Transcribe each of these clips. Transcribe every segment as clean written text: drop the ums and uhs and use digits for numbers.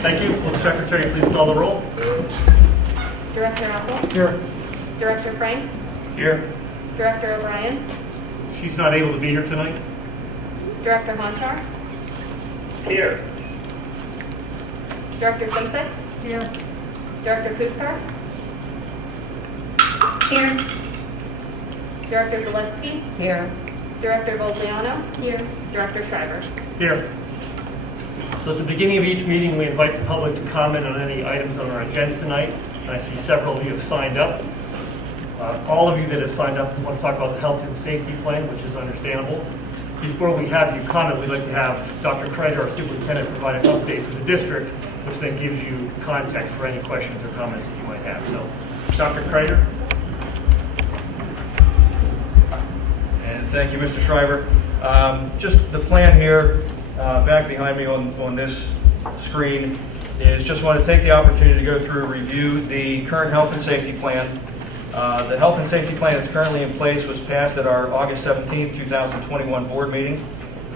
Thank you. Will the secretary please call the roll? Director Apple? Here. Director Frank? Here. Director O'Brien? She's not able to be here tonight. Director Honchar? Here. Director Simsek? Here. Director Fuskar? Here. Director Zelensky? Here. Director Vogliano? Here. Director Schreiber? Here. So at the beginning of each meeting, we invite the public to comment on any items on our agenda tonight. And I see several of you have signed up. All of you that have signed up want to talk about the health and safety plan, which is understandable. Before we have you comment, we'd like to have Dr. Kreider, our superintendent, provide an update for the district, which then gives you context for any questions or comments that you might have. So, Dr. Kreider. And thank you, Mr. Schreiber. Just the plan here, back behind me on this screen, is just want to take the opportunity to go through and review the current health and safety plan. The health and safety plan that's currently in place was passed at our August 17, 2021 board meeting.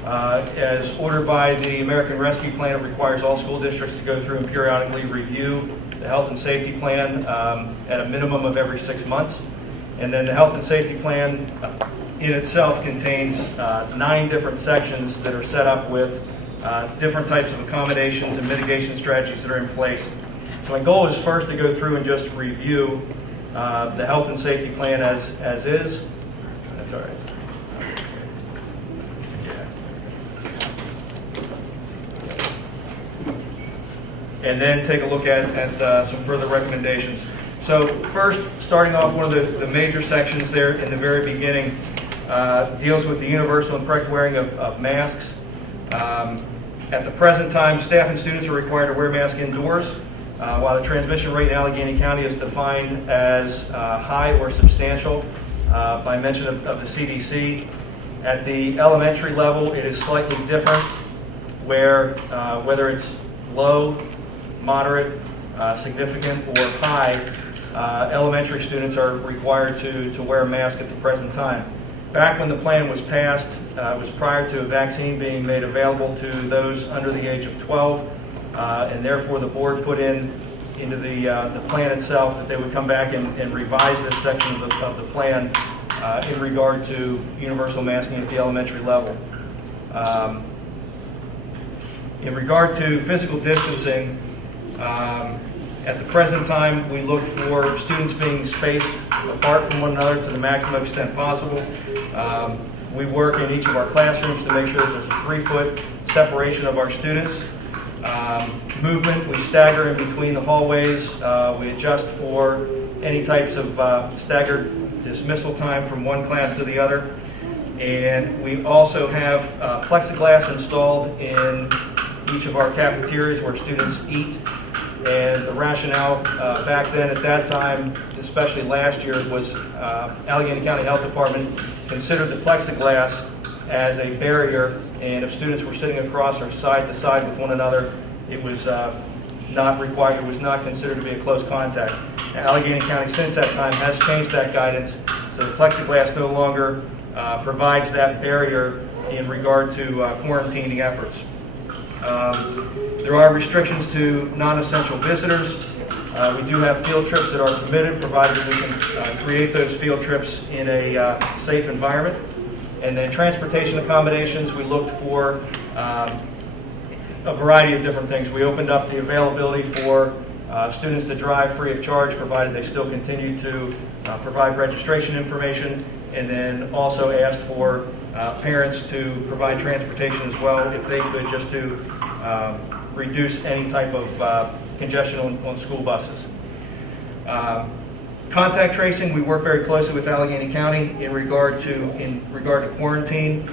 As ordered by the American Rescue Plan, it requires all school districts to go through and periodically review the health and safety plan at a minimum of every 6 months. And then the health and safety plan in itself contains 9 different sections that are set up with different types of accommodations and mitigation strategies that are in place. So my goal is first to go through and just review the health and safety plan as is. That's all right. And then take a look at some further recommendations. So first, starting off, one of the major sections there in the very beginning deals with the universal and correct wearing of masks. At the present time, staff and students are required to wear masks indoors, while the transmission rate in Allegheny County is defined as high or substantial by mention of the CDC. At the elementary level, it is slightly different, where whether it's low, moderate, significant, or high, elementary students are required to wear a mask at the present time. Back when the plan was passed, it was prior to a vaccine being made available to those under the age of 12, and therefore the board put into the plan itself that they would come back and revise this section of the plan in regard to universal masking at the elementary level. In regard to physical distancing, at the present time, we look for students being spaced apart from one another to the maximum extent possible. We work in each of our classrooms to make sure that there's a 3-foot separation of our students. Movement, we stagger in between the hallways. We adjust for any types of staggered dismissal time from one class to the other. And we also have plexiglass installed in each of our cafeterias where students eat. And the rationale back then at that time, especially last year, was Allegheny County Health Department considered the plexiglass as a barrier, and if students were sitting across or side to side with one another, it was not required, it was not considered to be a close contact. Now, Allegheny County since that time has changed that guidance, so the plexiglass no longer provides that barrier in regard to quarantining efforts. There are restrictions to non-essential visitors. We do have field trips that are permitted, provided that we can create those field trips in a safe environment. And then transportation accommodations, we looked for a variety of different things. We opened up the availability for students to drive free of charge, provided they still continue to provide registration information, and then also asked for parents to provide transportation as well if they could, just to reduce any type of congestion on school buses. Contact tracing, we work very closely with Allegheny County in regard to quarantine.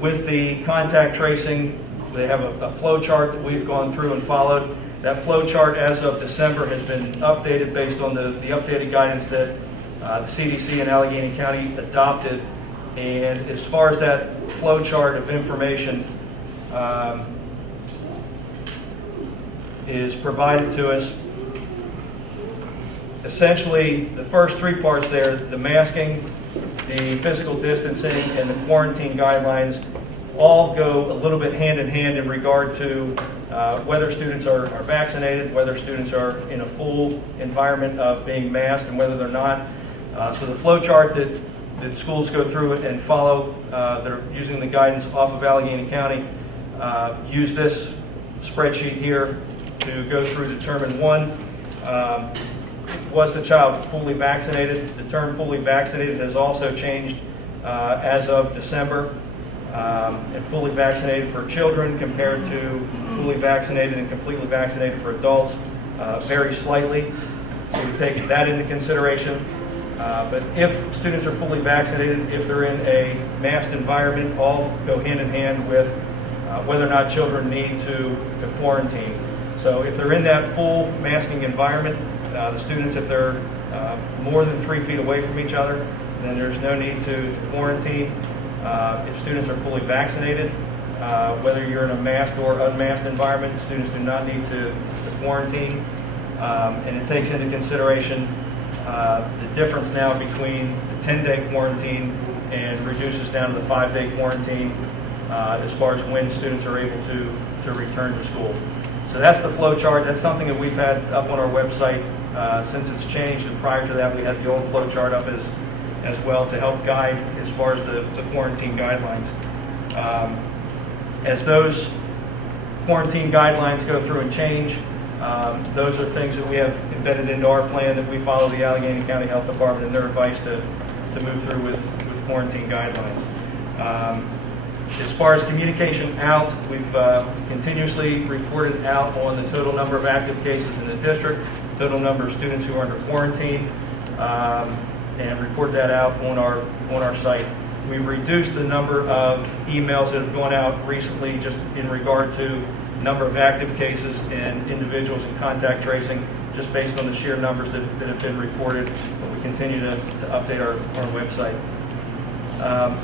With the contact tracing, they have a flow chart that we've gone through and followed. That flow chart as of December has been updated based on the updated guidance that the CDC and Allegheny County adopted. And as far as that flow chart of information is provided to us, essentially the first 3 parts there, the masking, the physical distancing, and the quarantine guidelines, all go a little bit hand in hand in regard to whether students are vaccinated, whether students are in a full environment of being masked, and whether they're not. So the flow chart that schools go through and follow, they're using the guidance off of Allegheny County, use this spreadsheet here to go through to determine one, was the child fully vaccinated? The term fully vaccinated has also changed as of December. And fully vaccinated for children compared to fully vaccinated and completely vaccinated for adults vary slightly. So we take that into consideration. But if students are fully vaccinated, if they're in a masked environment, all go hand in hand with whether or not children need to quarantine. So if they're in that full masking environment, the students, if they're more than 3 feet away from each other, then there's no need to quarantine. If students are fully vaccinated, whether you're in a masked or unmasked environment, students do not need to quarantine. And it takes into consideration the difference now between the 10-day quarantine and reduces down to the 5-day quarantine as far as when students are able to return to school. So that's the flow chart. That's something that we've had up on our website since it's changed, and prior to that we had the old flow chart up as well to help guide as far as the quarantine guidelines. As those quarantine guidelines go through and change, those are things that we have embedded into our plan, that we follow the Allegheny County Health Department and their advice to move through with quarantine guidelines. As far as communication out, we've continuously reported out on the total number of active cases in the district, total number of students who are under quarantine, and report that out on our site. We've reduced the number of emails that have gone out recently just in regard to number of active cases and individuals in contact tracing, just based on the sheer numbers that have been reported. But we continue to update our website.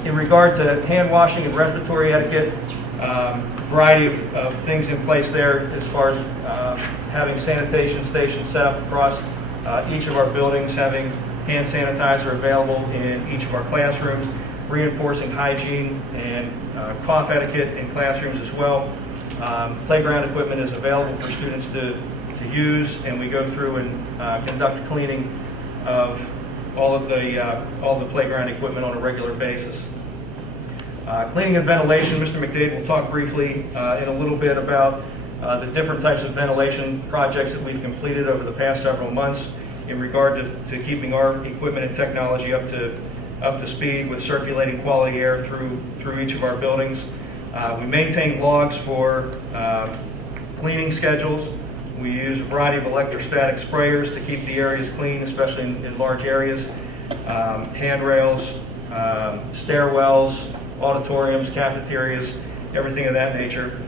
In regard to hand washing and respiratory etiquette, variety of things in place there as far as having sanitation stations set up across each of our buildings, having hand sanitizer available in each of our classrooms, reinforcing hygiene and cough etiquette in classrooms as well. Playground equipment is available for students to use, and we go through and conduct cleaning of all of the playground equipment on a regular basis. Cleaning and ventilation, Mr. McDade will talk briefly in a little bit about the different types of ventilation projects that we've completed over the past several months in regard to keeping our equipment and technology up to speed with circulating quality air through each of our buildings. We maintain logs for cleaning schedules. We use a variety of electrostatic sprayers to keep the areas clean, especially in large areas. Handrails, stairwells, auditoriums, cafeterias, everything of that nature.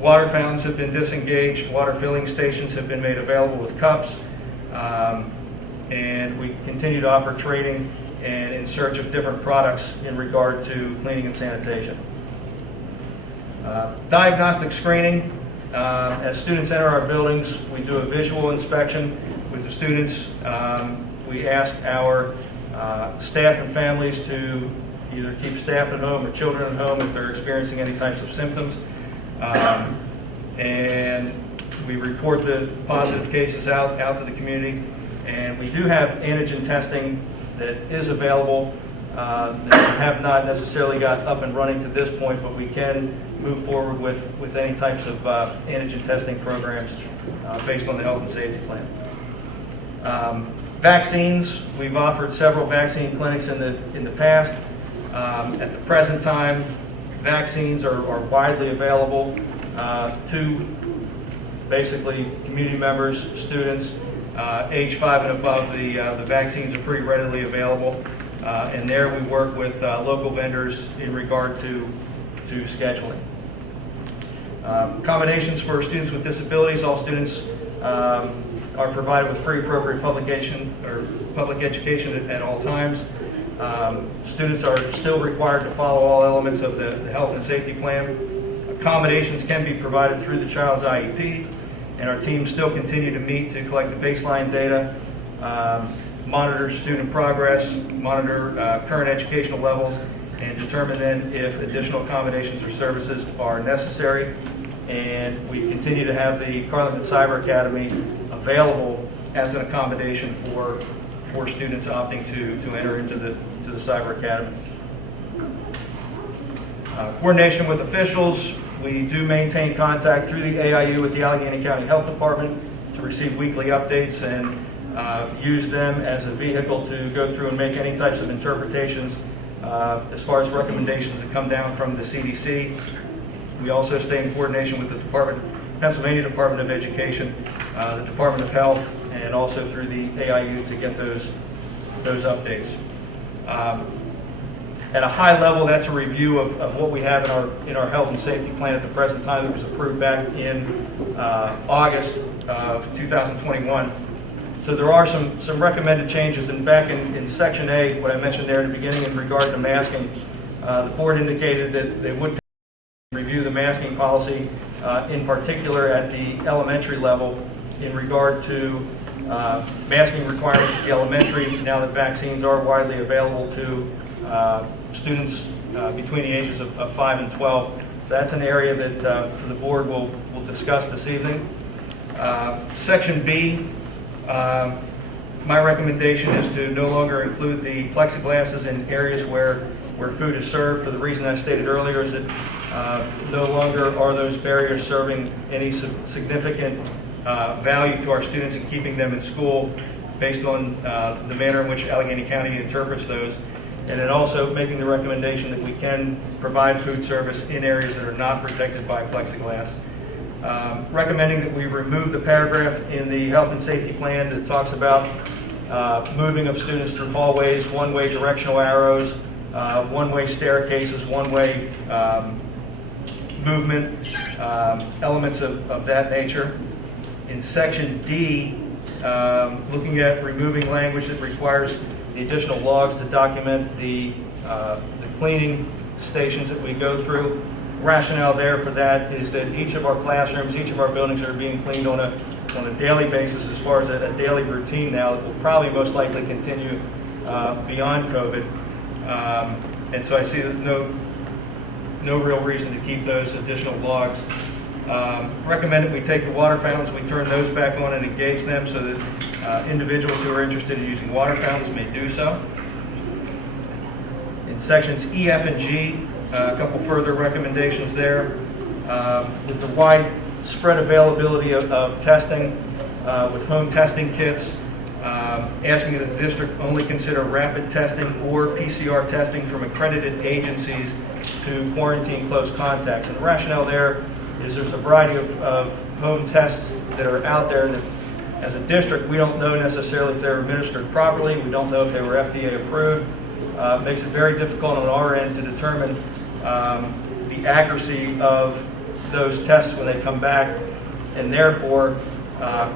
Water fountains have been disengaged. Water filling stations have been made available with cups. And we continue to offer training and in search of different products in regard to cleaning and sanitation. Diagnostic screening. As students enter our buildings, we do a visual inspection with the students. We ask our staff and families to either keep staff at home or children at home if they're experiencing any types of symptoms. And we report the positive cases out to the community. And we do have antigen testing that is available that we have not necessarily got up and running to this point, but we can move forward with any types of antigen testing programs based on the health and safety plan. Vaccines, we've offered several vaccine clinics in the past. At the present time, vaccines are widely available to basically community members, students, age 5 and above. The vaccines are pretty readily available. And there we work with local vendors in regard to scheduling. Accommodations for students with disabilities. All students are provided with free appropriate public education at all times. Students are still required to follow all elements of the health and safety plan. Accommodations can be provided through the child's IEP, and our teams still continue to meet to collect the baseline data, monitor student progress, monitor current educational levels, and determine then if additional accommodations or services are necessary. And we continue to have the Carlton Cyber Academy available as an accommodation for students opting to enter into the Cyber Academy. Coordination with officials. We do maintain contact through the AIU with the Allegheny County Health Department to receive weekly updates and use them as a vehicle to go through and make any types of interpretations as far as recommendations that come down from the CDC. We also stay in coordination with the Pennsylvania Department of Education, the Department of Health, and also through the AIU to get those updates. At a high level, that's a review of what we have in our health and safety plan at the present time that was approved back in August of 2021. So there are some recommended changes, and back in Section A, what I mentioned there in the beginning in regard to masking, the board indicated that they would review the masking policy, in particular at the elementary level in regard to masking requirements at the elementary, now that vaccines are widely available to students between the ages of 5 and 12. So that's an area that the board will discuss this evening. Section B, my recommendation is to no longer include the plexiglasses in areas where food is served, for the reason I stated earlier, is that no longer are those barriers serving any significant value to our students and keeping them in school based on the manner in which Allegheny County interprets those. And then also making the recommendation that we can provide food service in areas that are not protected by plexiglass. Recommending that we remove the paragraph in the health and safety plan that talks about moving of students through hallways, one-way directional arrows, one-way staircases, one-way movement, elements of that nature. In Section D, looking at removing language that requires the additional logs to document the cleaning stations that we go through. Rationale there for that is that each of our classrooms, each of our buildings are being cleaned on a daily basis as far as a daily routine now that will probably most likely continue beyond COVID. And so I see that no real reason to keep those additional logs. Recommend that we take the water fountains, we turn those back on and engage them so that individuals who are interested in using water fountains may do so. In sections E, F, and G, a couple further recommendations there. With the widespread availability of testing, with home testing kits, asking that the district only consider rapid testing or PCR testing from accredited agencies to quarantine close contacts. And the rationale there is there's a variety of home tests that are out there, and as a district, we don't know necessarily if they're administered properly. We don't know if they were FDA approved. It makes it very difficult on our end to determine the accuracy of those tests when they come back, and therefore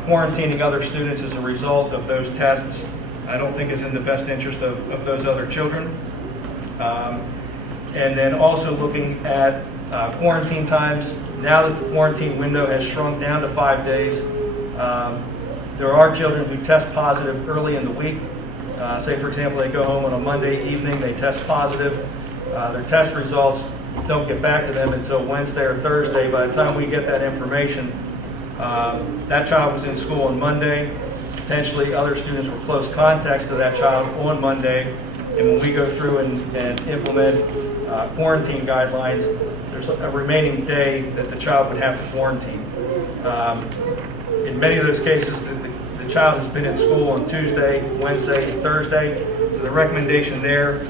quarantining other students as a result of those tests I don't think is in the best interest of those other children. And then also looking at quarantine times. Now that the quarantine window has shrunk down to 5 days, there are children who test positive early in the week. Say, for example, they go home on a Monday evening, they test positive. Their test results don't get back to them until Wednesday or Thursday. By the time we get that information, that child was in school on Monday. Potentially other students were close contacts to that child on Monday. And when we go through and implement quarantine guidelines, there's a remaining day that the child would have to quarantine. In many of those cases, the child has been in school on Tuesday, Wednesday, and Thursday. So the recommendation there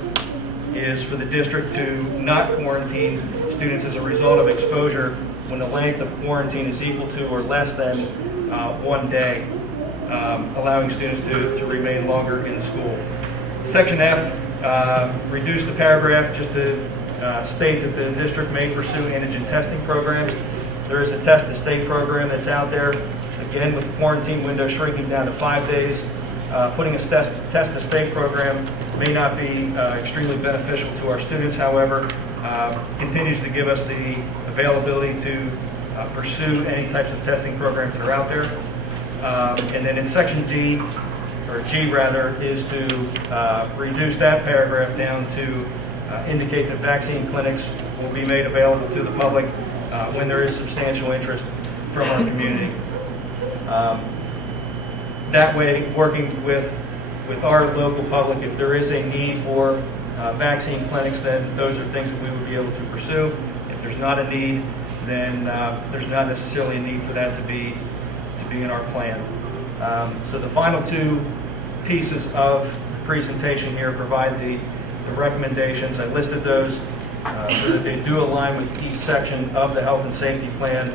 is for the district to not quarantine students as a result of exposure when the length of quarantine is equal to or less than 1 day, allowing students to remain longer in school. Section F, reduce the paragraph just to state that the district may pursue antigen testing programs. There is a test to state program that's out there. Again, with the quarantine window shrinking down to 5 days, putting a test to state program may not be extremely beneficial to our students. However, continues to give us the availability to pursue any types of testing programs that are out there. And then in section D, or G rather, is to reduce that paragraph down to indicate that vaccine clinics will be made available to the public when there is substantial interest from our community. That way, working with our local public, if there is a need for vaccine clinics, then those are things that we would be able to pursue. If there's not a need, then there's not necessarily a need for that to be in our plan. So the final two pieces of the presentation here provide the recommendations. I listed those so that they do align with each section of the health and safety plan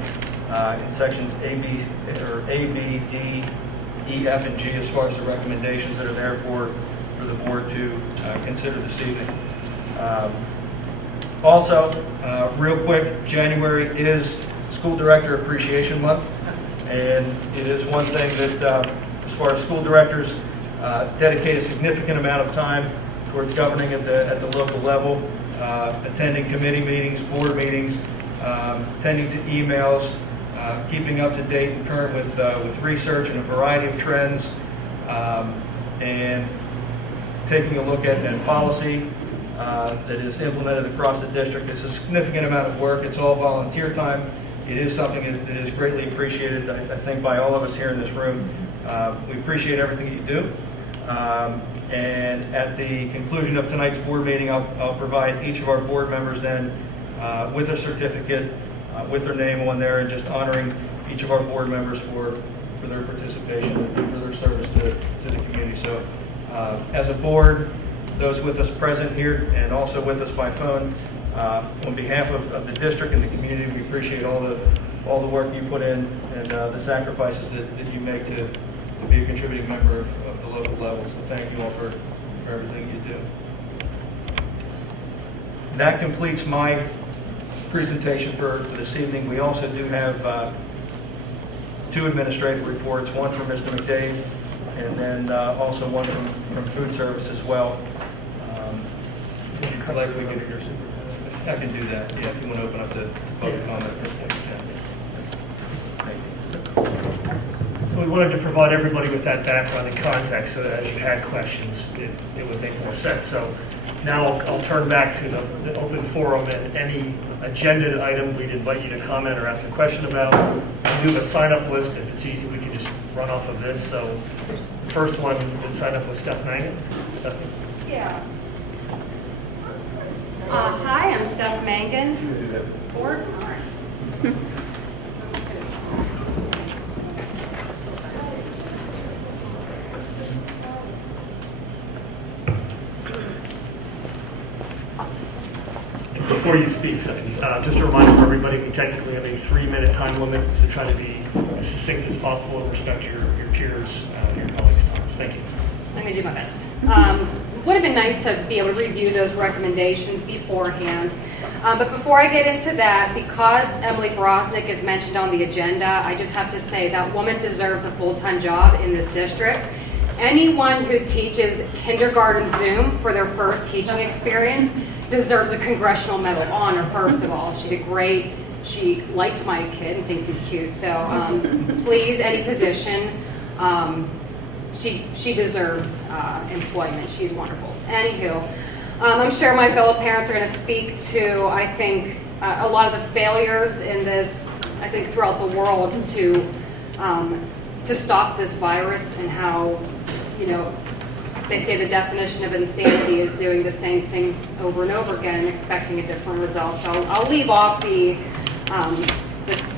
in sections A, B, D, E, F, and G as far as the recommendations that are there for the board to consider this evening. Also, real quick, January is School Director Appreciation Month, and it is one thing that, as far as school directors, dedicate a significant amount of time towards governing at the local level, attending committee meetings, board meetings, attending to emails, keeping up to date and current with research and a variety of trends, and taking a look at policy that is implemented across the district. It's a significant amount of work. It's all volunteer time. It is something that is greatly appreciated, I think, by all of us here in this room. We appreciate everything that you do. And at the conclusion of tonight's board meeting, I'll provide each of our board members then with a certificate with their name on there, and just honoring each of our board members for their participation and for their service to the community. So as a board, those with us present here and also with us by phone, on behalf of the district and the community, we appreciate all the work you put in and the sacrifices that you make to be a contributing member of the local level. So thank you all for everything you do. That completes my presentation for this evening. We also do have two administrative reports, one from Mr. McDade and then also one from food service as well. Would you like we can, I can do that, yeah, if you want to open up the public comment. Thank you. So we wanted to provide everybody with that background and context so that as you had questions, it would make more sense. So now I'll turn back to the open forum, and any agenda item we'd invite you to comment or ask a question about. We do have a sign-up list. If it's easy, we can just run off of this. So the first one that signed up was Steph Mangan. Stephanie? Yeah. Hi, I'm Steph Mangan. Board? All right. Before you speak, Stephanie, just a reminder for everybody, we technically have a 3-minute time limit, so try to be as succinct as possible and respect your peers, your colleagues' time. Thank you. I'm going to do my best. Would have been nice to be able to review those recommendations beforehand. But before I get into that, because Emily Brosnick is mentioned on the agenda, I just have to say that woman deserves a full-time job in this district. Anyone who teaches kindergarten Zoom for their first teaching experience deserves a Congressional Medal of Honor, first of all. She did great. She liked my kid and thinks he's cute. So please, any position, she deserves employment. She's wonderful. Anywho, I'm sure my fellow parents are going to speak to, I think, a lot of the failures in this, I think, throughout the world to stop this virus, and how, you know, they say the definition of insanity is doing the same thing over and over again and expecting a different result. So I'll leave off the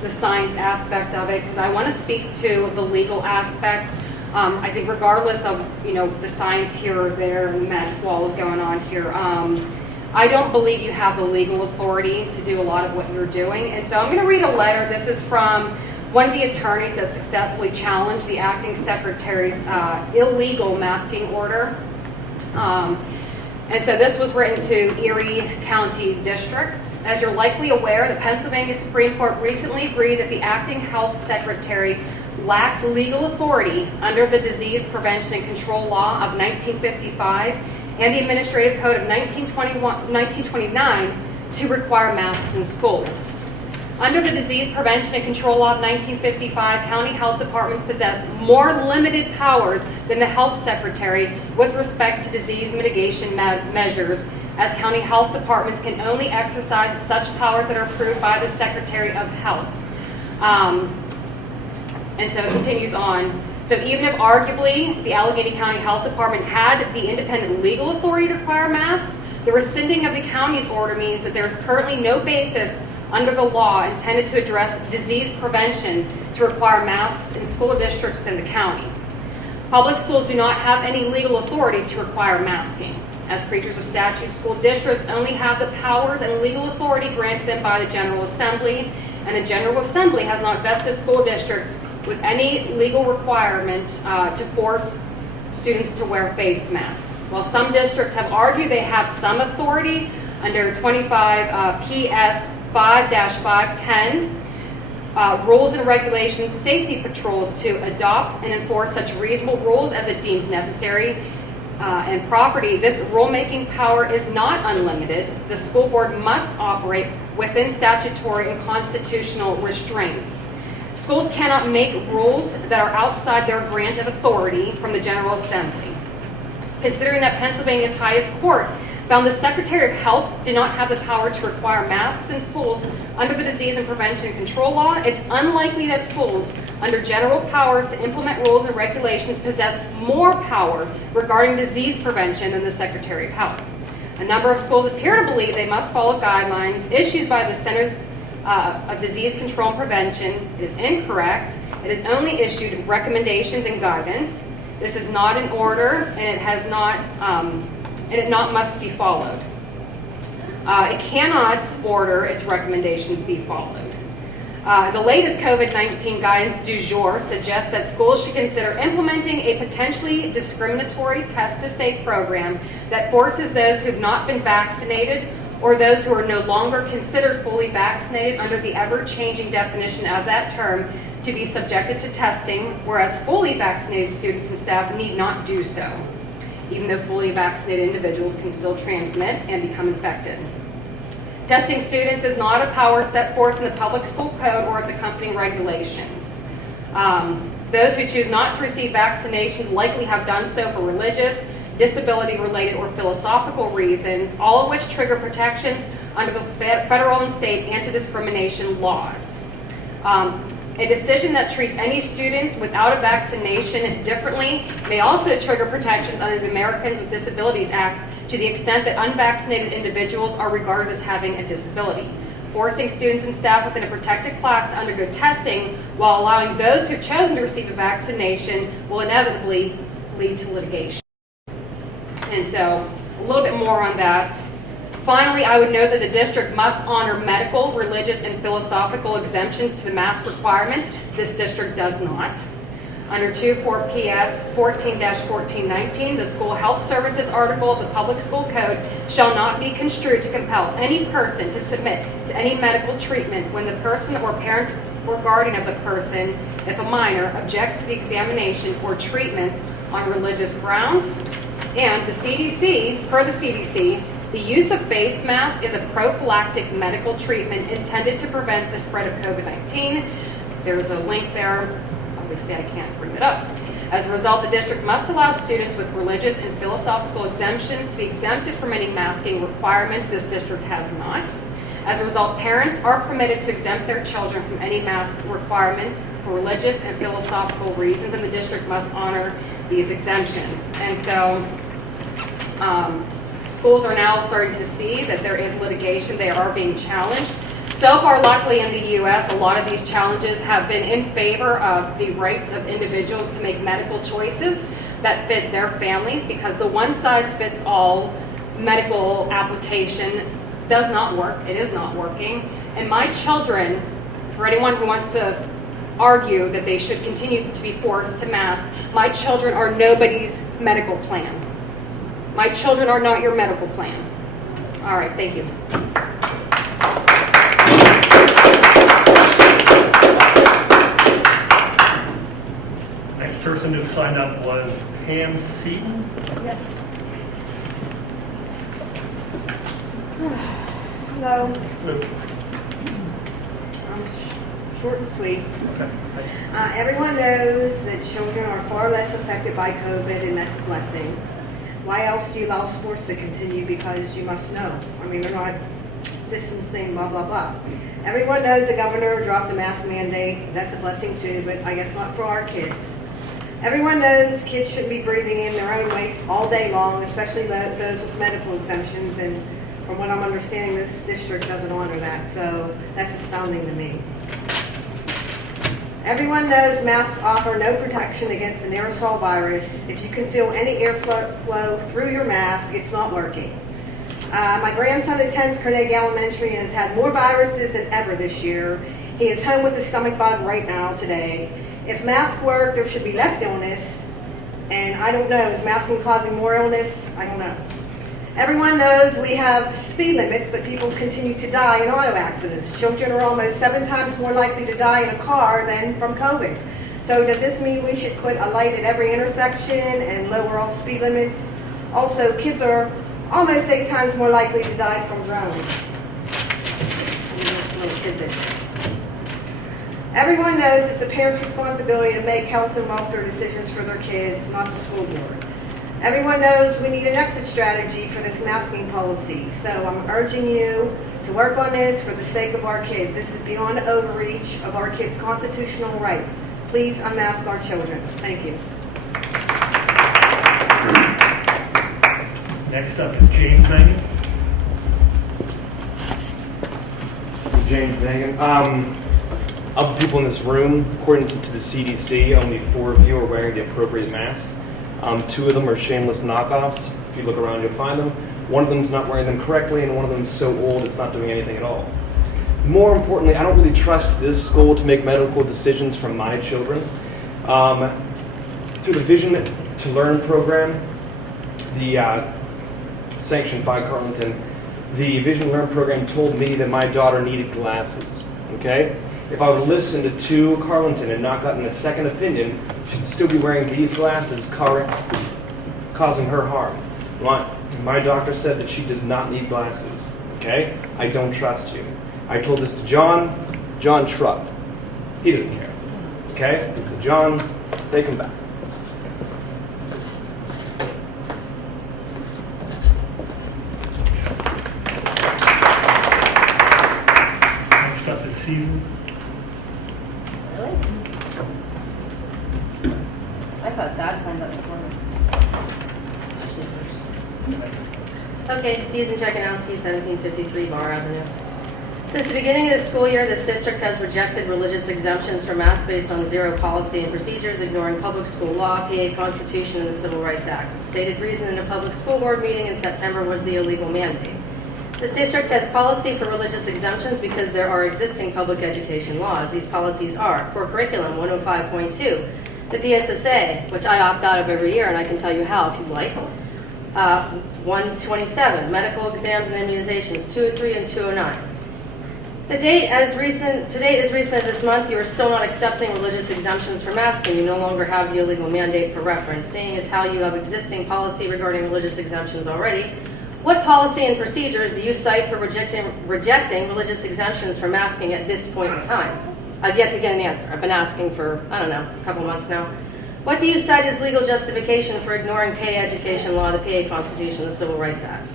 science aspect of it, because I want to speak to the legal aspect. I think regardless of, you know, the science here or there and the magic walls going on here, I don't believe you have the legal authority to do a lot of what you're doing. And so I'm going to read a letter. This is from one of the attorneys that successfully challenged the acting secretary's illegal masking order. And so this was written to Erie County districts. As you're likely aware, the Pennsylvania Supreme Court recently agreed that the acting health secretary lacked legal authority under the Disease Prevention and Control Law of 1955 and the Administrative Code of 1929 to require masks in school. Under the Disease Prevention and Control Law of 1955, county health departments possess more limited powers than the health secretary with respect to disease mitigation measures as county health departments can only exercise such powers that are approved by the Secretary of Health. And so it continues on. So even if arguably the Allegheny County Health Department had the independent legal authority to require masks, the rescinding of the county's order means that there is currently no basis under the law intended to address disease prevention to require masks in school districts within the county. Public schools do not have any legal authority to require masking. As creatures of statute, school districts only have the powers and legal authority granted them by the General Assembly, and the General Assembly has not vested school districts with any legal requirement to force students to wear face masks. While some districts have argued they have some authority under 25 PS 5-510, rules and regulations, safety patrols to adopt and enforce such reasonable rules as it deems necessary and property, this rulemaking power is not unlimited. The school board must operate within statutory and constitutional restraints. Schools cannot make rules that are outside their grant of authority from the General Assembly. Considering that Pennsylvania's highest court found the Secretary of Health did not have the power to require masks in schools under the Disease and Prevention and Control Law, it's unlikely that schools under general powers to implement rules and regulations possess more power regarding disease prevention than the Secretary of Health. A number of schools appear to believe they must follow guidelines issued by the Centers of Disease Control and Prevention. It is incorrect. It has only issued recommendations and guidance. This is not an order, and it has not, and it must be followed. It cannot order its recommendations be followed. The latest COVID-19 guidance du jour suggests that schools should consider implementing a potentially discriminatory test-to-stay program that forces those who have not been vaccinated or those who are no longer considered fully vaccinated under the ever-changing definition of that term to be subjected to testing, whereas fully vaccinated students and staff need not do so, even though fully vaccinated individuals can still transmit and become infected. Testing students is not a power set forth in the public school code or its accompanying regulations. Those who choose not to receive vaccinations likely have done so for religious, disability-related, or philosophical reasons, all of which trigger protections under the federal and state anti-discrimination laws. A decision that treats any student without a vaccination differently may also trigger protections under the Americans with Disabilities Act to the extent that unvaccinated individuals are regarded as having a disability. Forcing students and staff within a protected class to undergo testing while allowing those who have chosen to receive a vaccination will inevitably lead to litigation. And so, a little bit more on that. Finally, I would note that the district must honor medical, religious, and philosophical exemptions to the mask requirements. This district does not. Under 24 PS 14-1419, the School Health Services article of the Public School Code shall not be construed to compel any person to submit to any medical treatment when the person or parent or guardian of the person, if a minor, objects to the examination or treatment on religious grounds. And the CDC, per the CDC, the use of face masks is a prophylactic medical treatment intended to prevent the spread of COVID-19. There is a link there. Obviously, I can't bring it up. As a result, the district must allow students with religious and philosophical exemptions to be exempted from any masking requirements. This district has not. As a result, parents are permitted to exempt their children from any mask requirements for religious and philosophical reasons, and the district must honor these exemptions. And so, schools are now starting to see that there is litigation. They are being challenged. So far, luckily in the U.S., a lot of these challenges have been in favor of the rights of individuals to make medical choices that fit their families, because the one-size-fits-all medical application does not work. It is not working. And my children, for anyone who wants to argue that they should continue to be forced to mask, my children are nobody's medical plan. My children are not your medical plan. All right, thank you. Next person who signed up was Pam Seaton. Yes. Hello. Short and sweet. Okay. Everyone knows that children are far less affected by COVID, and that's a blessing. Why else do you allow sports to continue? Because you must know. I mean, they're not distancing, blah, blah, blah. Everyone knows the governor dropped the mask mandate. That's a blessing too, but I guess not for our kids. Everyone knows kids shouldn't be breathing in their own waste all day long, especially those with medical exemptions. And from what I'm understanding, this district doesn't honor that. So that's astounding to me. Everyone knows masks offer no protection against an aerosol virus. If you can feel any airflow through your mask, it's not working. My grandson attends Carnegie Elementary and has had more viruses than ever this year. He is home with a stomach bug right now today. If masks work, there should be less illness. And I don't know, is masking causing more illness? I don't know. Everyone knows we have speed limits, but people continue to die in auto accidents. Children are almost 7 times more likely to die in a car than from COVID. So does this mean we should put a light at every intersection and lower all speed limits? Also, kids are almost 8 times more likely to die from drones. Just a little tidbit. Everyone knows it's a parent's responsibility to make health and welfare decisions for their kids, not the school board. Everyone knows we need an exit strategy for this masking policy. So I'm urging you to work on this for the sake of our kids. This is beyond overreach of our kids' constitutional rights. Please unmask our children. Thank you. Next up is James Mangan. James Mangan. Of the people in this room, according to the CDC, only 4 of you are wearing the appropriate mask. 2 of them are shameless knockoffs. If you look around, you'll find them. 1 of them is not wearing them correctly, and 1 of them is so old it's not doing anything at all. More importantly, I don't really trust this school to make medical decisions for my children. Through the Vision to Learn program, sanctioned by Carleton, the Vision to Learn program told me that my daughter needed glasses. Okay? If I would have listened to Carleton and not gotten a second opinion, she'd still be wearing these glasses, causing her harm. My doctor said that she does not need glasses. Okay? I don't trust you. I told this to John. John shrugged. He didn't care. Okay? So John, take him back. Next up is Season. Really? I thought Dad signed up for me. Okay, Susan Chekanowski, 1753 Bar Avenue. Since the beginning of the school year, this district has rejected religious exemptions for masks based on zero policy and procedures, ignoring public school law, PA Constitution, and the Civil Rights Act. The stated reason in a public school board meeting in September was the illegal mandate. This district has policy for religious exemptions because there are existing public education laws. These policies are, for curriculum 105.2, the PSSA, which I opt out of every year, and I can tell you how if you'd like. 127, medical exams and immunizations, 203 and 209. To date, as recent as this month, you are still not accepting religious exemptions for masking. You no longer have the illegal mandate for reference. Seeing as how you have existing policy regarding religious exemptions already, what policy and procedures do you cite for rejecting religious exemptions for masking at this point in time? I've yet to get an answer. I've been asking for, I don't know, a couple months now. What do you cite as legal justification for ignoring PA education law, the PA Constitution, the Civil Rights Act?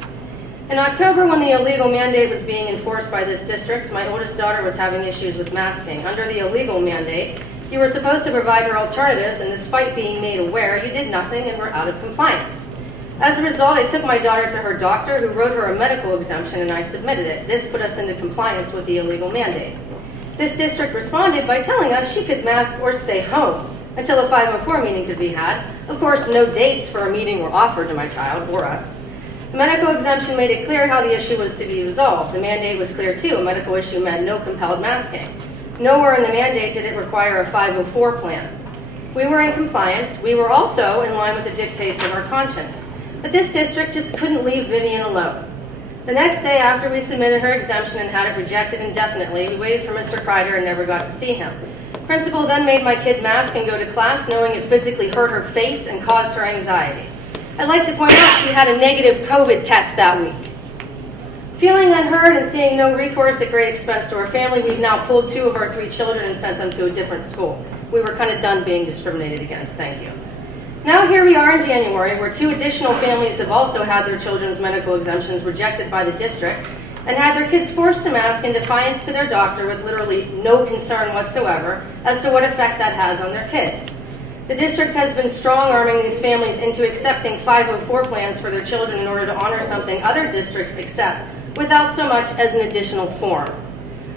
In October, when the illegal mandate was being enforced by this district, my oldest daughter was having issues with masking. Under the illegal mandate, you were supposed to provide her alternatives, and despite being made aware, you did nothing and were out of compliance. As a result, I took my daughter to her doctor, who wrote her a medical exemption, and I submitted it. This put us into compliance with the illegal mandate. This district responded by telling us she could mask or stay home until a 504 meeting could be had. Of course, no dates for a meeting were offered to my child or us. The medical exemption made it clear how the issue was to be resolved. The mandate was clear too. A medical issue meant no compelled masking. Nowhere in the mandate did it require a 504 plan. We were in compliance. We were also in line with the dictates of our conscience. But this district just couldn't leave Vivian alone. The next day after we submitted her exemption and had it rejected indefinitely, we waited for Mr. Kreider and never got to see him. Principal then made my kid mask and go to class, knowing it physically hurt her face and caused her anxiety. I'd like to point out she had a negative COVID test that week. Feeling unheard and seeing no recourse at great expense to our family, we've now pulled 2 of our 3 children and sent them to a different school. We were kind of done being discriminated against, thank you. Now here we are in January, where 2 additional families have also had their children's medical exemptions rejected by the district and had their kids forced to mask in defiance to their doctor with literally no concern whatsoever as to what effect that has on their kids. The district has been strong-arming these families into accepting 504 plans for their children in order to honor something other districts accept without so much as an additional form.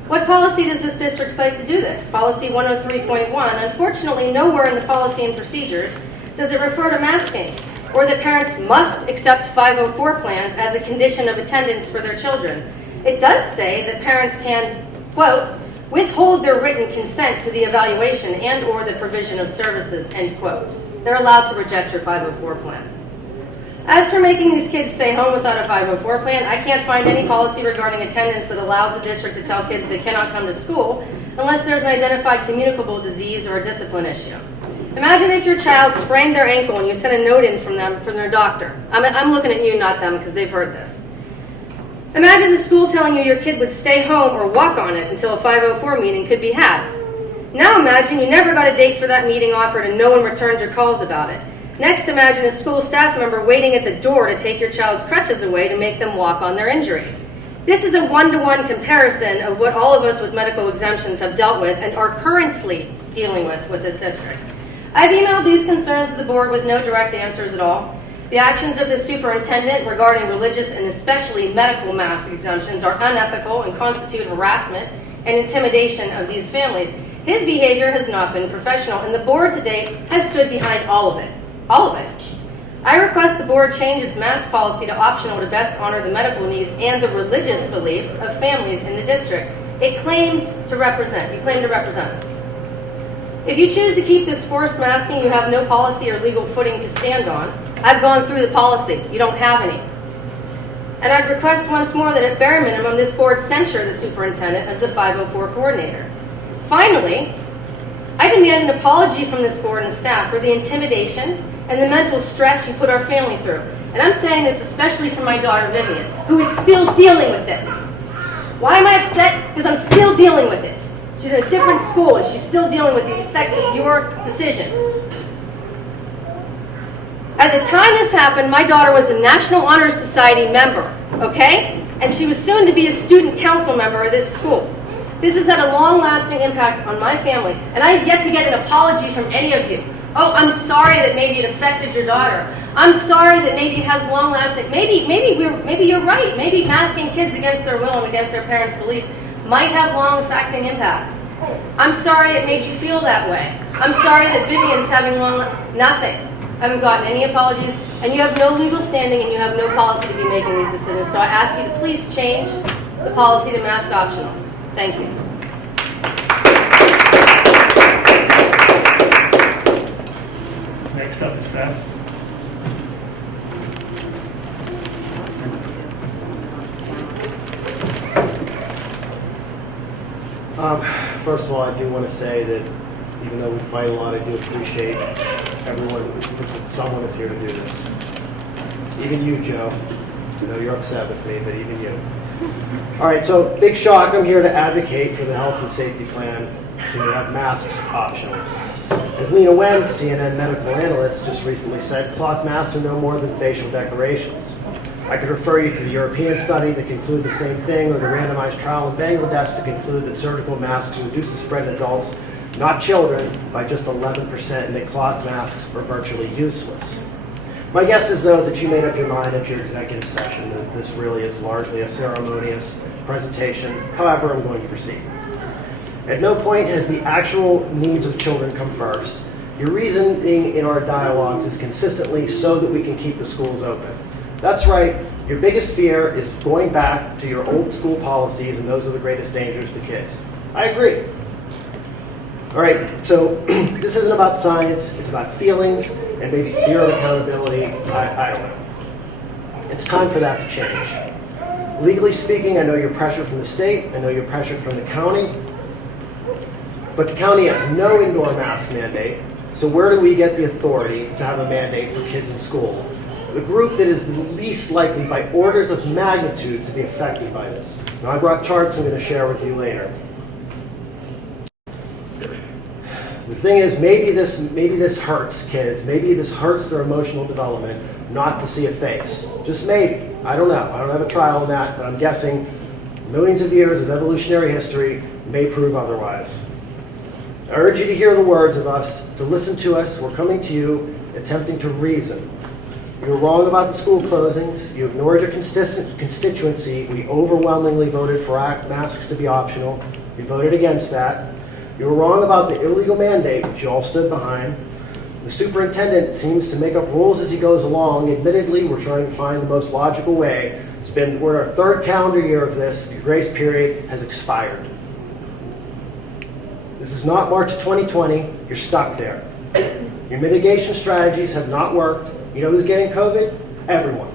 What policy does this district cite to do this? Policy 103.1. Unfortunately, nowhere in the policy and procedures does it refer to masking, or that parents must accept 504 plans as a condition of attendance for their children. It does say that parents can, quote, withhold their written consent to the evaluation and or the provision of services, end quote. They're allowed to reject your 504 plan. As for making these kids stay home without a 504 plan, I can't find any policy regarding attendance that allows the district to tell kids they cannot come to school unless there's an identified communicable disease or a discipline issue. Imagine if your child sprained their ankle and you sent a note in from their doctor. I'm looking at you, not them, because they've heard this. Imagine the school telling you your kid would stay home or walk on it until a 504 meeting could be had. Now imagine you never got a date for that meeting offered and no one returned your calls about it. Next, imagine a school staff member waiting at the door to take your child's crutches away to make them walk on their injury. This is a one-to-one comparison of what all of us with medical exemptions have dealt with and are currently dealing with this district. I've emailed these concerns to the board with no direct answers at all. The actions of the superintendent regarding religious and especially medical mask exemptions are unethical and constitute harassment and intimidation of these families. His behavior has not been professional, and the board to date has stood behind all of it. All of it. I request the board change its mask policy to optional to best honor the medical needs and the religious beliefs of families in the district. It claims to represent. You claim to represent us. If you choose to keep this forced masking, you have no policy or legal footing to stand on. I've gone through the policy. You don't have any. And I request once more that at bare minimum, this board censure the superintendent as the 504 coordinator. Finally, I demand an apology from this board and staff for the intimidation and the mental stress you put our family through. And I'm saying this especially for my daughter Vivian, who is still dealing with this. Why am I upset? Because I'm still dealing with it. She's in a different school and she's still dealing with the effects of your decisions. At the time this happened, my daughter was a National Honor Society member, okay? And she was soon to be a student council member of this school. This has had a long-lasting impact on my family, and I have yet to get an apology from any of you. Oh, I'm sorry that maybe it affected your daughter. I'm sorry that maybe it has long-lasting. Maybe you're right. Maybe masking kids against their will and against their parents' beliefs might have long-lasting impacts. I'm sorry it made you feel that way. I'm sorry that Vivian's having nothing. I haven't gotten any apologies, and you have no legal standing and you have no policy to be making these decisions. So I ask you to please change the policy to mask optional. Thank you. Next up is staff. First of all, I do want to say that even though we fight a lot, I do appreciate everyone, someone is here to do this. Even you, Joe. I know you're upset with me, but even you. All right, so big shock. I'm here to advocate for the health and safety plan to have masks optional. As Lena Wen, CNN medical analyst, just recently said, cloth masks are no more than facial decorations. I could refer you to the European study that concluded the same thing, or the randomized trial in Bangladesh to conclude that surgical masks reduce the spread in adults, not children, by just 11%, and that cloth masks are virtually useless. My guess is, though, that you made up your mind at your executive session that this really is largely a ceremonious presentation. However, I'm going to proceed. At no point has the actual needs of children come first. Your reasoning in our dialogues is consistently so that we can keep the schools open. That's right. Your biggest fear is going back to your old school policies, and those are the greatest dangers to kids. I agree. All right, so this isn't about science. It's about feelings and maybe fear of accountability. I don't know. It's time for that to change. Legally speaking, I know you're pressured from the state. I know you're pressured from the county. But the county has no indoor mask mandate. So where do we get the authority to have a mandate for kids in school? The group that is the least likely by orders of magnitude to be affected by this. Now, I brought charts I'm going to share with you later. With thing is, maybe this hurts kids. Maybe this hurts their emotional development not to see a face. Just maybe. I don't know. I don't have a trial on that, but I'm guessing millions of years of evolutionary history may prove otherwise. I urge you to hear the words of us, to listen to us. We're coming to you, attempting to reason. You were wrong about the school closings. You ignored your constituency. We overwhelmingly voted for masks to be optional. You voted against that. You were wrong about the illegal mandate, which you all stood behind. The superintendent seems to make up rules as he goes along. Admittedly, we're trying to find the most logical way. We're in our third calendar year of this. Your grace period has expired. This is not March 2020. You're stuck there. Your mitigation strategies have not worked. You know who's getting COVID? Everyone.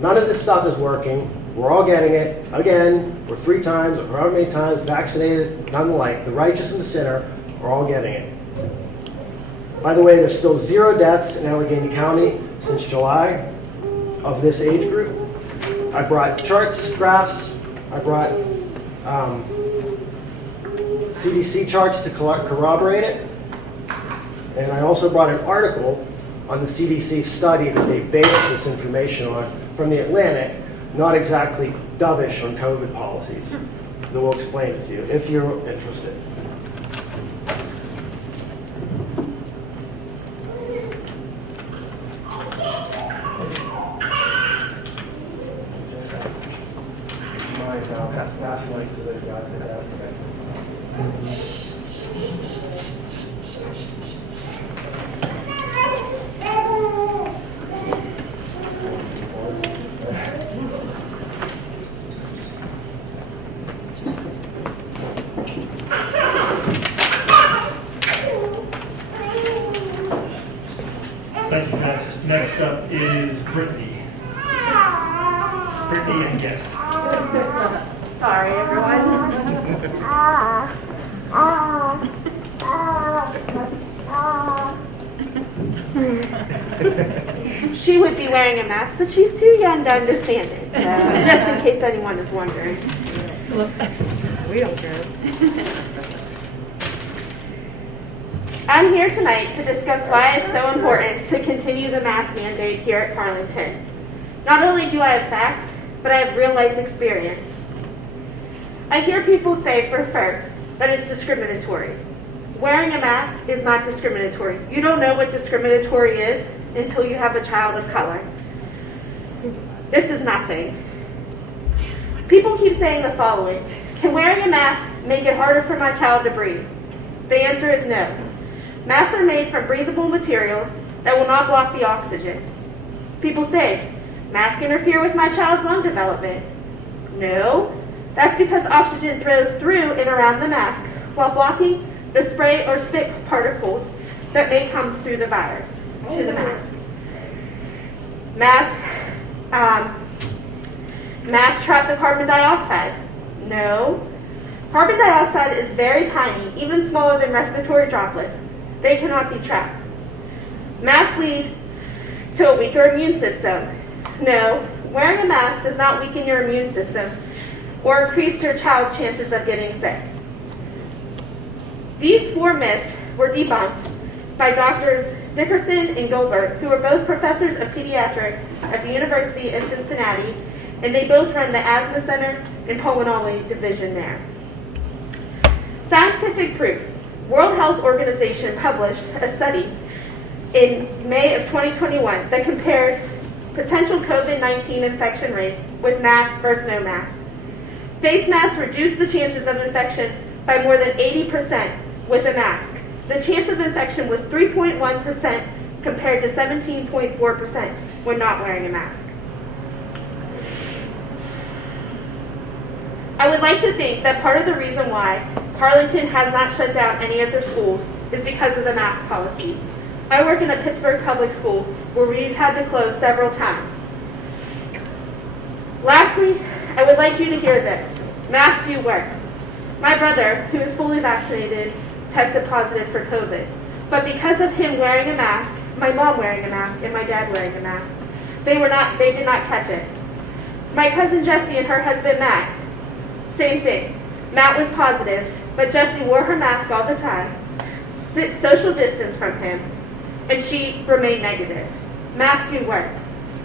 None of this stuff is working. We're all getting it. Again, we're 3 times or however many times vaccinated, none alike. The righteous and the sinner are all getting it. By the way, there's still 0 deaths in Allegheny County since July of this age group. I brought charts, graphs. I brought CDC charts to corroborate it. And I also brought an article on the CDC study that they based this information on from the Atlantic, not exactly dovish on COVID policies. They will explain it to you if you're interested. Thank you, Matt. Next up is Brittany. Brittany and guest. Sorry, everyone. She would be wearing a mask, but she's too young to understand it. So, just in case anyone is wondering. We don't care. I'm here tonight to discuss why it's so important to continue the mask mandate here at Carlington. Not only do I have facts, but I have real life experience. I hear people say, for first, that it's discriminatory. Wearing a mask is not discriminatory. You don't know what discriminatory is until you have a child of color. This is nothing. People keep saying the following: can wearing a mask make it harder for my child to breathe? The answer is no. Masks are made from breathable materials that will not block the oxygen. People say, masks interfere with my child's lung development. No, that's because oxygen flows through and around the mask while blocking the spray or spit particles that may come through the virus to the mask. Masks trap the carbon dioxide. No. Carbon dioxide is very tiny, even smaller than respiratory droplets. They cannot be trapped. Masks lead to a weaker immune system. No, wearing a mask does not weaken your immune system or increase your child's chances of getting sick. These 4 myths were debunked by Drs. Dickerson and Gilbert, who are both professors of pediatrics at the University of Cincinnati, and they both run the Asthma Center and Pulmonology Division there. Scientific proof. World Health Organization published a study in May of 2021 that compared potential COVID-19 infection rates with masks versus no masks. Face masks reduce the chances of infection by more than 80% with a mask. The chance of infection was 3.1% compared to 17.4% when not wearing a mask. I would like to think that part of the reason why Carlington has not shut down any of their schools is because of the mask policy. I work in a Pittsburgh public school where we've had to close several times. Lastly, I would like you to hear this. Masks do work. My brother, who is fully vaccinated, tested positive for COVID. But because of him wearing a mask, my mom wearing a mask, and my dad wearing a mask, they did not catch it. My cousin Jessie and her husband Matt, same thing. Matt was positive, but Jessie wore her mask all the time. sit social distance from him, and she remained negative. Masks do work.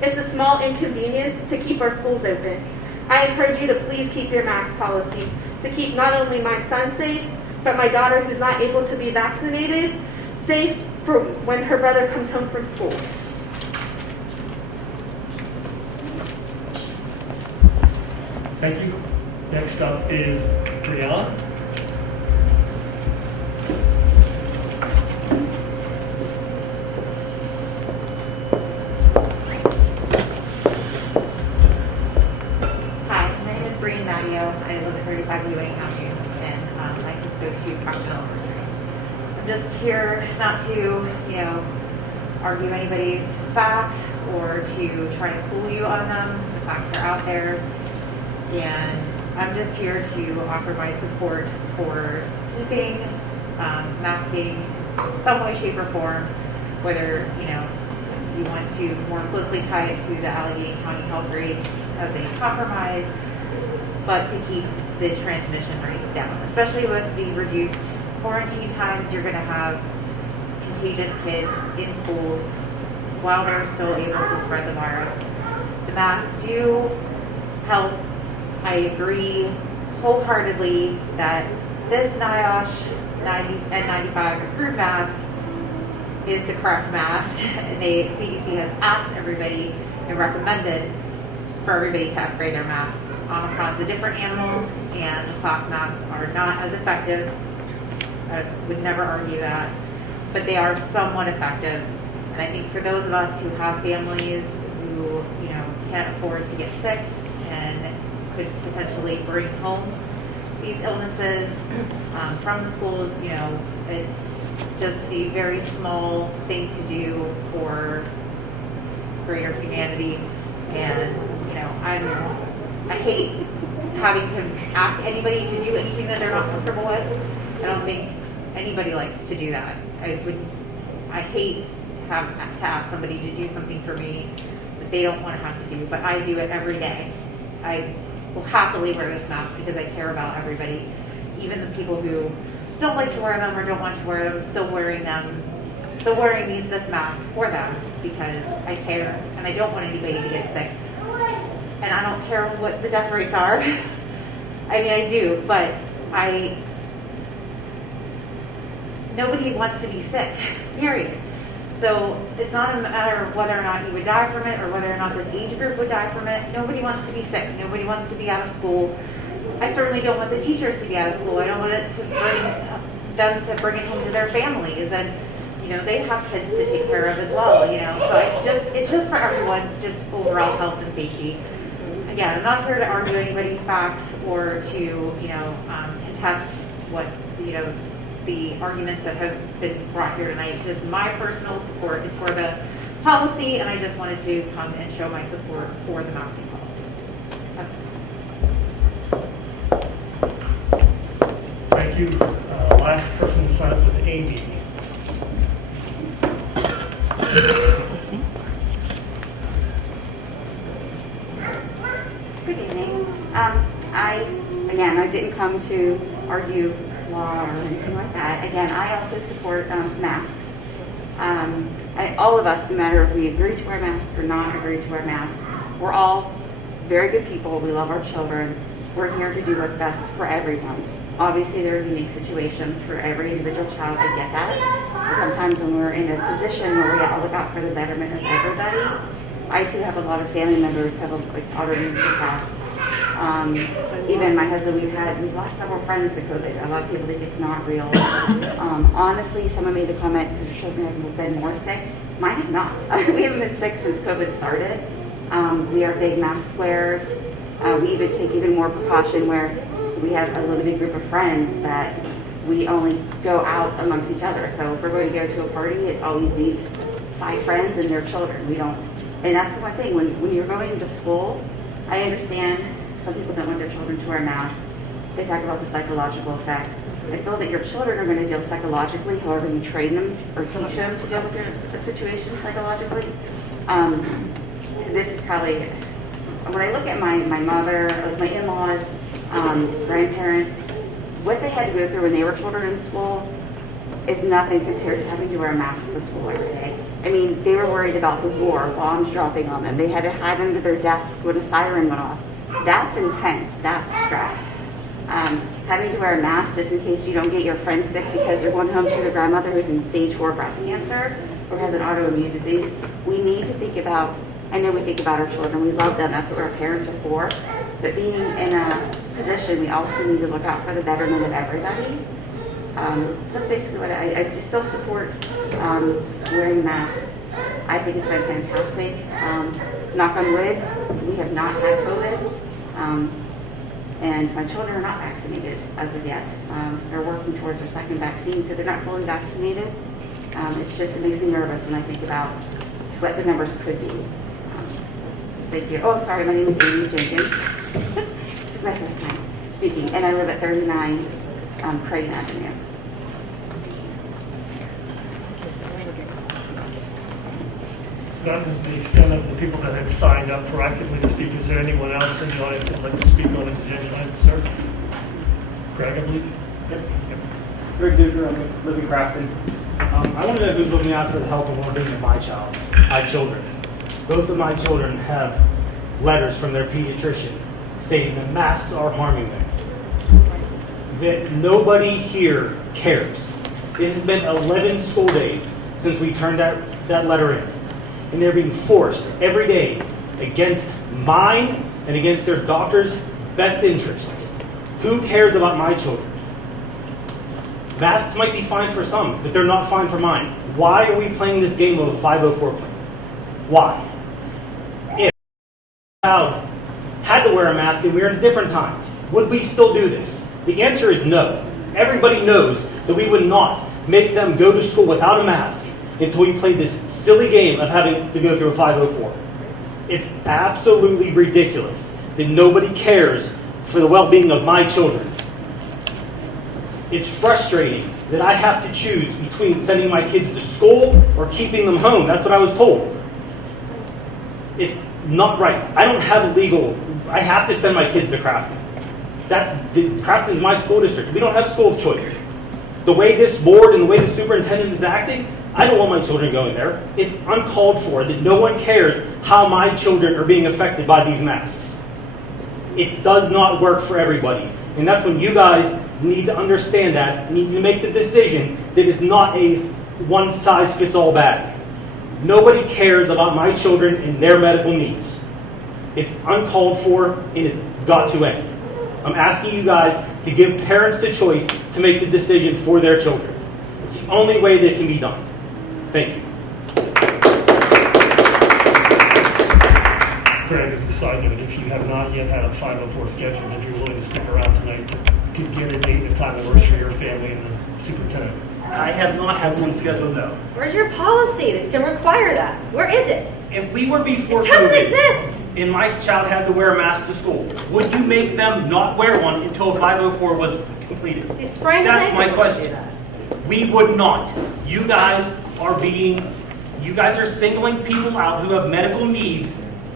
It's a small inconvenience to keep our schools open. I encourage you to please keep your mask policy to keep not only my son safe, but my daughter who's not able to be vaccinated safe for when her brother comes home from school. Thank you. Next up is Brianna. Hi, my name is Brian Maggio. I live at 35 Ewing Avenue, and my kids go to Proctor Elementary. I'm just here not to, argue anybody's facts or to try to school you on them. The facts are out there, and I'm just here to offer my support for keeping masking in some way, shape, or form, whether, you want to more closely tie it to the Allegheny County health rates as a compromise, but to keep the transmission rates down, especially with the reduced quarantine times. You're going to have contagious kids in schools while they're still able to spread the virus. The masks do help. I agree wholeheartedly that this NIOSH 90 and 95 approved mask is the correct mask. The CDC has asked everybody and recommended for everybody to upgrade their masks. Omicron's a different animal, and the cloth masks are not as effective. I would never argue that, but they are somewhat effective. And I think for those of us who have families who, can't afford to get sick and could potentially bring home these illnesses from the schools, it's just a very small thing to do for greater humanity. And, I hate having to ask anybody to do anything that they're not comfortable with. I don't think anybody likes to do that. I hate to ask somebody to do something for me that they don't want to have to do, but I do it every day. I will happily wear this mask because I care about everybody, even the people who don't like to wear them or don't want to wear them, still wearing this mask for them because I care and I don't want anybody to get sick. And I don't care what the death rates are. I mean, I do, but nobody wants to be sick, period. So it's not a matter of whether or not you would die from it or whether or not this age group would die from it. Nobody wants to be sick. Nobody wants to be out of school. I certainly don't want the teachers to be out of school. I don't want them to bring it home to their families. And, they have kids to take care of as well, So it's just for everyone's just overall health and safety. Again, I'm not here to argue anybody's facts or to, contest what, the arguments that have been brought here tonight. Just my personal support is for the policy, and I just wanted to come and show my support for the masking policy. Thank you. Last person to sign up was Amy. Good evening. I didn't come to argue law or anything like that. Again, I also support masks. All of us, no matter if we agree to wear masks or not agree to wear masks, we're all very good people. We love our children. We're here to do what's best for everyone. Obviously, there are unique situations for every individual child. I get that. But sometimes when we're in a position where we all look out for the betterment of everybody, I too have a lot of family members who have autoimmune suppressed. Even my husband, we've lost several friends to COVID. A lot of people think it's not real. Honestly, someone made the comment that your children have been more sick. Mine have not. We haven't been sick since COVID started. We are big mask wearers. We even take even more precaution where we have a limited group of friends that we only go out amongst each other. So if we're going to go to a party, it's always these 5 friends and their children. We don't, and that's the one thing, when you're going to school, I understand some people don't want their children to wear masks. They talk about the psychological effect. I feel that your children are going to deal psychologically, however you train them or teach them to deal with the situation psychologically. This is probably, when I look at my mother, my in-laws, grandparents, what they had to go through when they were children in school, is nothing compared to having to wear a mask to school every day. I mean, they were worried about the war, bombs dropping on them. They had to hide under their desk when a siren went off. That's intense. That's stress. Having to wear a mask just in case you don't get your friend sick because you're going home to your grandmother who's in stage 4 breast cancer or has an autoimmune disease. We need to think about, I know we think about our children. We love them. That's what our parents are for. But being in a position, we also need to look out for the betterment of everybody. So that's basically what I just still support wearing masks. I think it's been fantastic. Knock on wood, we have not had COVID. And my children are not vaccinated as of yet. They're working towards their second vaccine, so they're not fully vaccinated. It makes me nervous when I think about what the numbers could be. Thank you. Oh, I'm sorry, my name is Amy Jenkins. This is my first time speaking, and I live at 39 Creighton Avenue. So that is the extent of the people that had signed up proactively to speak. Is there anyone else in the audience that would like to speak on this agenda item, sir? Greg, I believe. Yep. Greg Duker, I live in Grafton. I want to know who's looking out for the health and well-being of my children. Both of my children have letters from their pediatrician stating that masks are harming them. That nobody here cares. It has been 11 school days since we turned that letter in. And they're being forced every day against mine and against their doctor's best interests. Who cares about my children? Masks might be fine for some, but they're not fine for mine. Why are we playing this game of a 504 plan? Why? If a child had to wear a mask and we were in different times, would we still do this? The answer is no. Everybody knows that we would not make them go to school without a mask until we played this silly game of having to go through a 504. It's absolutely ridiculous that nobody cares for the well-being of my children. It's frustrating that I have to choose between sending my kids to school or keeping them home. That's what I was told. It's not right. I don't have I have to send my kids to Crafton. Crafton is my school district. We don't have school of choice. The way this board and the way the superintendent is acting, I don't want my children going there. It's uncalled for that no one cares how my children are being affected by these masks. It does not work for everybody. And that's when you guys need to understand that, need to make the decision that it's not a one-size-fits-all bag. Nobody cares about my children and their medical needs. It's uncalled for, and it's got to end. I'm asking you guys to give parents the choice to make the decision for their children. It's the only way that can be done. Thank you. Greg, as a side note, if you have not yet had a 504 scheduled, if you're willing to stick around tonight to get a date and time that works for your family and the superintendent. I have not had one scheduled, no. Where's your policy that can require that? Where is it? If we were before It doesn't COVID, exist. and my child had to wear a mask to school, would you make them not wear one until 504 was completed? Is Frank That's saying my we question. should do that? We would not. You guys are singling people out who have medical needs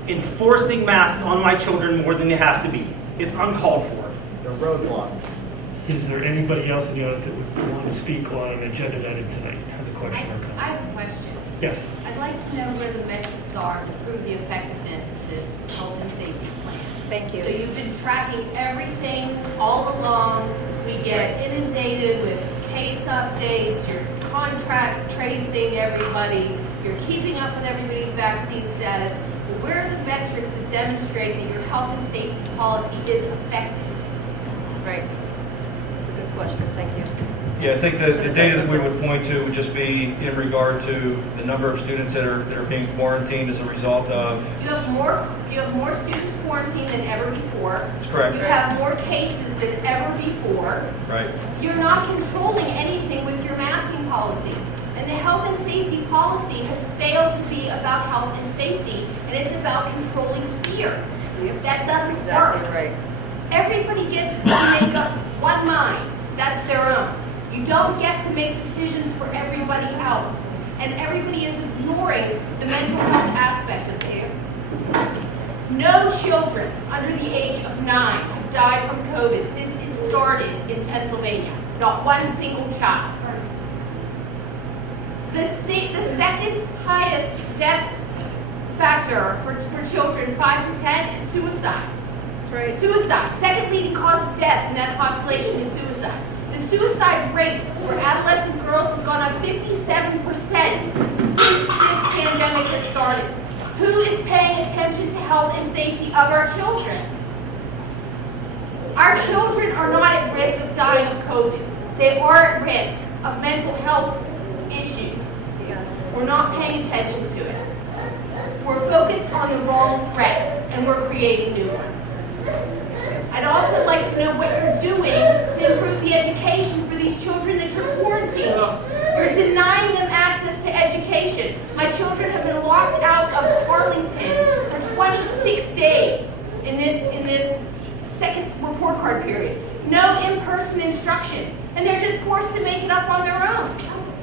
and forcing masks on my children more than they have to be. It's uncalled for. The roadblocks. Is there anybody else in the audience that would want to speak on an agenda item tonight? Has a question or comment? I have a question. Yes. I'd like to know where the metrics are to prove the effectiveness of this health and safety plan. Thank you. So you've been tracking everything all along. We get inundated with case updates, you're contract tracing everybody, you're keeping up with everybody's vaccine status. But where are the metrics that demonstrate that your health and safety policy is effective? Right. That's a good question. Thank you. Yeah, I think the data that we would point to would just be in regard to the number of students that are being quarantined as a result of. You have more students quarantined than ever before. That's correct. You have more cases than ever before. Right. You're not controlling anything with your masking policy. And the health and safety policy has failed to be about health and safety, and it's about controlling fear. That doesn't work. Right. Everybody gets to make up one mind. That's their own. You don't get to make decisions for everybody else. And everybody is ignoring the mental health aspect of this. No children under the age of 9 have died from COVID since it started in Pennsylvania. Not one single child. The second highest death factor for children 5 to 10 is suicide. That's right. Suicide. Second leading cause of death in that population is suicide. The suicide rate for adolescent girls has gone up 57% since this pandemic has started. Who is paying attention to health and safety of our children? Our children are not at risk of dying of COVID. They are at risk of mental health issues. We're not paying attention to it. We're focused on the wrong threat, and we're creating new ones. I'd also like to know what you're doing to improve the education for these children that you're quarantining. You're denying them access to education. My children have been locked out of Arlington for 26 days in this second report card period. No in-person instruction, and they're just forced to make it up on their own.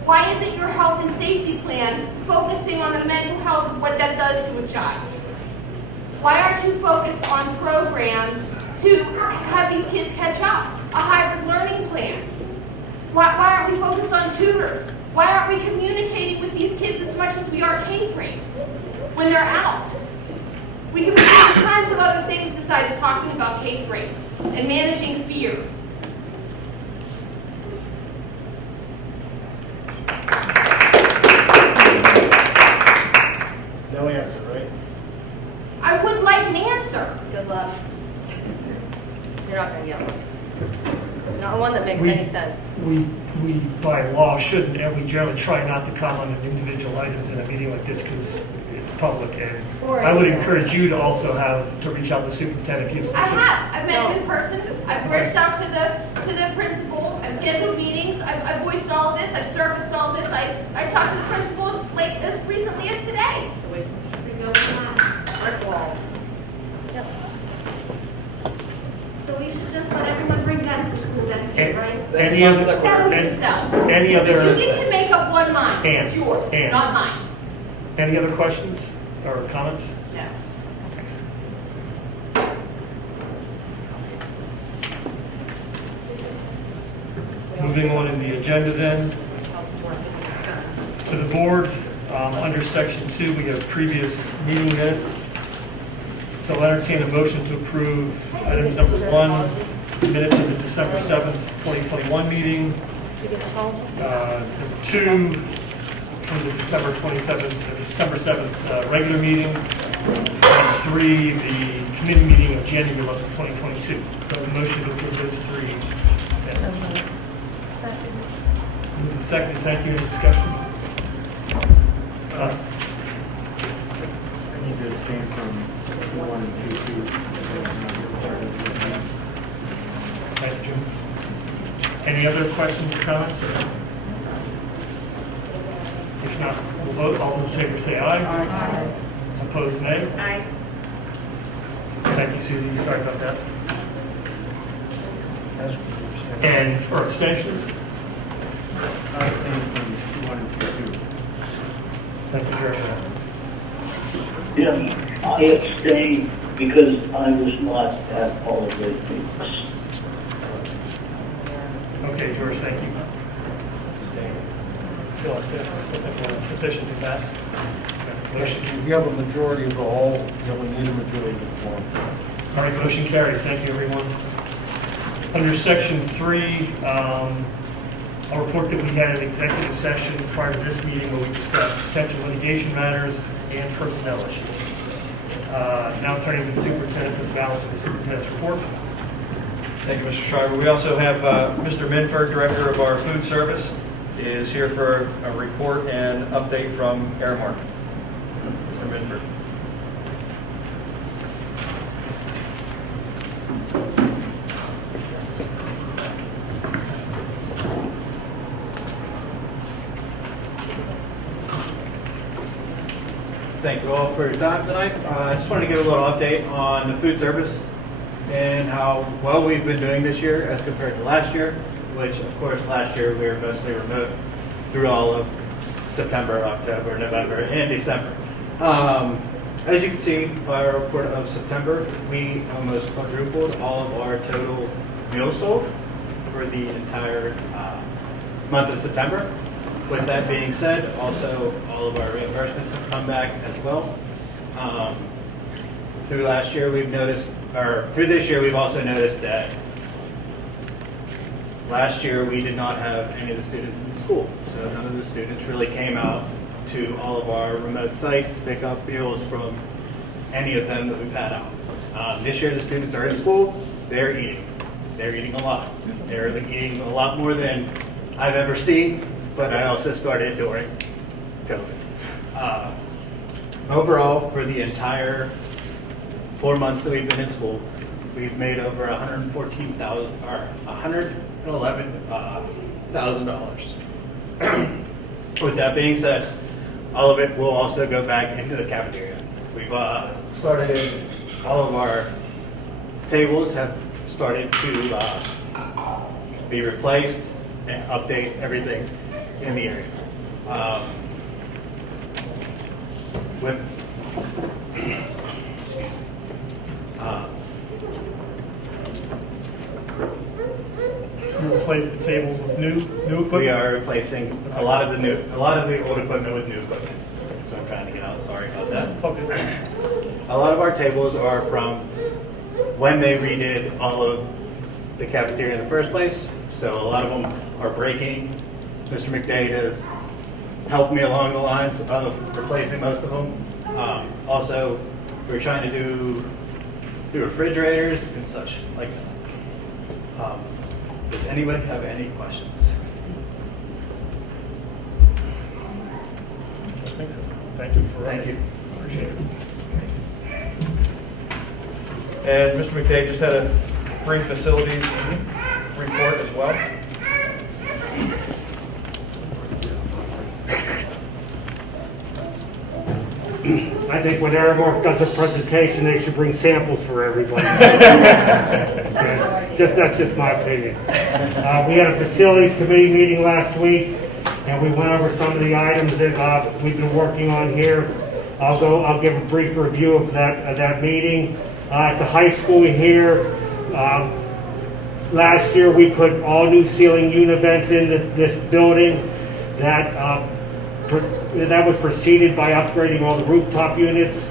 Why isn't your health and safety plan focusing on the mental health of what that does to a child? Why aren't you focused on programs to have these kids catch up? A hybrid learning plan. Why aren't we focused on tutors? Why aren't we communicating with these kids as much as we are case rates when they're out? We can be doing tons of other things besides talking about case rates and managing fear. No answer, right? I would like an answer. Good luck. You're not going to get one. Not one that makes We- any sense. We by law shouldn't, and we generally try not to comment on individual items in a meeting like this because it's public. And I would encourage you to also to reach out to the superintendent if you have I specific. have. I've met him in person. I've reached out to the principal. I've scheduled meetings. I've voiced all of this. I've surfaced all of this. I talked to the principals like as recently as today. It's a waste. Brick wall. Yep. So we should just let everyone bring medicine to the benefit, right? Any other? Settle yourself. Any You other? get to make up one mind. It's yours, And. not mine. Any other questions or comments? No. Moving on in the agenda then, to the board, under section 2, we have previous meeting minutes. So I'll entertain a motion to approve items number 1, minutes of the December 7th, 2021 meeting. Number 2, from the December 7th regular meeting. And 3, the committee meeting of January 11th, 2022. So the motion to approve those 3 minutes. Moved and seconded. Thank you. Any discussion? I need to abstain from 1 and 2. Thank you, Jim. Any other questions or comments? If not, we'll vote. All those in favor say aye. Aye. Opposed, nay. Aye. Thank you, Susie. Sorry about that. And for abstentions? I abstain from 1 and 2. Thank you, Jerry. Yes, I abstain because I was not at all of those meetings. Okay, George, thank you. Phil, I think we're sufficient to that. Motion. If you have a majority of the whole, you'll need a majority of the form. All right, motion carries. Thank you, everyone. Under section 3, I'll report that we had an executive session prior to this meeting where we discussed potential litigation matters and personnel issues. Now turning to the superintendent for the balance of the superintendent's report. Thank you, Mr. Schreiber. We also have Mr. Minford, Director of our Food Service, is here for a report and update from Aramark. Mr. Minford. Thank you all for your time tonight. I just wanted to give a little update on the food service and how well we've been doing this year as compared to last year, which of course last year we were mostly remote through all of September, October, November, and December. As you can see by our report of September, we almost quadrupled all of our total meals sold for the entire month of September. With that being said, also all of our reimbursements have come back as well. Through last year, we've noticed, or through this year, we've also noticed that last year we did not have any of the students in the school. So none of the students really came out to all of our remote sites to pick up meals from any of them that we've had out. This year, the students are in school. They're eating. They're eating a lot. They're eating a lot more than I've ever seen, but I also started during COVID. Overall, for the entire 4 months that we've been in school, we've made over $111,000. With that being said, all of it will also go back into the cafeteria. We've started, all of our tables have started to be replaced and update everything in the area. You replace the tables with new equipment? We are replacing a lot of the old equipment with new equipment. So I'm trying to get out, sorry about that. A lot of our tables are from when they redid all of the cafeteria in the first place. So a lot of them are breaking. Mr. McDade has helped me along the lines of replacing most of them. Also, we're trying to do refrigerators and such like that. Does anybody have any questions? I think so. Thank you for Thank you. Appreciate it. And Mr. McDade just had a brief facilities report as well. I think when Aramark does a presentation, they should bring samples for everybody. That's just my opinion. We had a facilities committee meeting last week, and we went over some of the items that we've been working on here. I'll give a brief review of that meeting. At the high school here, last year we put all new ceiling univents in this building. That was preceded by upgrading all the rooftop units.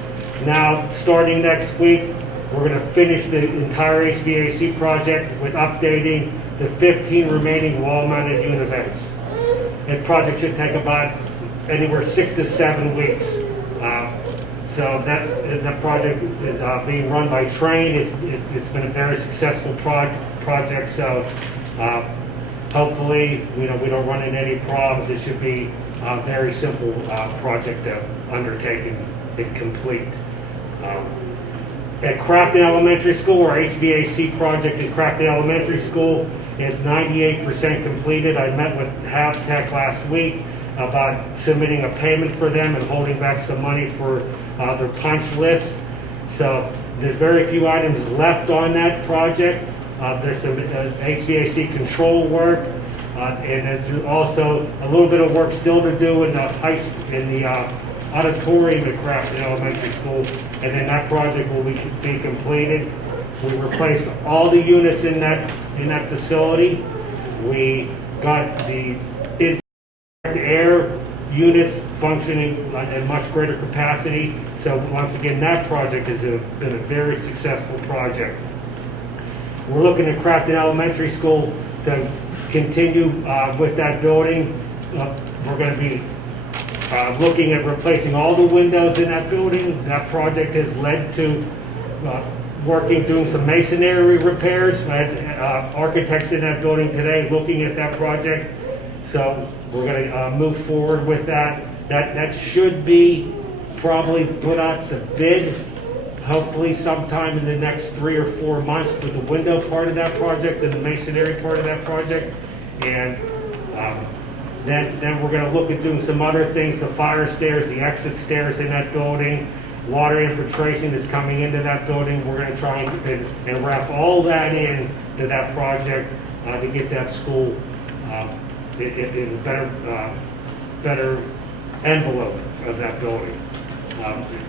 Now, starting next week, we're going to finish the entire HVAC project with updating the 15 remaining wall-mounted univents. The project should take about anywhere 6 to 7 weeks. So that project is being run by Trane. It's been a very successful project. So hopefully, we don't run into any problems. It should be a very simple project to undertake and complete. At Crafton Elementary School, our HVAC project at Crafton Elementary School is 98% completed. I met with HavTech last week about submitting a payment for them and holding back some money for their punch list. So there's very few items left on that project. There's some HVAC control work, and there's also a little bit of work still to do in the auditorium at Crafton Elementary School, and then that project will be completed. We replaced all the units in that facility. We got the air units functioning at much greater capacity. So once again, that project has been a very successful project. We're looking at Crafton Elementary School to continue with that building. We're going to be looking at replacing all the windows in that building. That project has led to doing some masonry repairs. I had architects in that building today looking at that project. So we're going to move forward with that. That should be probably put out to bid, hopefully sometime in the next 3 or 4 months for the window part of that project and the masonry part of that project. And then we're going to look at doing some other things, the fire stairs, the exit stairs in that building, water infiltration that's coming into that building. We're going to try and wrap all that in to that project to get that school in a better envelope of that building.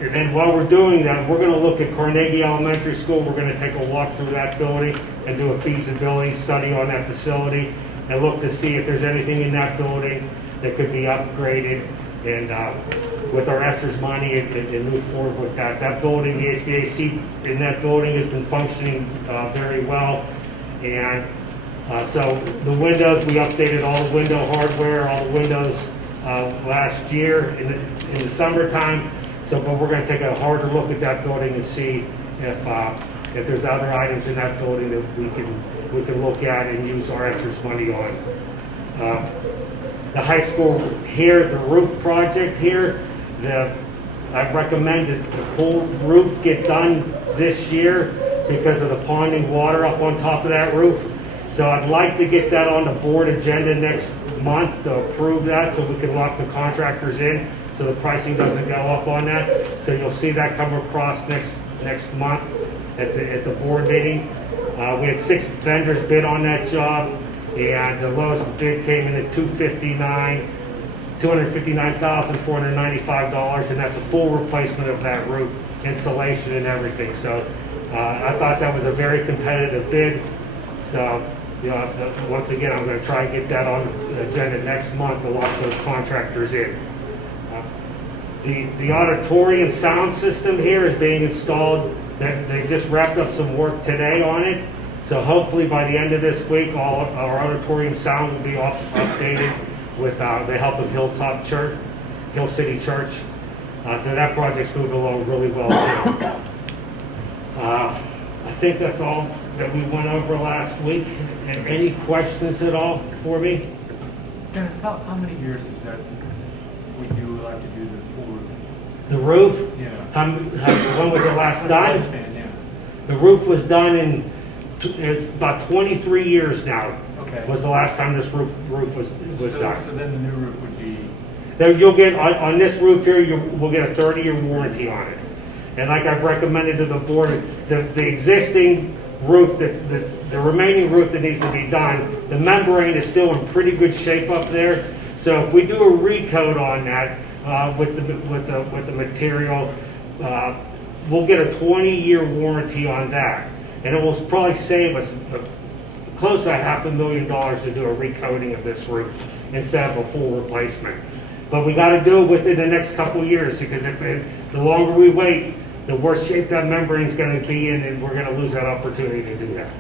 And then while we're doing that, we're going to look at Carnegie Elementary School. We're going to take a walk through that building and do a feasibility study on that facility and look to see if there's anything in that building that could be upgraded, and with our ESSER's money, and move forward with that. That building, the HVAC in that building has been functioning very well, and so the windows, we updated all the window hardware, all the windows last year in the summertime. So, but we're going to take a harder look at that building and see if there's other items in that building that we can look at and use our ESSER's money on. The high school here, the roof project here, I recommend that the whole roof get done this year because of the ponding water up on top of that roof. So I'd like to get that on the board agenda next month to approve that so we can lock the contractors in so the pricing doesn't go up on that. So you'll see that come across next month at the board meeting. We had 6 vendors bid on that job, and the lowest bid came in at $259,495, and that's a full replacement of that roof, insulation and everything. So I thought that was a very competitive bid. So, once again, I'm going to try and get that on the agenda next month to lock those contractors in. The auditorium sound system here is being installed. They just wrapped up some work today on it. So hopefully by the end of this week, all our auditorium sound will be updated with the help of Hill City Church. So that project's moved along really well too. I think that's all that we went over last week. And any questions at all for me? Dennis, how many years is that would you like to do the full roof? The roof? Yeah. When was it last I done? understand, yeah. The roof was done it's about 23 years now. Okay. Was the last time this roof was done. So then the new roof would be... Then you'll get, on this roof here, we'll get a 30-year warranty on it. And like I've recommended to the board, the existing roof, the remaining roof that needs to be done, the membrane is still in pretty good shape up there. So if we do a recoat on that with the material, we'll get a 20-year warranty on that. And it will probably save us close to $500,000 to do a recoating of this roof instead of a full replacement. But we got to do it within the next couple of years, because the longer we wait, the worse shape that membrane is going to be in, and we're going to lose that opportunity to do that.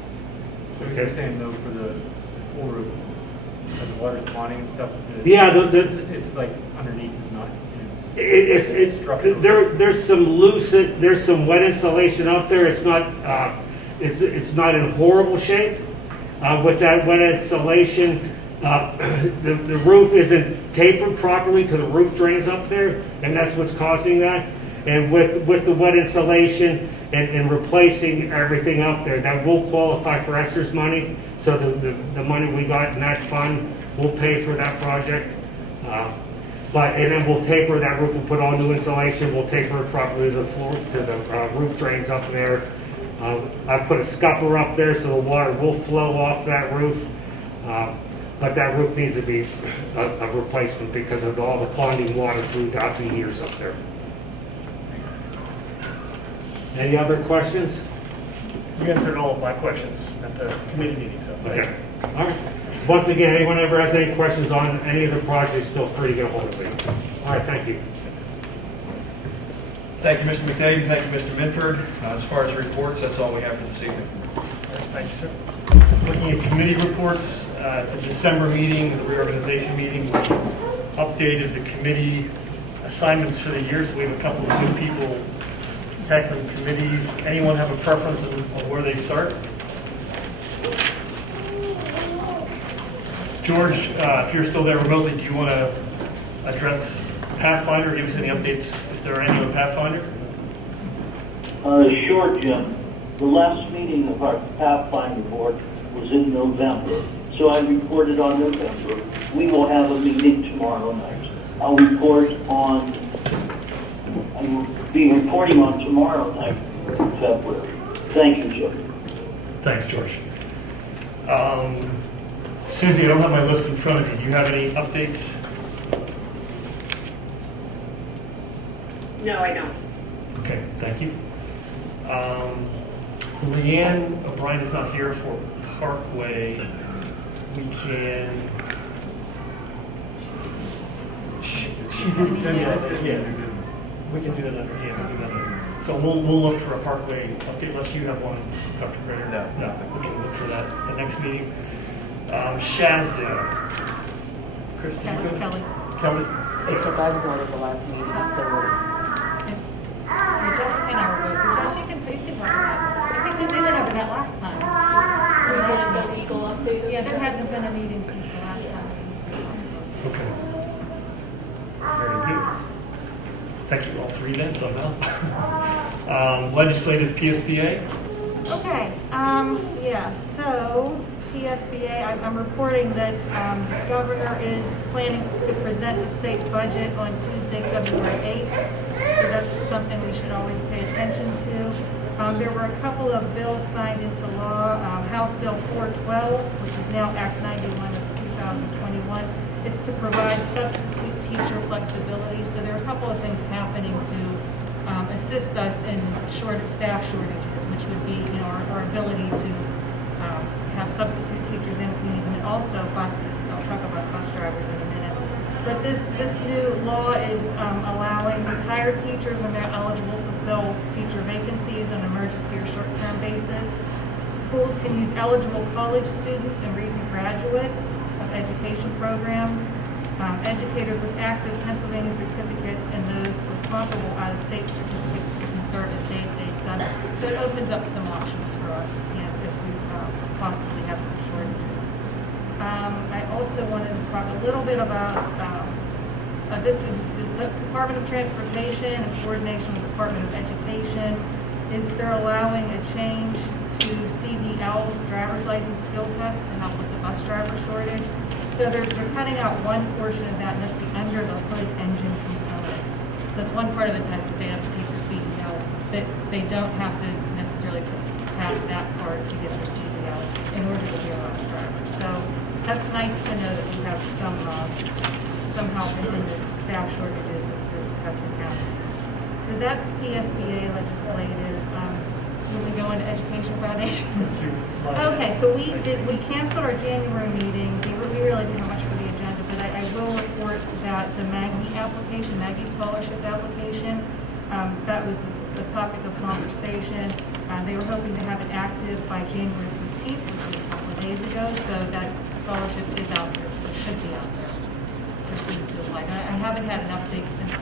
So you're saying though for the full roof, for the water spawning and stuff? Yeah, it's like underneath is not... There's some wet insulation up there. It's not it's not in horrible shape. With that wet insulation, the roof isn't tapered properly to the roof drains up there, and that's what's causing that. And with the wet insulation and replacing everything up there, that will qualify for ESSER's money. So the money we got in that fund will pay for that project. And then we'll taper that roof. We'll put all new insulation. We'll taper it properly to the floor, to the roof drains up there. I've put a scupper up there so the water will flow off that roof. But that roof needs to be a replacement because of all the ponding water throughout the years up there. Any other questions? You answered all of my questions at the committee meeting, so. Okay. All right. Once again, anyone ever has any questions on any of the projects, feel free to get a hold of me. All right, thank you. Thank you, Mr. McDade. Thank you, Mr. Minford. As far as reports, that's all we have for this evening. Thank you, sir. Looking at committee reports, the December meeting, the reorganization meeting, we updated the committee assignments for the year, so we have a couple of new people tackling committees. Anyone have a preference on where they start? George, if you're still there remotely, do you want to address Pathfinder, give us any updates if there are any on Pathfinder? Sure, Jim. The last meeting of our Pathfinder board was in November, so I reported on November. We will have a meeting tomorrow night. I will be reporting on tomorrow night in February. Thank you, Jim. Thanks, George. Susie, I don't have my list in front of you. Do you have any updates? No, I don't. Okay, thank you. Leanne O'Brien is not here for Parkway. We can She's in, yeah, we can do that under, yeah, we can do that under. So we'll look for a Parkway update, unless you have one, Dr. Grader. No, we can look for that at the next meeting. Shasdale. Chris, do you go? Kelly? Except I was on at the last meeting, so. Jessica and I were good. Jessica, you can talk about it. I think we did have that last time. We did the legal update. Yeah, there hasn't been a meeting since the last time. Okay. Very good. Thank you all three then, somehow. Legislative PSBA. Okay, yeah, so PSBA, I'm reporting that the governor is planning to present the state budget on Tuesday, February 8th. So that's something we should always pay attention to. There were a couple of bills signed into law. House Bill 412, which is now Act 91 of 2021. It's to provide substitute teacher flexibility. So there are a couple of things happening to assist us in staff shortages, which would be, our ability to have substitute teachers in if we need them, and also buses. So I'll talk about bus drivers in a minute. But this new law is allowing retired teachers are now eligible to fill teacher vacancies on an emergency or short-term basis. Schools can use eligible college students and recent graduates of education programs. Educators with active Pennsylvania certificates and those with comparable out-of-state certificates can serve as day-to-day subs. So it opens up some options for us, if we possibly have some shortages. I also wanted to talk a little bit about the Department of Transportation in coordination with the Department of Education they're allowing a change to CDL driver's license skill test to help with the bus driver shortage. So they're cutting out one portion of that, and that's the under the hood engine components. So it's one part of the test that they have to take their CDL, but they don't have to necessarily pass that part to get their CDL in order to be a bus driver. So that's nice to know that we have some help in the staff shortages that there's cuts in happening. So that's PSBA legislative. When we go into Education Foundation. Okay, so we canceled our January meeting. We really didn't have much for the agenda, but I will report that the Maggie Scholarship application, that was the topic of conversation. They were hoping to have it active by January 15th, which was a couple of days ago, so that scholarship is out there, or should be out there for students to apply. I haven't had an update since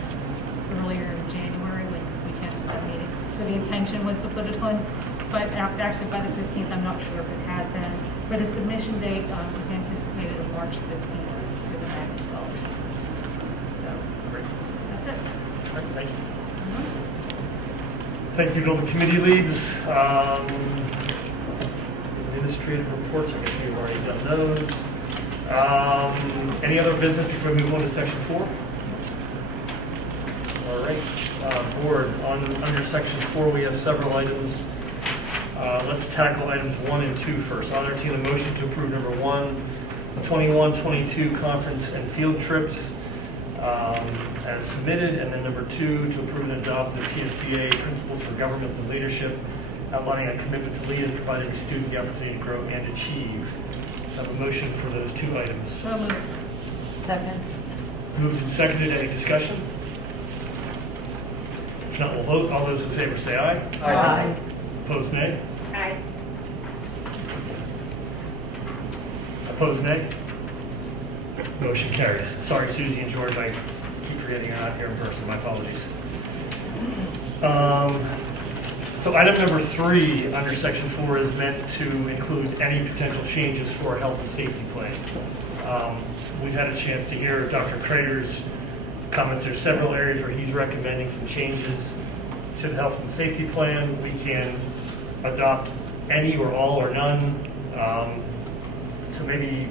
earlier in January when we canceled that meeting. So the intention was to put it on, but active by the 15th. I'm not sure if it had been, but a submission date is anticipated of March 15th for the Maggie Scholarship. So that's it. Thank you. Thank you to all the committee leads. Administrative reports, I guess we've already done those. Any other business before we move on to section 4? All right. Board, under section 4, we have several items. Let's tackle items 1 and 2 first. I'll entertain a motion to approve number 1, the 21-22 conference and field trips as submitted, and then number 2, to approve and adopt the PSBA Principles for Governance and Leadership, outlining a commitment to lead and provide every student the opportunity to grow and achieve. I have a motion for those 2 items. So moved. Second. Moved and seconded. Any discussion? If not, we'll vote. All those in favor say aye. Aye. Opposed, nay. Aye. Opposed, nay. Motion carries. Sorry, Susie and George, I keep forgetting you're not here in person. My apologies. So item number 3 under section 4 is meant to include any potential changes for a health and safety plan. We've had a chance to hear Dr. Crater's comments. There's several areas where he's recommending some changes to the health and safety plan. We can adopt any or all or none. So maybe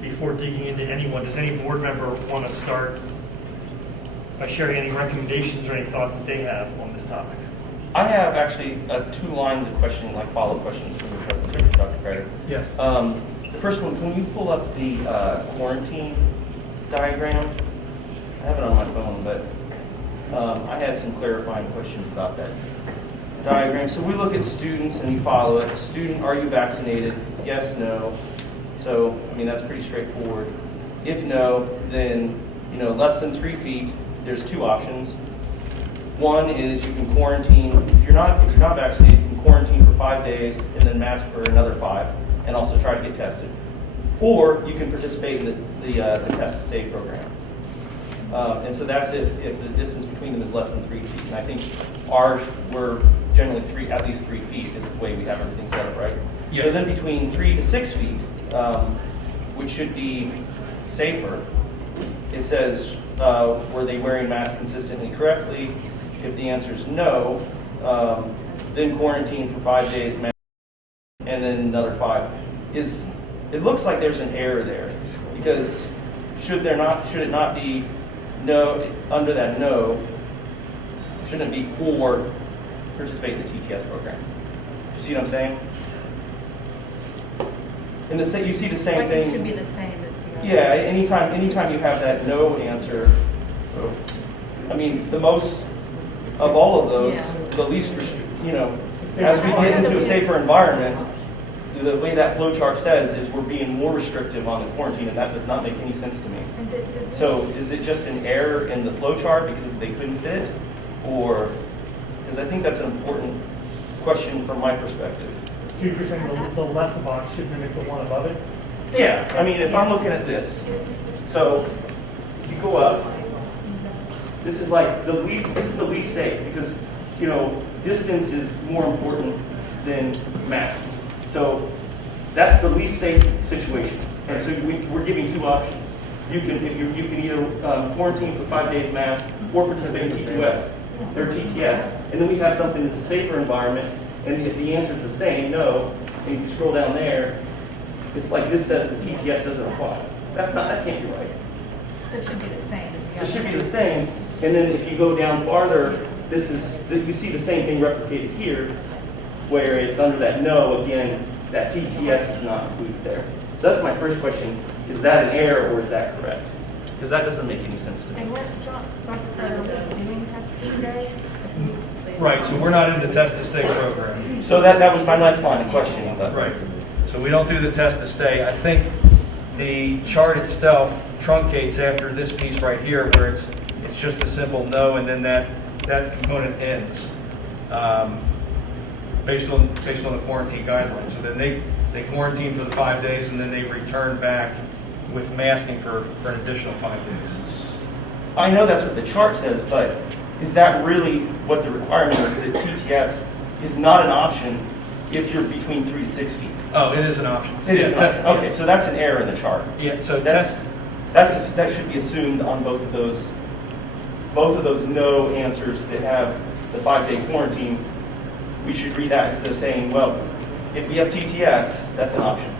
before digging into anyone, does any board member want to start by sharing any recommendations or any thoughts that they have on this topic? I have actually 2 lines of questioning, like follow-up questions from the presentation, Dr. Crater. Yeah. The first one, can you pull up the quarantine diagram? I have it on my phone, but I had some clarifying questions about that diagram. So we look at students and you follow it. Student, are you vaccinated? Yes, no. So, I mean, that's pretty straightforward. If no, then less than 3 feet, there's two options. One is you can quarantine, if you're not vaccinated, you can quarantine for 5 days and then mask for another 5 and also try to get tested. Or you can participate in the Test to Stay program. And so that's if the distance between them is less than 3 feet. And I think ours, we're generally at least 3 feet is the way we have everything set up, right? Yes. So then between 3 to 6 feet, which should be safer, it says, were they wearing masks consistently correctly? If the answer is no, then quarantine for 5 days, and then another 5. It looks like there's an error there, because should it not be no, under that no, shouldn't it be or participate in the TTS program? You see what I'm saying? And you see the same Like thing. it should be the same as the other. Yeah, anytime you have that no answer, I mean, the most of all of those, the least, as we get into a safer environment, the way that flow chart says is we're being more restrictive on the quarantine, and that does not make any sense to me. So is it just an error in the flow chart because they couldn't fit? Or, because I think that's an important question from my perspective. So you're saying the left box should mimic the one above it? Yeah, I mean, if I'm looking at this, so if you go up, this is the least safe because, distance is more important than mask. So that's the least safe situation. And so we're giving two options. You can either quarantine for 5 days mask or participate in TTS, and then we have something that's a safer environment. And if the answer is the same, no, and you scroll down there, it's like this says the TTS doesn't apply. That can't be right. So it should be the same as the other. It should be the same. And then if you go down farther, you see the same thing replicated here, where it's under that no, again, that TTS is not included there. So that's my first question. Is that an error or is that correct? Because that doesn't make any sense to me. And what doing test today? Right, so we're not in the Test to Stay program. So that was my next line of questioning. Right. So we don't do the Test to Stay. I think the chart itself truncates after this piece right here, where it's just a simple no, and then that component ends based on the quarantine guidelines. So then they quarantine for the 5 days, and then they return back with masking for an additional 5 days. I know that's what the chart says, but is that really what the requirement is, that TTS is not an option if you're between 3 to 6 feet? Oh, it is an option. It is an option. Okay, so that's an error in the chart. Yeah, so that should be assumed on both of those no answers that have the 5-day quarantine. We should read that instead of saying, well, if we have TTS, that's an option.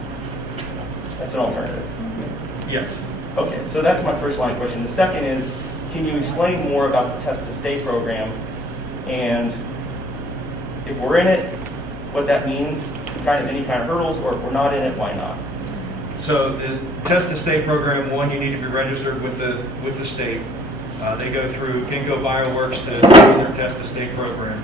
That's an alternative. Yes. Okay, so that's my first line question. The second is, can you explain more about the Test to Stay program, and if we're in it, what that means, any kind of hurdles, or if we're not in it, why not? So the Test to Stay program, one, you need to be registered with the state. They go through Ginkgo Bioworks to do their Test to Stay program.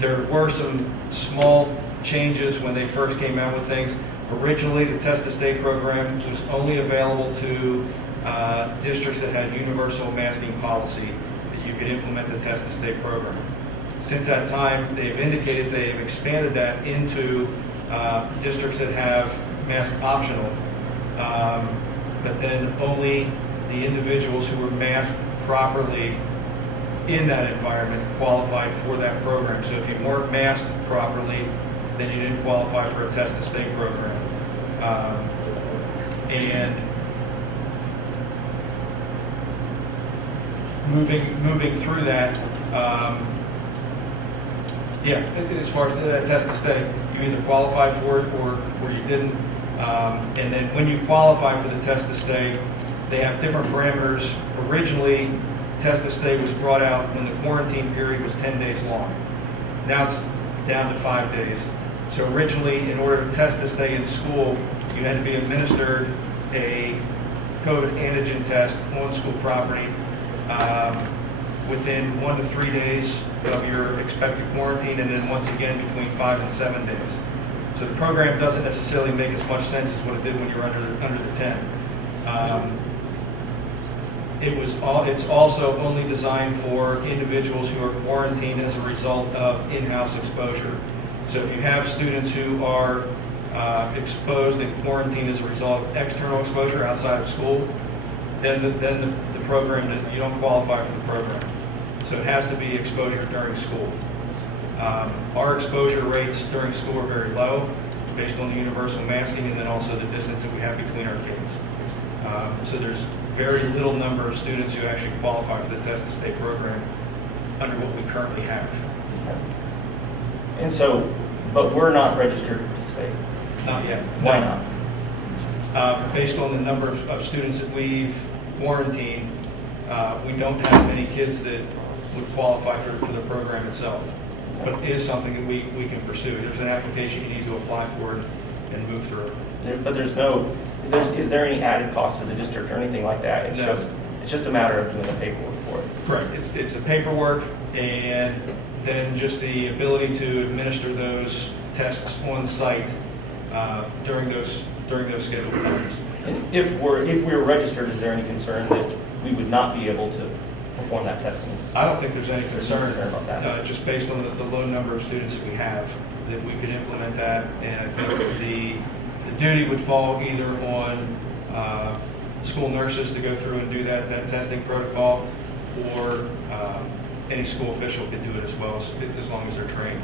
There were some small changes when they first came out with things. Originally, the Test to Stay program was only available to districts that had universal masking policy, that you could implement the Test to Stay program. Since that time, they've indicated they've expanded that into districts that have mask optional, but then only the individuals who were masked properly in that environment qualified for that program. So if you weren't masked properly, then you didn't qualify for a Test to Stay program. And moving through that, as far as the Test to Stay, you either qualified for it or you didn't. And then when you qualify for the Test to Stay, they have different parameters. Originally, Test to Stay was brought out when the quarantine period was 10 days long. Now it's down to 5 days. So originally, in order to Test to Stay in school, you had to be administered a COVID antigen test on school property within 1 to 3 days of your expected quarantine, and then once again between 5 and 7 days. So the program doesn't necessarily make as much sense as what it did when you were under the 10. It's also only designed for individuals who are quarantined as a result of in-house exposure. So if you have students who are exposed and quarantined as a result of external exposure outside of school, then the program, you don't qualify for the program. So it has to be exposure during school. Our exposure rates during school are very low, based on the universal masking and then also the distance that we have between our kids. So there's very little number of students who actually qualify for the Test to Stay program under what we currently have. And so, but we're not registered to participate. Not yet. Why not? Based on the number of students that we've quarantined, we don't have many kids that would qualify for the program itself. But it is something that we can pursue. There's an application you need to apply for and move through. But is there any added cost to the district or anything like that? It's just a matter of doing the paperwork for it. Correct. It's the paperwork and then just the ability to administer those tests on site during those scheduled times. And if we were registered, is there any concern that we would not be able to perform that testing? I don't think there's any concern about that. Just based on the low number of students that we have, that we could implement that. And I think the duty would fall either on school nurses to go through and do that testing protocol, or any school official could do it as well, as long as they're trained.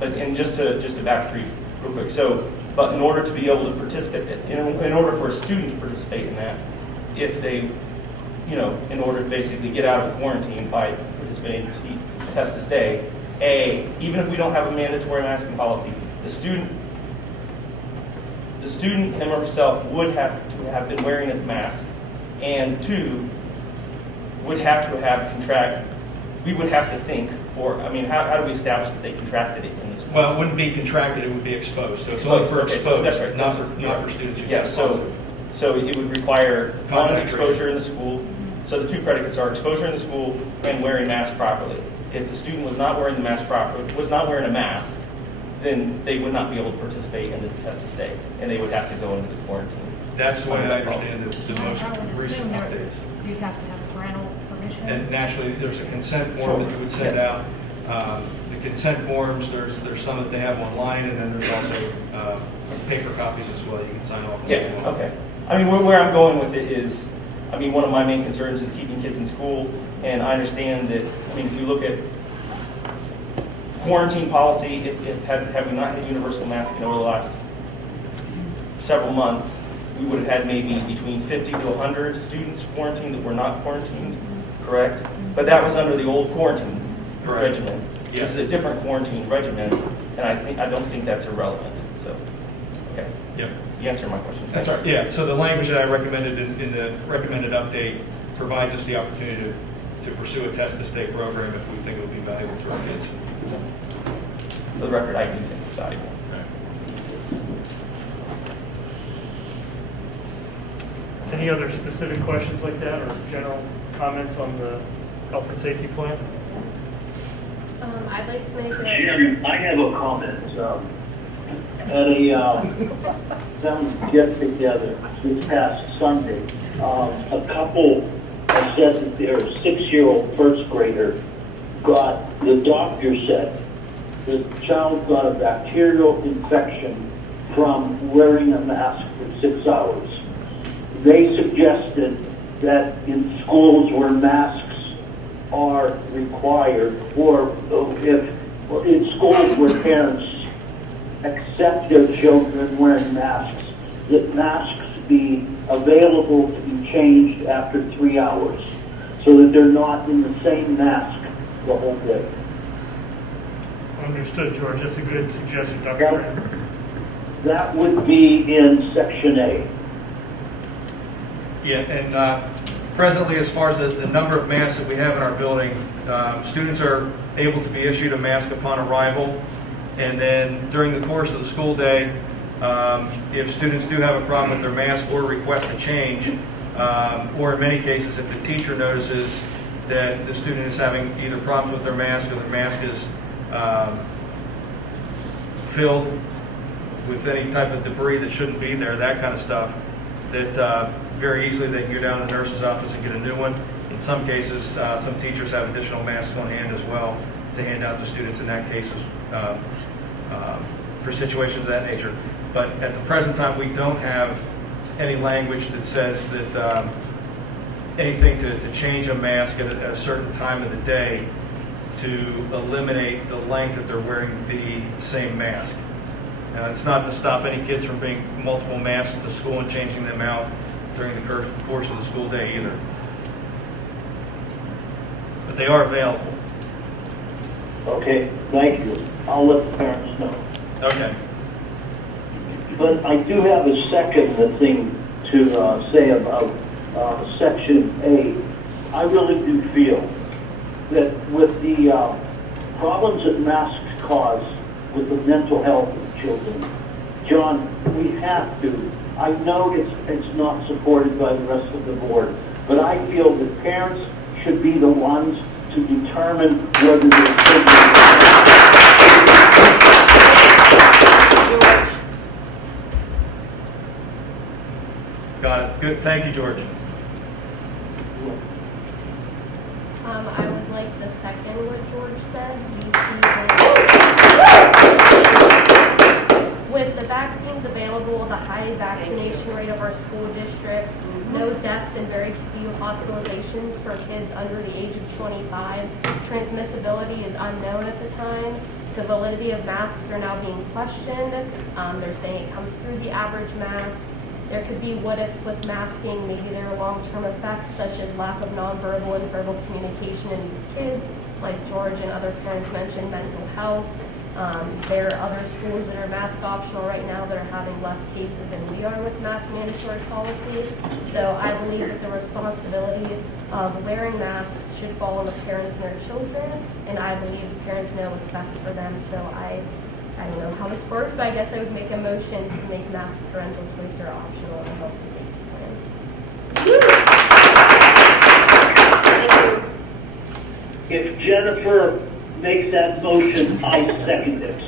But and just to back real quick, but in order to be able to participate, in order for a student to participate in that, if they, in order to basically get out of quarantine by participating in Test to Stay, even if we don't have a mandatory masking policy, the student him or herself would have to have been wearing a mask, and two, would have to have we would have to think, how do we establish that they contracted it in the school? Well, it wouldn't be contracted, it would be exposed. So it's only for exposed, so that's right. not for students who Yeah, so it would require Contact exposure in the school. So the two predicates are exposure in the school and wearing mask properly. If the student was not wearing the mask properly, was not wearing a mask, then they would not be able to participate in the Test to Stay, and they would have to go into the quarantine. That's the way I understand the I most would recent assume updates. you'd have to have parental permission. And naturally, there's a consent form that you would send out. The consent forms, there's some that they have online, and then there's also paper copies as well. You can sign off on. Yeah, okay. Where I'm going with it is, one of my main concerns is keeping kids in school, and I understand that, if you look at quarantine policy, had we not had universal masking over the last several months, we would have had maybe between 50 to 100 students quarantined that were not quarantined, correct? But that was under the old quarantine regimen. Yeah. This is a different quarantine regimen, and I don't think that's irrelevant. So, okay. Yep. You answered my question. That's Thanks. right. Yeah. So the language that I recommended in the recommended update provides us the opportunity to pursue a Test to Stay program if we think it would be valuable to our kids. For the record, I do think it's valuable. Any other specific questions like that, or general comments on the health and safety plan? I'd like to make a... Chairman, I have a comment. At a get-together this past Sunday, a couple said that their 6-year-old first grader the doctor said the child got a bacterial infection from wearing a mask for 6 hours. They suggested that in schools where masks are required, or if in schools where parents accept their children wearing masks, that masks be available to be changed after 3 hours, so that they're not in the same mask the whole day. Understood, George. That's a good suggestion, Dr. Grant. That would be in Section A. Yeah, and presently, as far as the number of masks that we have in our building, students are able to be issued a mask upon arrival, and then during the course of the school day, if students do have a problem with their mask or request a change, or in many cases, if the teacher notices that the student is having either problems with their mask or their mask is filled with any type of debris that shouldn't be there, that kind of stuff, that very easily they can go down to the nurse's office and get a new one. In some cases, some teachers have additional masks on hand as well to hand out to students in that cases for situations of that nature. But at the present time, we don't have any language that says that anything to change a mask at a certain time of the day to eliminate the length that they're wearing the same mask. It's not to stop any kids from bringing multiple masks to school and changing them out during the course of the school day either. But they are available. Okay, thank you. I'll let the parents know. Okay. But I do have a second thing to say about Section A. I really do feel that with the problems that masks cause with the mental health of children, John, we have to. I know it's not supported by the rest of the board, but I feel that parents should be the ones to determine whether their children. Got it. Good. Thank you, George. I would like to second what George said. You see with the vaccines available, the high vaccination rate of our school districts, no deaths and very few hospitalizations for kids under the age of 25. Transmissibility is unknown at the time. The validity of masks are now being questioned. They're saying it comes through the average mask. There could be what-ifs with masking. Maybe there are long-term effects such as lack of nonverbal and verbal communication in these kids, like George and other parents mentioned, mental health. There are other schools that are mask optional right now that are having less cases than we are with mask mandatory policy. So I believe that the responsibility of wearing masks should fall on the parents and their children, and I believe the parents know what's best for them. So I don't know how this works, but I guess I would make a motion to make mask parental choice or optional in the health and safety plan. If Jennifer makes that motion, I second it.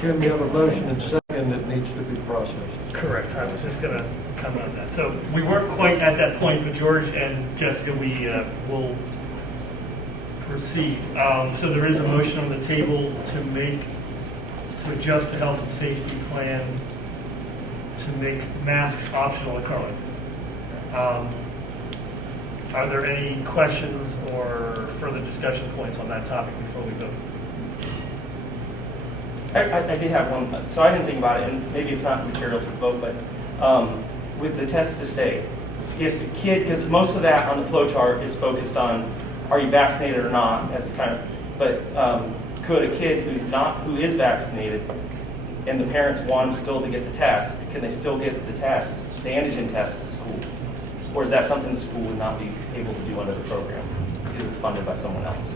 Jim, we have a motion and second that needs to be processed. Correct. I was just going to comment on that. So we weren't quite at that point, but George and Jessica, we will proceed. So there is a motion on the table to adjust the health and safety plan to make masks optional at Carlton. Are there any questions or further discussion points on that topic before we vote? I did have one, so I didn't think about it, and maybe it's not material to the vote, but with the test to stay, if the kid, because most of that on the flow chart is focused on are you vaccinated or not, that's kind of, but could a kid who is vaccinated and the parents want them still to get the test, can they still get the test, the antigen test at the school? Or is that something the school would not be able to do under the program because it's funded by someone else?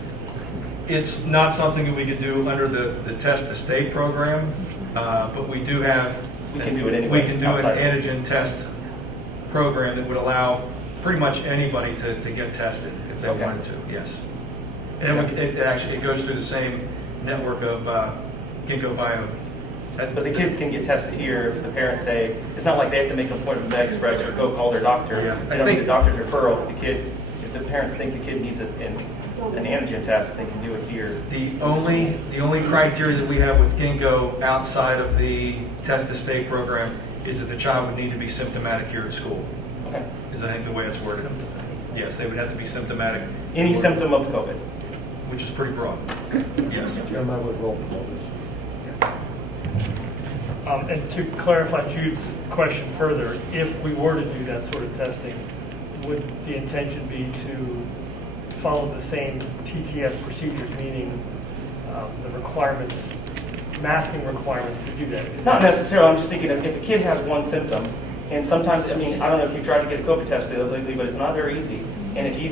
It's not something that we could do under the Test to Stay program, but we do have. We can do it anyway. We can do an antigen test program that would allow pretty much anybody to get tested if they wanted to. Yes, and it goes through the same network of Ginkgo Bio. But the kids can get tested here if the parents say it's not like they have to make an appointment with Express or go call their doctor. Yeah. They don't need the doctor's referral. If the parents think the kid needs an antigen test, they can do it here. The only criteria that we have with Ginkgo outside of the Test to Stay program is that the child would need to be symptomatic here at school. Okay. Is I think the way it's worded. Yes, they would have to be symptomatic. Any symptom of COVID. Which is pretty broad. Yes. Jim, I would roll the this. And to clarify Jude's question further, if we were to do that sort of testing, would the intention be to follow the same TTS procedures, meaning the requirements, masking requirements to do that? Not necessarily. I'm just thinking if a kid has one symptom, and sometimes, I mean, I don't know if you tried to get a COVID test lately, but it's not very easy. And if you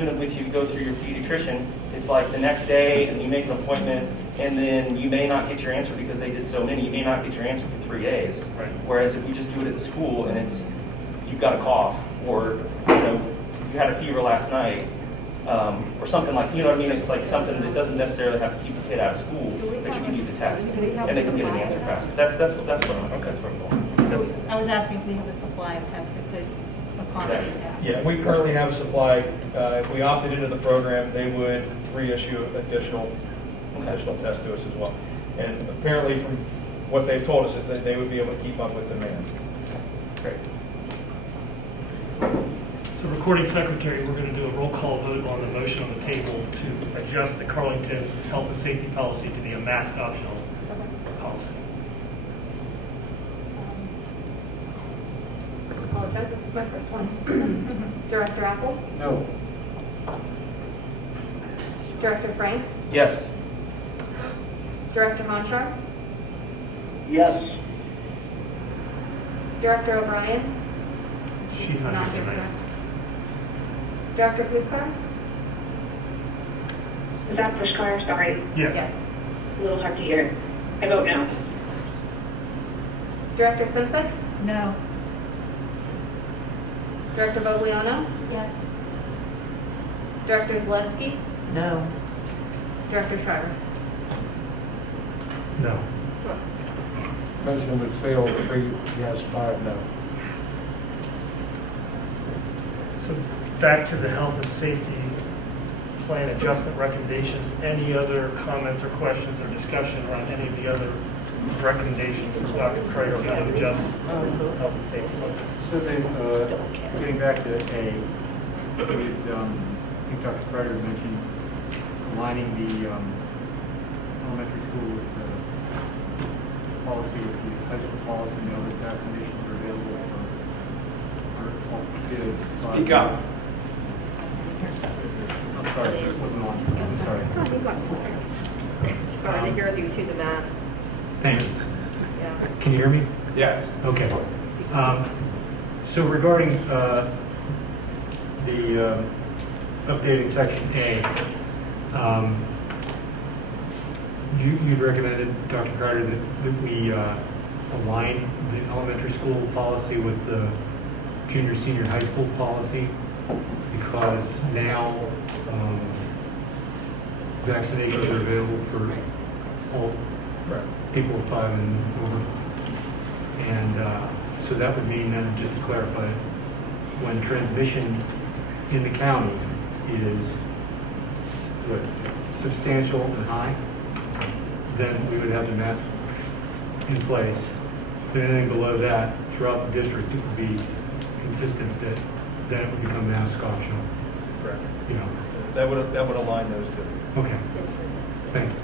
go through your pediatrician, it's like the next day and you make an appointment and then you may not get your answer because they did so many. You may not get your answer for 3 days. Right. Whereas if we just do it at the school and you've got a cough or, you had a fever last night or something like, you know what I mean? It's like something that doesn't necessarily have to keep the kid out of school, that you do the test, and they can get an answer faster. That's what I'm going. So I was asking if we have a supply of tests that could accommodate that. Yeah, we currently have a supply. If we opted into the program, they would reissue additional tests to us as well. And apparently, from what they've told us, is that they would be able to keep up with demand. Great. So recording secretary, we're going to do a roll call vote on the motion on the table to adjust the Carlington health and safety policy to be a mask optional policy. I apologize, this is my first one. Director Apple? No. Director Frank? Yes. Director Honchar? Yes. Director O'Brien? She's not here tonight. Director Puskar? Dr. Puskar, sorry. Yes. A little hard to hear. I vote no. Director Simpson? No. Director Vogliano? Yes. Director Zelensky? No. Director Schreiber? No. Motion would fail, 3 yes, 5 no. So back to the health and safety plan adjustment recommendations. Any other comments or questions or discussion around any of the other recommendations from Dr. Craig to adjust health and safety plan? So then, getting back to A, I think Dr. Kreider mentioned aligning the elementary school with the policy with the high school policy, and know that vaccinations are available for all kids. Speak up. I'm sorry, this wasn't on. I'm sorry. It's fine to hear you through the mask. Thanks. Yeah. Can you hear me? Yes. Okay. So regarding the updating section A, you'd recommended, Dr. Carter, that we align the elementary school policy with the junior, senior high school policy, because now vaccinations are available for all people 5 and over. And so that would mean then, just to clarify, when transmission in the county is substantial and high, then we would have the mask in place. Anything below that, throughout the district, it would be consistent that then it would become mask optional. Correct. You know. That would align those two. Okay. Thank you.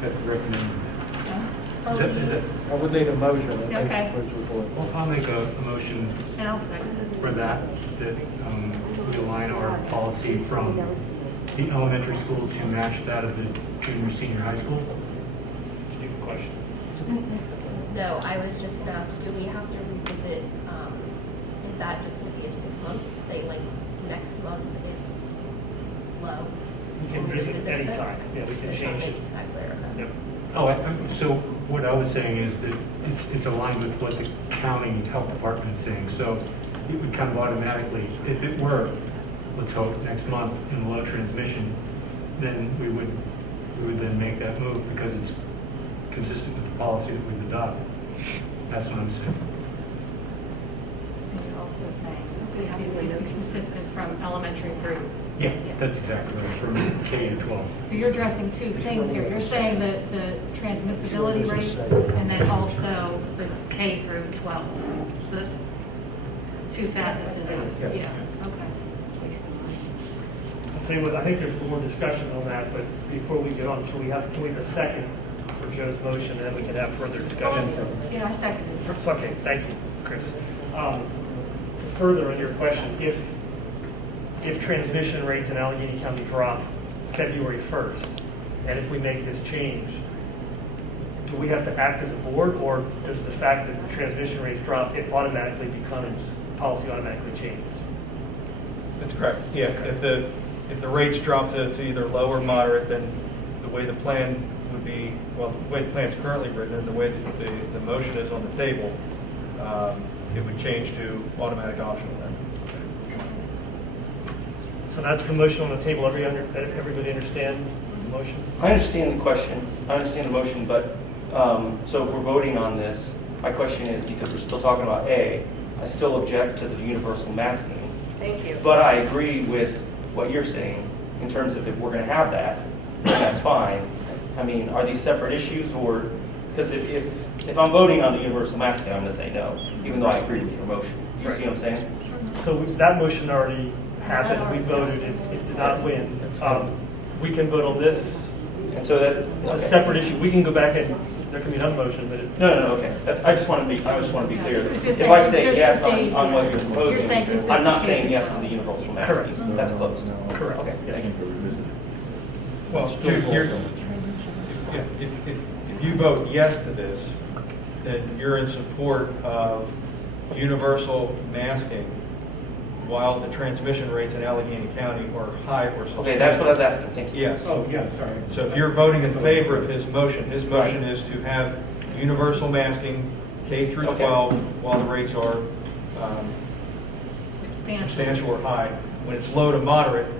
That's recommended. Is it? I would need a motion. Okay. Well, I'll make a motion And I'll second this. for that we align our policy from the elementary school to match that of the junior, senior high school. Do you have a question? No, I was just gonna ask, do we have to revisit, is that just gonna be a 6-month, say like next month it's low? We can Will visit revisit it then? anytime. Yeah, we can Just wanna change it. make that clear, okay. Yep. Oh, so what I was saying is that it's aligned with what the county health department is saying. So it would kind of automatically, if it were, let's hope, next month in low transmission, then we would then make that move because it's consistent with the policy that we've adopted. That's what I'm saying. And you're also saying we have to be consistent from elementary through. Yeah, that's exactly right, from K to 12. So you're addressing two things here. You're saying that the transmissibility rate and then also the K through 12. So that's two facets of it. Yeah, okay. I'll tell you what, I think there's more discussion on that, but before we get on, can we have a second for Joe's motion, and then we can have further discussion? Yeah, I second it. Okay, thank you, Chris. Further on your question, if transmission rates in Allegheny County drop February 1st, and if we make this change, do we have to act as a board, or does the fact that the transmission rates drop, it automatically becomes, policy automatically changes? That's correct. Yeah, if the rates drop to either low or moderate, then the way the plan would be, well, the way the plan's currently written and the way that the motion is on the table, it would change to automatic optional then. So that's the motion on the table. Everybody understand? the motion? I understand the question, I understand the motion, but, so if we're voting on this, my question is, because we're still talking about A, I still object to the universal masking. Thank you. But I agree with what you're saying, in terms of if we're gonna have that, then that's fine. I mean, are these separate issues, or, because if I'm voting on the universal masking, I'm gonna say no, even though I agree with your motion. You see what I'm saying? So that motion already happened, we voted, it did not win. We can vote on this. And so that, It's a separate issue. We can go back and, there can be another motion, but it. No, okay. I just want to be clear. This is just If I saying say yes consistency. on what you're proposing, saying I'm not consistency. saying yes to the universal masking. Correct. That's closed. Correct. Okay, thank you. Well, if you vote yes to this, then you're in support of universal masking while the transmission rates in Allegheny County are high or substantial. Okay, that's what I was asking. Thank you. Yes. Oh, yeah, sorry. So if you're voting in favor of his motion is to have universal masking K through 12 while the rates are substantial or high. When it's low to moderate,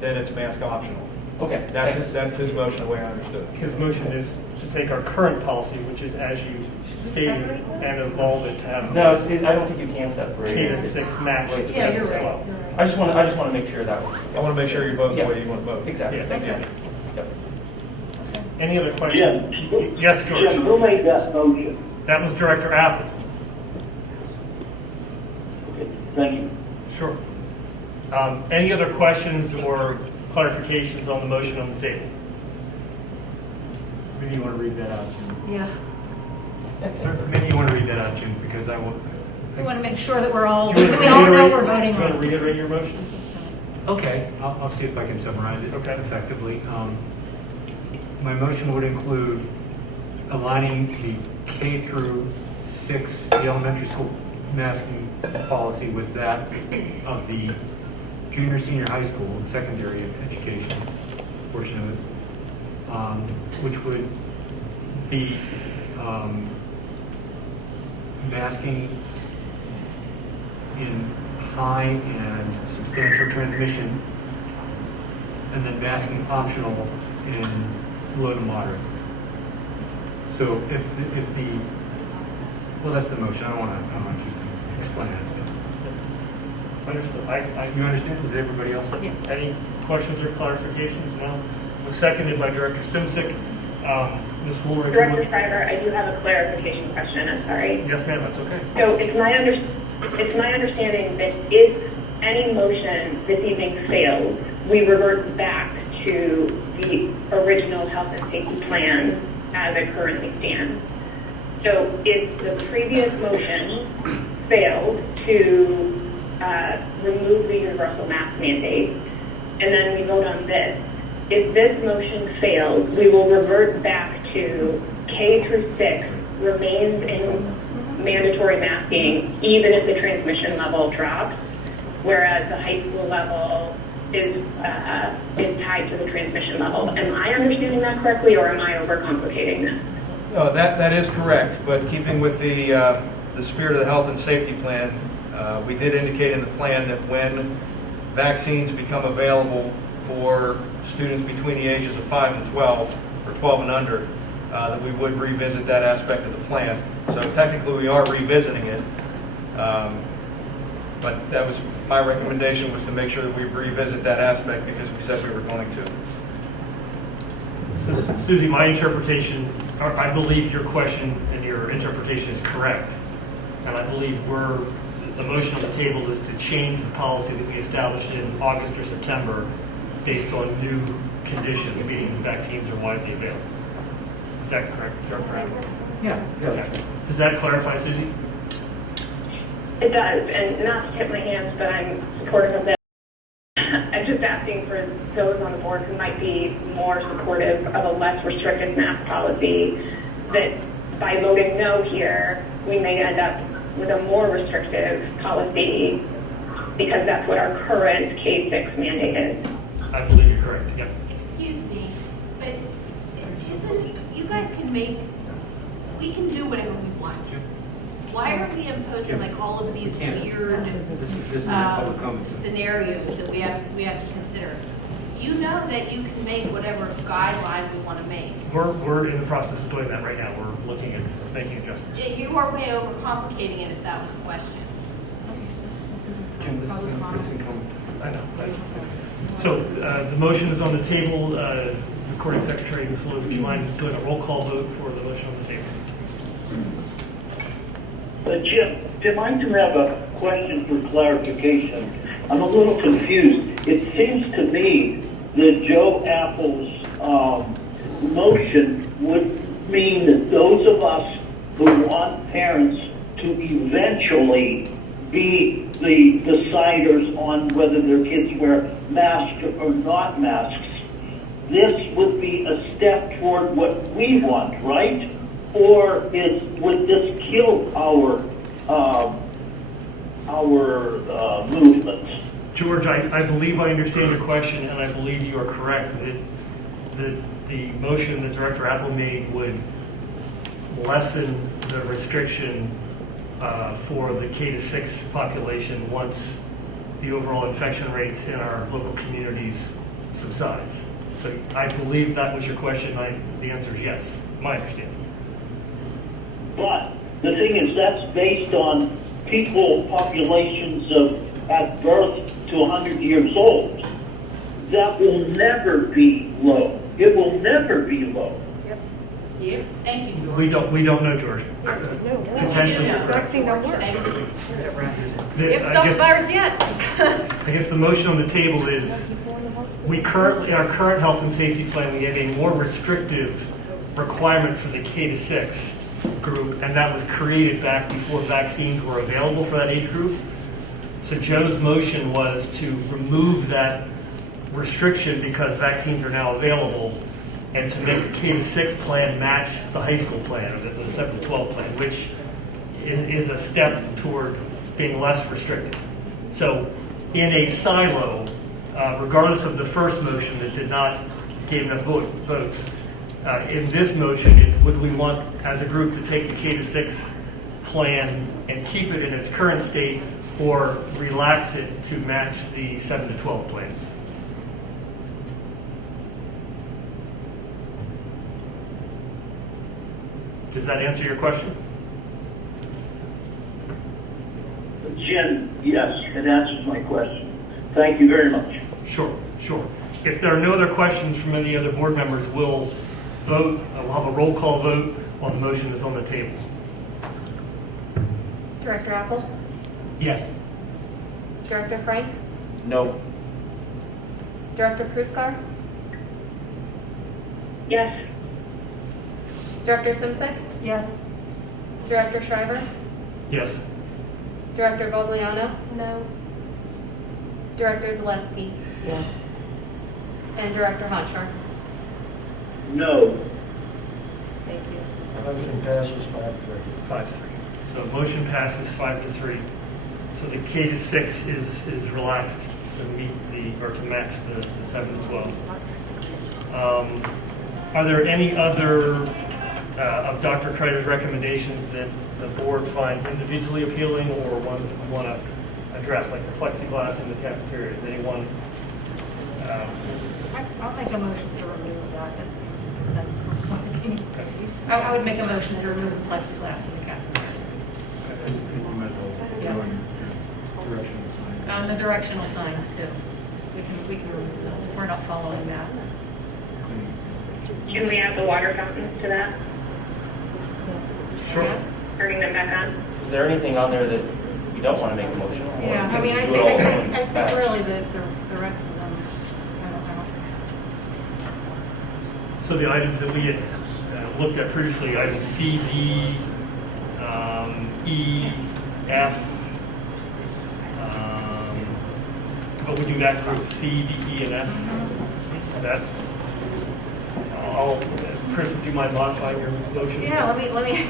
then it's mask optional. Okay. That's his motion, the way I understood it. His motion is to take our current policy, which is as you stated, and evolve it to have. No, I don't think you can separate K it. to 6 match. Wait, to yeah, 7 you're to right. 12. I just want to make sure that was. I want to make sure you vote the way you want to vote. Exactly. Yeah. Thank you. Yep. Any other questions? Jim. Yes, George. Jim, who made that motion? That was Director Apple. Thank you. Sure. Any other questions or clarifications on the motion on the table? Maybe you want to read that out, Jim. Yeah. Maybe you want to read that out, Jim, because I won't. We want to make sure that we're all, Do you want to we all know reiterate- we're voting You want to on. reiterate your motion? Okay, I'll see if I can summarize it effectively. My motion would include aligning the K through 6, the elementary school masking policy with that of the junior, senior high school and secondary education portion of it, which would be masking in high and substantial transmission, and then masking optional in low to moderate. So if the, well, that's the motion. I don't want to keep explaining it. Understood. You understand? Does everybody else? Yes. Any questions or clarifications? No. It was seconded by Director Simsek. Ms. Moore, if you Director would. Schreiber, I do have a clarification question, I'm sorry. Yes, ma'am, that's okay. So it's my understanding that if any motion this evening fails, we revert back to the original health and safety plan as it currently stands. So if the previous motion failed to remove the universal mask mandate, and then we vote on this, if this motion fails, we will revert back to K through 6 remains in mandatory masking, even if the transmission level drops, whereas the high school level is tied to the transmission level. Am I understanding that correctly, or am I overcomplicating this? No, that is correct, but keeping with the spirit of the health and safety plan, we did indicate in the plan that when vaccines become available for students between the ages of 5 and 12, or 12 and under, that we would revisit that aspect of the plan. So technically we are revisiting it, but that was my recommendation, was to make sure that we revisit that aspect because we said we were going to. So, Susie, my interpretation, or I believe your question and your interpretation is correct. And I believe the motion on the table is to change the policy that we established in August or September based on new conditions, meaning vaccines are widely available. Is that correct, Director Adams? Yeah. Okay. Does that clarify, Susie? It does, and not to tip my hands, but I'm supportive of that. I'm just asking for those on the board who might be more supportive of a less restrictive mask policy, that by voting no here, we may end up with a more restrictive policy because that's what our current K-6 mandate is. I believe you're correct, yep. Excuse me, but you guys can we can do whatever we want. Why are we imposing like all of these weird scenarios that we have to consider? You know that you can make whatever guideline we want to make. We're in the process of doing that right now. We're looking at making adjustments. You are way overcomplicating it if that was a question. Jim, this can come. I know. So the motion is on the table. Recording Secretary, Ms. Wood, would you mind doing a roll call vote for the motion on the table? Jim, I do have a question for clarification. I'm a little confused. It seems to me that Joe Apple's motion would mean that those of us who want parents to eventually be the deciders on whether their kids wear masks or not masks, this would be a step toward what we want, right? Or would this kill our movement? George, I believe I understand your question, and I believe you are correct that the motion that Director Apple made would lessen the restriction for the K-6 population once the overall infection rates in our local communities subsides. So I believe that was your question. The answer is yes, my understanding. But the thing is, that's based on populations of at birth to 100 years old. That will never be low. It will never be low. Yep. Thank you, George. We don't know, George. Potentially. Vaccine don't work. We haven't stopped the virus yet. I guess the motion on the table is in our current health and safety plan, we have a more restrictive requirement for the K-6 group, and that was created back before vaccines were available for that age group. So Joe's motion was to remove that restriction because vaccines are now available, and to make the K-6 plan match the high school plan, or the 7 to 12 plan, which is a step toward being less restrictive. So in a silo, regardless of the first motion that did not gain enough votes, in this motion, it's would we want as a group to take the K-6 plan and keep it in its current state, or relax it to match the 7 to 12 plan? Does that answer your question? Jim, yes, it answers my question. Thank you very much. Sure. If there are no other questions from any other board members, we'll vote. We'll have a roll call vote on the motion that's on the table. Director Apple? Yes. Director Frank? No. Director Kruskar? Yes. Director Simsek? Yes. Director Shriver? Yes. Director Vogliano? No. Director Zelensky? Yes. And Director Honchar? No. Thank you. Motion passes 5-3. 5-3. So motion passes 5-3. So the K-6 is relaxed to meet to match the 7 to 12. Are there any other of Dr. Kreider's recommendations that the board finds individually appealing or want to address, like the plexiglass in the cafeteria? Does anyone? I'll make a motion to remove that. That seems sensible. I would make a motion to remove the plexiglass in the cafeteria. I think you might as well go in directional signs. The directional signs too. We can remove those if we're not following that. Can we add the water fountains to that? Sure. Turning them back on? Is there anything on there that you don't want to make a motion for? Yeah, I mean, I Do it all think really the rest of them, I don't. So the items that we had looked at previously, items C, D, E, F. But we do that for C, D, E, and F. That. Chris, do you mind modifying your motion? Yeah, let me, okay,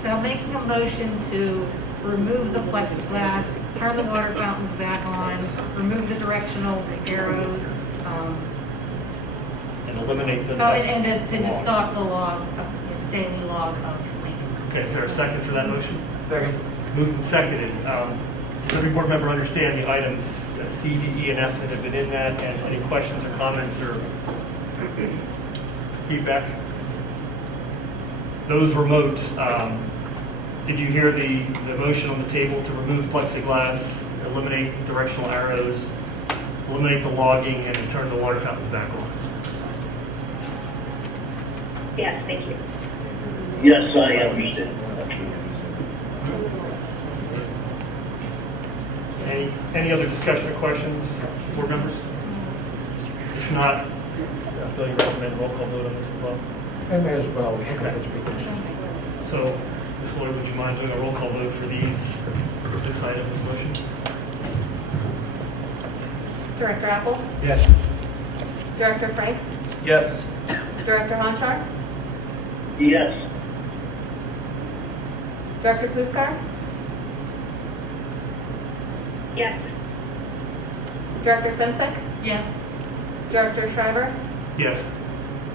so I'm making a motion to remove the plexiglass, turn the water fountains back on, remove the directional arrows, And eliminate the. and just stop the daily log of leakage. Okay, is there a second for that motion? Second. Moved and seconded. Does every board member understand the items C, D, E, and F that have been in that, and any questions or comments or feedback? Those remote, did you hear the motion on the table to remove plexiglass, eliminate directional arrows, eliminate the logging, and turn the water fountains back on? Yes, thank you. Yes, I understand. Any other discussion or questions, board members? If not, Bill, you recommend a roll call vote on this as well? I may as well. Okay. So, Ms. Lloyd, would you mind doing a roll call vote for this item, this motion? Director Apple? Yes. Director Frank? Yes. Director Honchar? Yes. Director Puskar? Yes. Director Simsek? Yes. Director Shriver? Yes.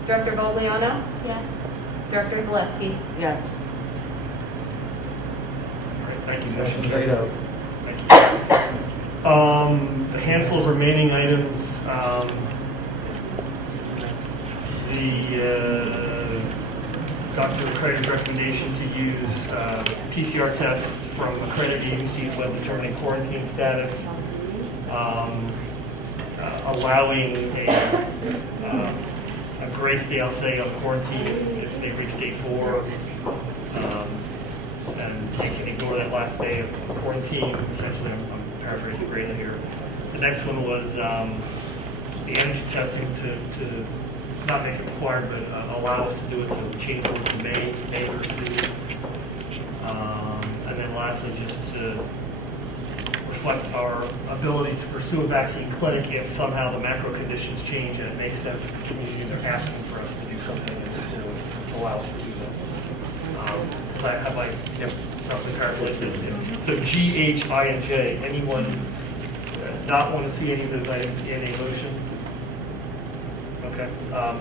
Director Vogliano? Yes. Director Zalewski? Yes. All right, thank you. Motion Carried carries. out. Thank you. A handful of remaining items. Dr. Craig's recommendation to use PCR tests from accredited agencies when determining quarantine status, allowing a grace day, I'll say, on quarantine if they reach day 4, and you can ignore that last day of quarantine. Essentially, I'm paraphrasing greatly here. The next one was the antigen testing to not make it required, but allow us to do it, so change it to May pursue. And then lastly, just to reflect our ability to pursue a vaccine clinic if somehow the macro conditions change and it makes sense for the community, they're asking for us to do something to allow us to do that. Have I roughly paraphrased it? So G, H, I, and J. Anyone not want to see any of those items in a motion? Okay.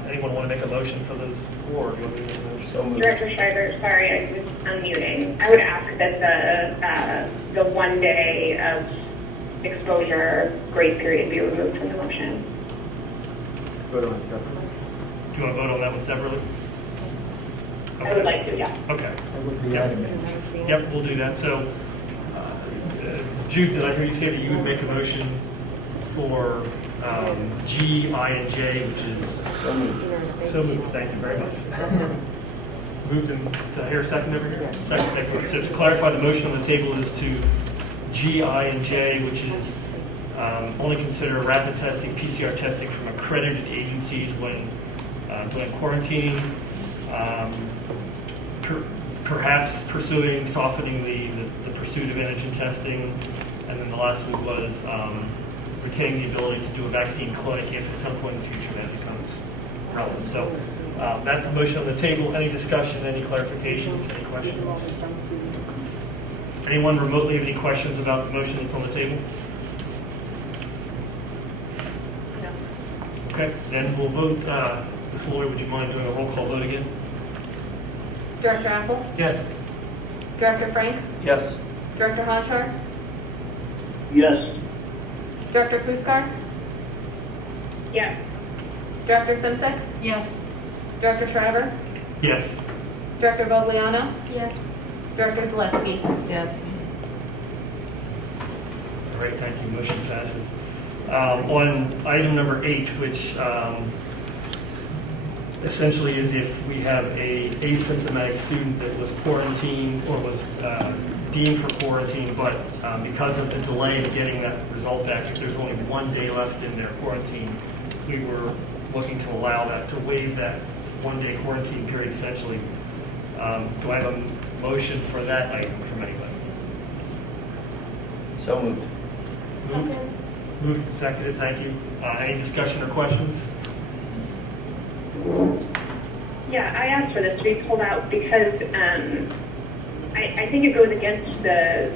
Anyone want to make a motion for those 4? Or do you want me to make a motion? So moved. Director Schreiber, sorry, I was unmuting. I would ask that the 1 day of exposure grace period be removed from the motion. Vote on it separately. Do you want to vote on that one separately? I would like to, yeah. Okay. That would be animated. Yep, we'll do that. So, Jude, did I hear you say that you would make a motion for G, I, and J, which is so moved. Thank you very much. Moved in the hair second over here? Second. Thank you. So to clarify, the motion on the table is to G, I, and J, which is only consider rapid testing, PCR testing from accredited agencies when doing quarantining. Perhaps softening the pursuit of antigen testing. And then the last one was retaining the ability to do a vaccine clinic if at some point in the future that becomes relevant. So that's the motion on the table. Any discussion, any clarifications, any questions? Anyone remotely have any questions about the motion that's on the table? No. Okay, then we'll vote. Ms. Lloyd, would you mind doing a roll call vote again? Director Apple? Yes. Director Frank? Yes. Director Honchar? Yes. Director Puskar? Yes. Director Simsek? Yes. Director Shriver? Yes. Director Vogliano? Yes. Director Zalewski? Yes. All right, thank you. Motion passes. On item number 8, which essentially is if we have a asymptomatic student that was quarantined or was deemed for quarantine, but because of the delay in getting that result back, if there's only 1 day left in their quarantine, we were looking to allow that, to waive that 1 day quarantine period essentially. Do I have a motion for that item from anybody? So moved. Second. Moved and seconded, thank you. Any discussion or questions? Yeah, I asked for this to be pulled out because I think it goes against the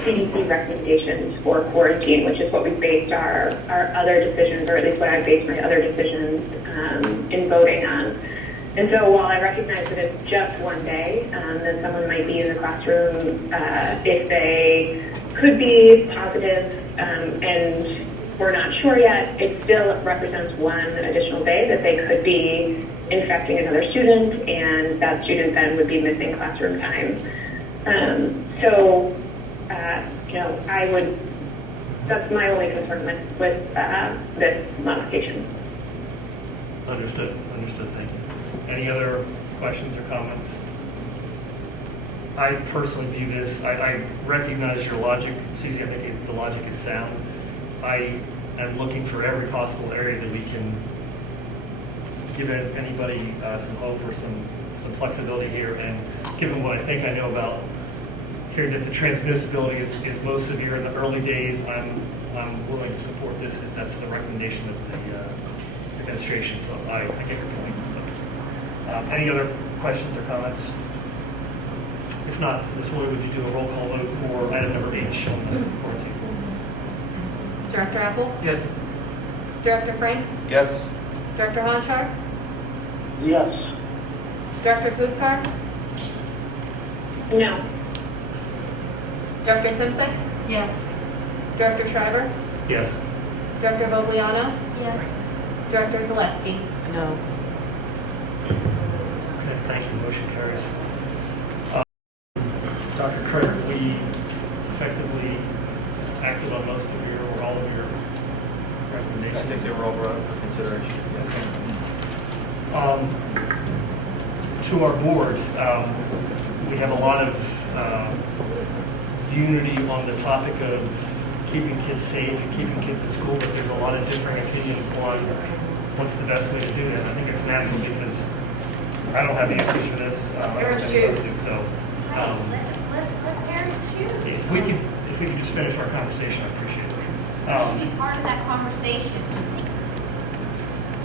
CDC recommendations for quarantine, which is what we based our other decisions, or at least what I based my other decisions in voting on. And so while I recognize that it's just 1 day, that someone might be in the classroom if they could be positive and we're not sure yet, it still represents one additional day that they could be infecting another student, and that student then would be missing classroom time. That's my only concern with this modification. Understood, thank you. Any other questions or comments? I personally view this, I recognize your logic, Susie, I think the logic is sound. I am looking for every possible area that we can give anybody some hope or some flexibility here, and given what I think I know about hearing that the transmissibility is most severe in the early days, I'm willing to support this if that's the recommendation of the administration. So I get your point. So, any other questions or comments? If not, Ms. Lloyd, would you do a roll call vote for item number H on the quarantine? Director Apple? Yes. Director Frank? Yes. Director Honchar? Yes. Director Kuskar? No. Director Simpson? Yes. Director Shriver? Yes. Director Vogliano? Yes. Director Zalewski? No. Okay, thank you. Motion carries. Dr. Kroger, we effectively acted on most of your, or all of your recommendations. I think they were all brought up for consideration. To our board, we have a lot of unity on the topic of keeping kids safe and keeping kids in school, but there's a lot of differing opinions on what's the best way to do that. I think it's natural because I don't have the answers for this. Parents choose. So, Let parents choose. if we could just finish our conversation, I appreciate it. Be part of that conversation.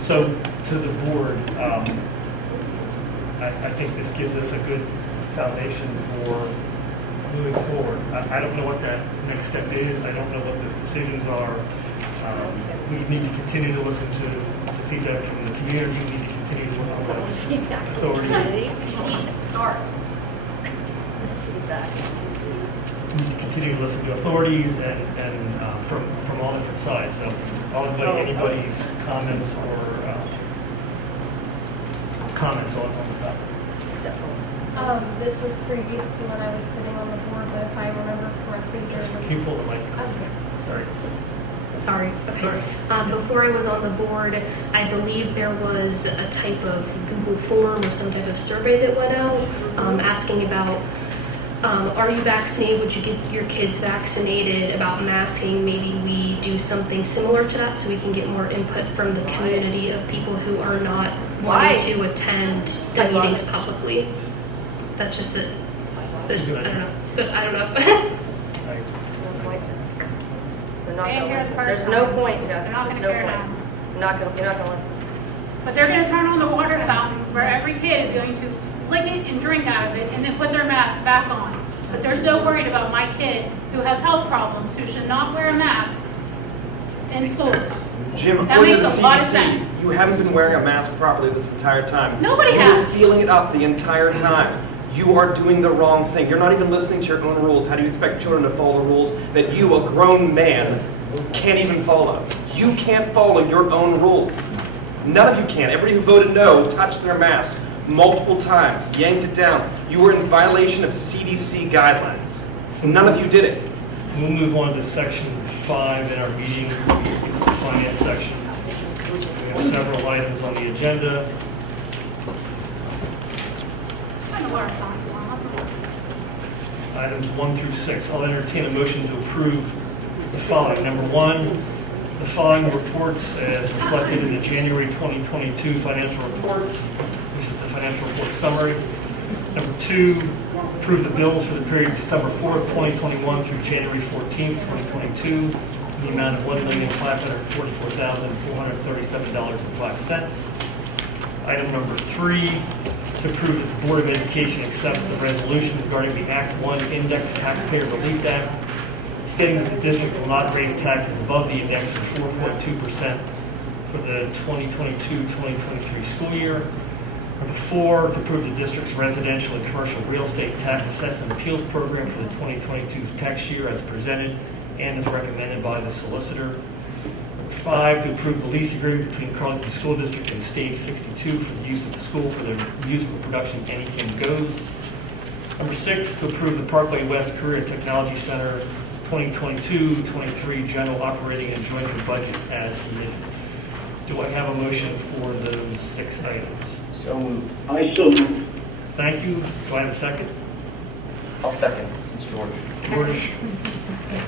So to the board, I think this gives us a good foundation for moving forward. I don't know what that next step is. I don't know what those decisions are. We need to continue to listen to the feedback from the community. We need to continue to work with authority. We need to start. Feedback. We need to continue to listen to authorities and from all different sides. So I'll invite anybody's comments or comments on the topic. This was previous to when I was sitting on the board, but if I remember correctly, there was... Can you pull the mic? Okay. Sorry. Sorry. Before I was on the board, I believe there was a type of Google form or some type of survey that went out asking about, are you vaccinated? Would you get your kids vaccinated? About masking, maybe we do something similar to that so we can get more input from the community of people who are not wanting to attend the meetings publicly. That's just it. But I don't know. But I don't know. They're not And gonna here's listen. the first There's no one. point, Jess. They're not There's gonna no care point. now. You're not gonna listen. But they're going to turn on the water fountains where every kid is going to lick it and drink out of it and then put their mask back on. But they're so worried about my kid who has health problems, who should not wear a mask in schools. Jim, That according to makes the a lot of CDC, sense. you haven't been wearing a mask properly this entire time. Nobody You has. were feeling it up the entire time. You are doing the wrong thing. You're not even listening to your own rules. How do you expect children to follow the rules that you, a grown man, can't even follow? You can't follow your own rules. None of you can. Everybody who voted no touched their mask multiple times, yanked it down. You were in violation of CDC guidelines. None of you did it. We'll move on to section 5 in our meeting, the finance section. We have several items on the agenda. Items 1 through 6. I'll entertain a motion to approve the following. Number 1, the following reports as reflected in the January 2022 financial reports, which is the financial report summary. Number 2, approve the bills for the period December 4th, 2021 through January 14th, 2022, in the amount of $1,544,437.05. Item number 3, to approve that the Board of Education accepts the resolution regarding the Act 1 Index Taxpayer Relief Act, stating that the district will not raise taxes above the index of 4.2% for the 2022-2023 school year. Number 4, to approve the district's residential and commercial real estate tax assessment appeals program for the 2022 tax year as presented and is recommended by the solicitor. Number 5, to approve the lease agreement between Carleton School District and Stage 62 for the use of the school for their musical production Anything Goes. Number 6, to approve the Parkway West Career and Technology Center 2022-23 general operating and joint budget as submitted. Do I have a motion for those 6 items? So moved. I so move. Thank you. Do I have a second? I'll second, since George. George.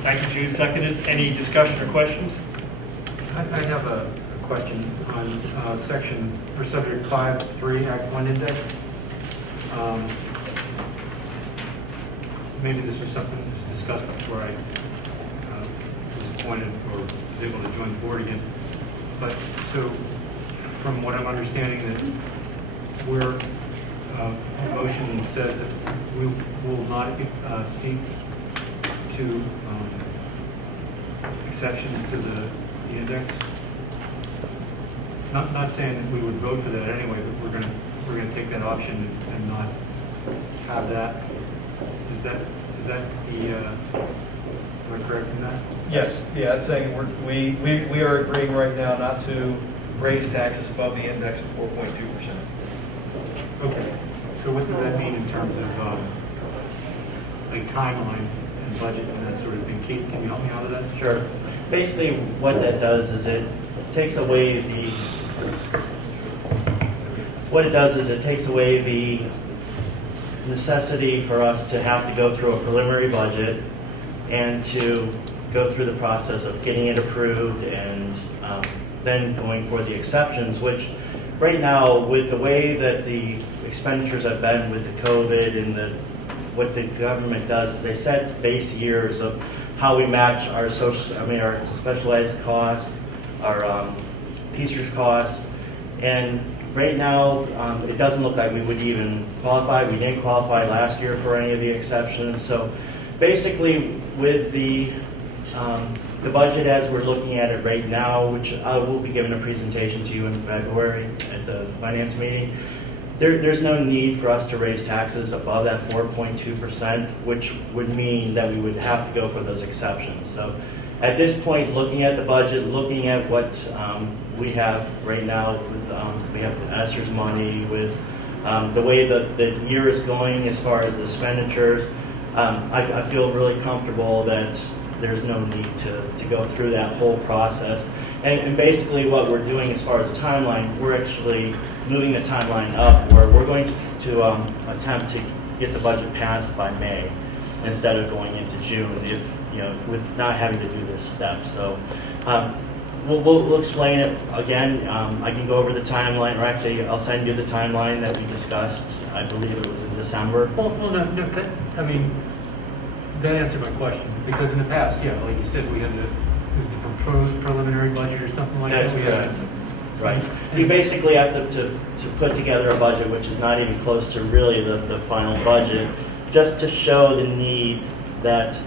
Thank you, Jude. Seconded. Any discussion or questions? I have a question on section, for subject 5.3, Act 1 index. Maybe this is something that was discussed before I was appointed or was able to join the board again. But so, from what I'm understanding, that we're, the motion says that we will not seek to exceptions to the index. Not saying that we would vote for that anyway, but we're gonna take that option and not have that. Is that the, am I correct in that? Yes, yeah, it's saying we are agreeing right now not to raise taxes above the index of 4.2%. Okay, so what does that mean in terms of like timeline and budget and that sort of thing? Kate, can you help me out with that? Sure. Basically, what that does is it takes away the necessity for us to have to go through a preliminary budget and to go through the process of getting it approved and then going for the exceptions, which right now, with the way that the expenditures have been with the COVID and what the government does is they set base years of how we match our our special ed costs, our teachers' costs, and right now it doesn't look like we would even qualify. We didn't qualify last year for any of the exceptions. So basically, with the budget as we're looking at it right now, which I will be giving a presentation to you in February at the finance meeting, there's no need for us to raise taxes above that 4.2%, which would mean that we would have to go for those exceptions. So at this point, looking at the budget, looking at what we have right now, we have Esther's money, with the way the year is going as far as the expenditures, I feel really comfortable that there's no need to go through that whole process. And basically what we're doing as far as the timeline, we're actually moving the timeline up where we're going to attempt to get the budget passed by May instead of going into June with not having to do this step. So we'll explain it again. I can go over the timeline, or actually I'll send you the timeline that we discussed. I believe it was in December. Well, no, that answered my question, because in the past, yeah, like you said, we had the proposed preliminary budget or something like that. That's correct. Right. We basically have to put together a budget which is not even close to really the final budget, just to show the need that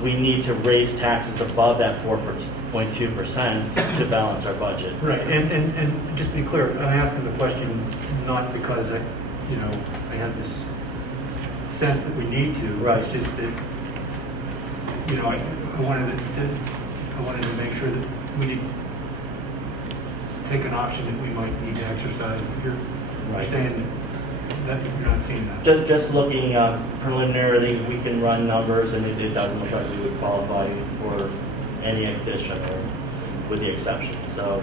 we need to raise taxes above that 4.2% to balance our budget. Right, and just to be clear, I'm asking the question not because I have this sense that we need to. Right. It's just that, I wanted to make sure that we didn't take an option that we might need to exercise. You're saying that you're not seeing that. Just looking preliminarily, we can run numbers, and it doesn't look like we would qualify for any addition, or with the exceptions. So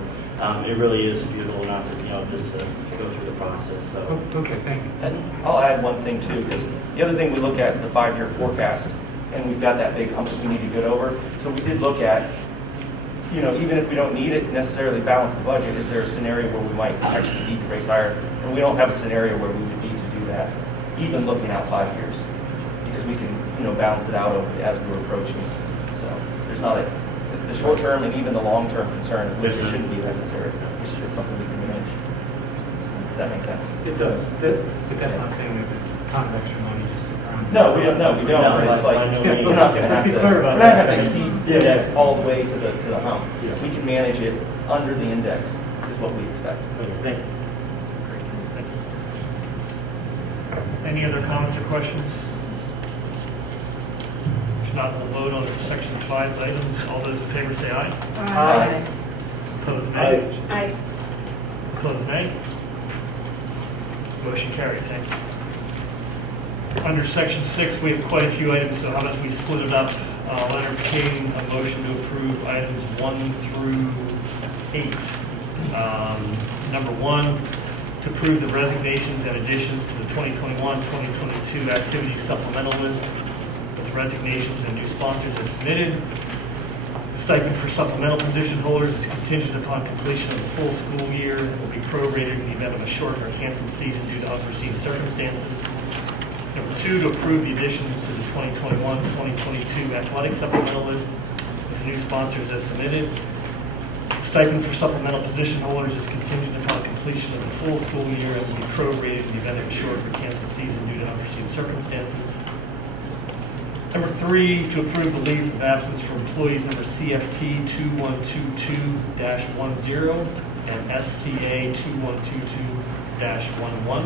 it really is futile not to, just to go through the process. So okay, thank you. And I'll add one thing too, because the other thing we look at is the 5-year forecast, and we've got that big hump that we need to get over. So we did look at, even if we don't need it necessarily balance the budget, is there a scenario where we might actually need to raise higher? And we don't have a scenario where we would need to do that, even looking out 5 years, because we can, balance it out as we're approaching. So there's not the short term and even the long term concern, which shouldn't be necessary. It's something we can manage. Does that make sense? It does. But that's not saying that a ton of extra money just sit around. No, we don't. It's like we're not going to have to exceed the index all the way to the hump. We can manage it under the index, is what we expect. Thank you. Any other comments or questions? If not, we'll vote on section 5's items. All those in favor say aye. Aye. Opposed, nay. Aye. Opposed, nay. Motion carries. Thank you. Under section 6, we have quite a few items, so how about we split it up? I'll entertain a motion to approve items 1 through 8. Number 1, to approve the resignations and additions to the 2021-2022 activity supplemental list with resignations and new sponsors as submitted. The stipend for supplemental position holders is contingent upon completion of the full school year and will be prorated in the event of a short or canceled season due to unforeseen circumstances. Number 2, to approve the additions to the 2021-2022 athletic supplemental list with new sponsors as submitted. Stipend for supplemental position holders is contingent upon completion of the full school year and will be prorated in the event of a short or canceled season due to unforeseen circumstances. Number 3, to approve the leaves of absence for employees number CFT 2122-10 and SCA 2122-11.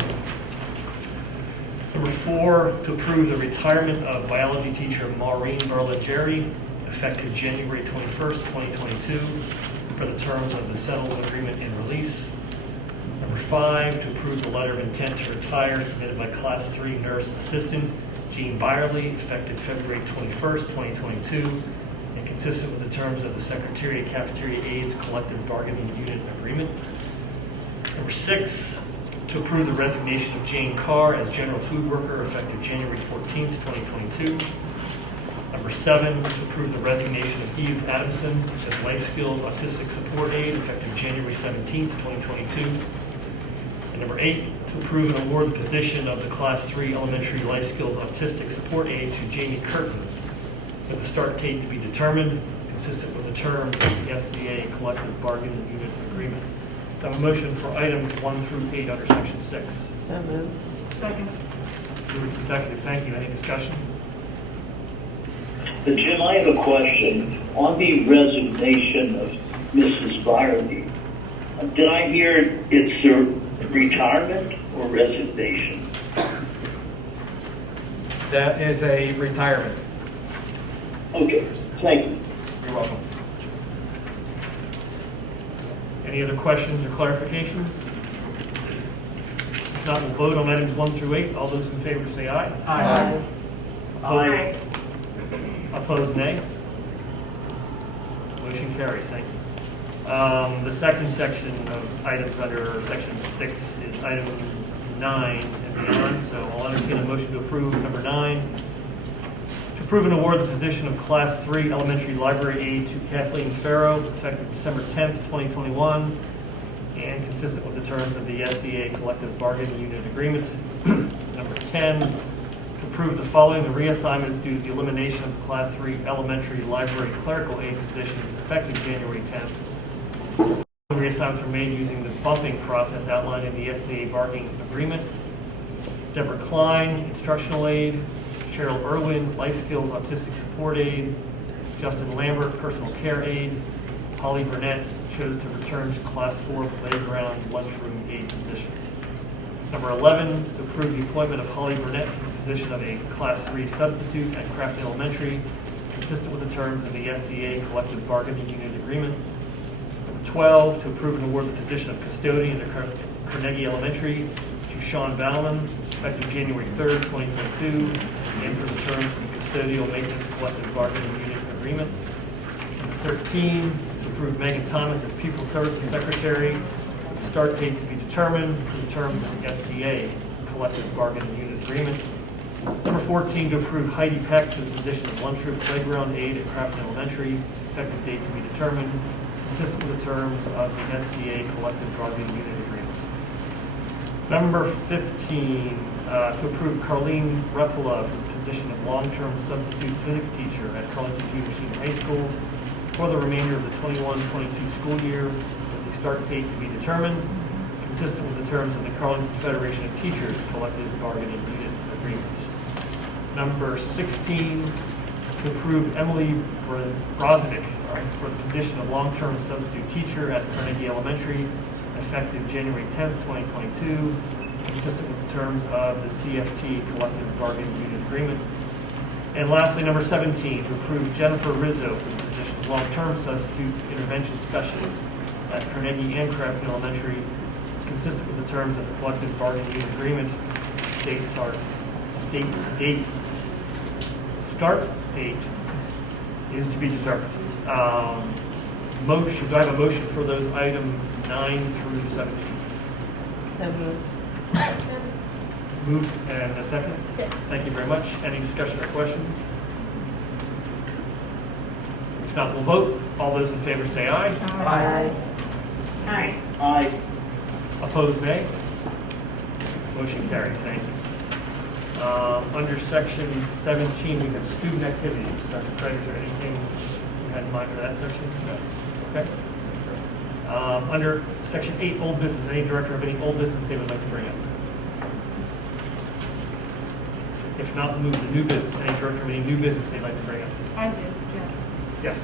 Number 4, to approve the retirement of biology teacher Maureen Berlingeri, effective January 21st, 2022, for the terms of the settlement agreement and release. Number 5, to approve the letter of intent to retire submitted by Class 3 Nurse Assistant Jean Byerly, effective February 21st, 2022, and consistent with the terms of the Secretariat Cafeteria Aides Collective Bargaining Unit Agreement. Number 6, to approve the resignation of Jane Carr as general food worker effective January 14th, 2022. Number 7, to approve the resignation of Eve Adamson as life skills autistic support aide effective January 17th, 2022. And number 8, to approve and award the position of the Class 3 elementary life skills autistic support aide to Jamie Curtin with a start date to be determined, consistent with the terms of the SCA collective bargaining unit agreement. I have a motion for items 1 through 8 under section 6. So moved. Second. Moved and seconded. Thank you. Any discussion? Jim, I have a question. On the resignation of Mrs. Byerly, did I hear it's a retirement or resignation? That is a retirement. Okay, thank you. You're welcome. Any other questions or clarifications? If not, we'll vote on items 1 through 8. All those in favor say aye. Aye. Aye. Opposed, nay. Motion carries. Thank you. The second section of items under section 6 is items 9 and beyond. So I'll entertain a motion to approve number 9. To approve and award the position of Class 3 elementary library aide to Kathleen Farrow, effective December 10th, 2021, and consistent with the terms of the SCA collective bargaining unit agreement. Number 10, to approve the following reassignments due to the elimination of the Class 3 elementary library clerical aide positions effective January 10th. The reassignments are made using the bumping process outlined in the SCA bargaining agreement. Deborah Klein, instructional aide. Cheryl Irwin, life skills autistic support aide. Justin Lambert, personal care aide. Holly Burnett chose to return to Class 4 playground lunchroom aide position. Number 11, to approve the appointment of Holly Burnett to the position of a Class 3 substitute at Craft Elementary, consistent with the terms of the SCA collective bargaining unit agreement. Number 12, to approve and award the position of custodian at Carnegie Elementary to Sean Bauman, effective January 3rd, 2022, and for the terms of the custodial maintenance collective bargaining unit agreement. Number 13, to approve Megan Thomas as pupil services secretary, with the start date to be determined for the terms of the SCA collective bargaining unit agreement. Number 14, to approve Heidi Peck to the position of lunchroom playground aide at Craft Elementary, effective date to be determined, consistent with the terms of the SCA collective bargaining unit agreement. Number 15, to approve Carlene Repola for the position of long-term substitute physics teacher at Carleton Junior Senior High School for the remainder of the 21-22 school year, with the start date to be determined, consistent with the terms of the Carleton Federation of Teachers collective bargaining unit agreements. Number 16, to approve Emily Brozovic for the position of long-term substitute teacher at Carnegie Elementary, effective January 10th, 2022, consistent with the terms of the CFT collective bargaining unit agreement. And lastly, number 17, to approve Jennifer Rizzo for the position of long-term substitute intervention specialist at Carnegie and Crafton Elementary, consistent with the terms of the collective bargaining agreement. Start date is to be determined. Motion, do I have a motion for those items 9 through 17? So moved. Moved and a second? Yes. Thank you very much. Any discussion or questions? If not, we'll vote. All those in favor say aye. Aye. Aye. Aye. Opposed, nay. Motion carries. Thank you. Under section 17, we have student activities. Dr. Craig, is there anything you had in mind for that section? No. Okay. Under section 8, old business, any director of any old business they would like to bring up? If not, move to new business. Any director of any new business they'd like to bring up? I do, Jeff. Yes.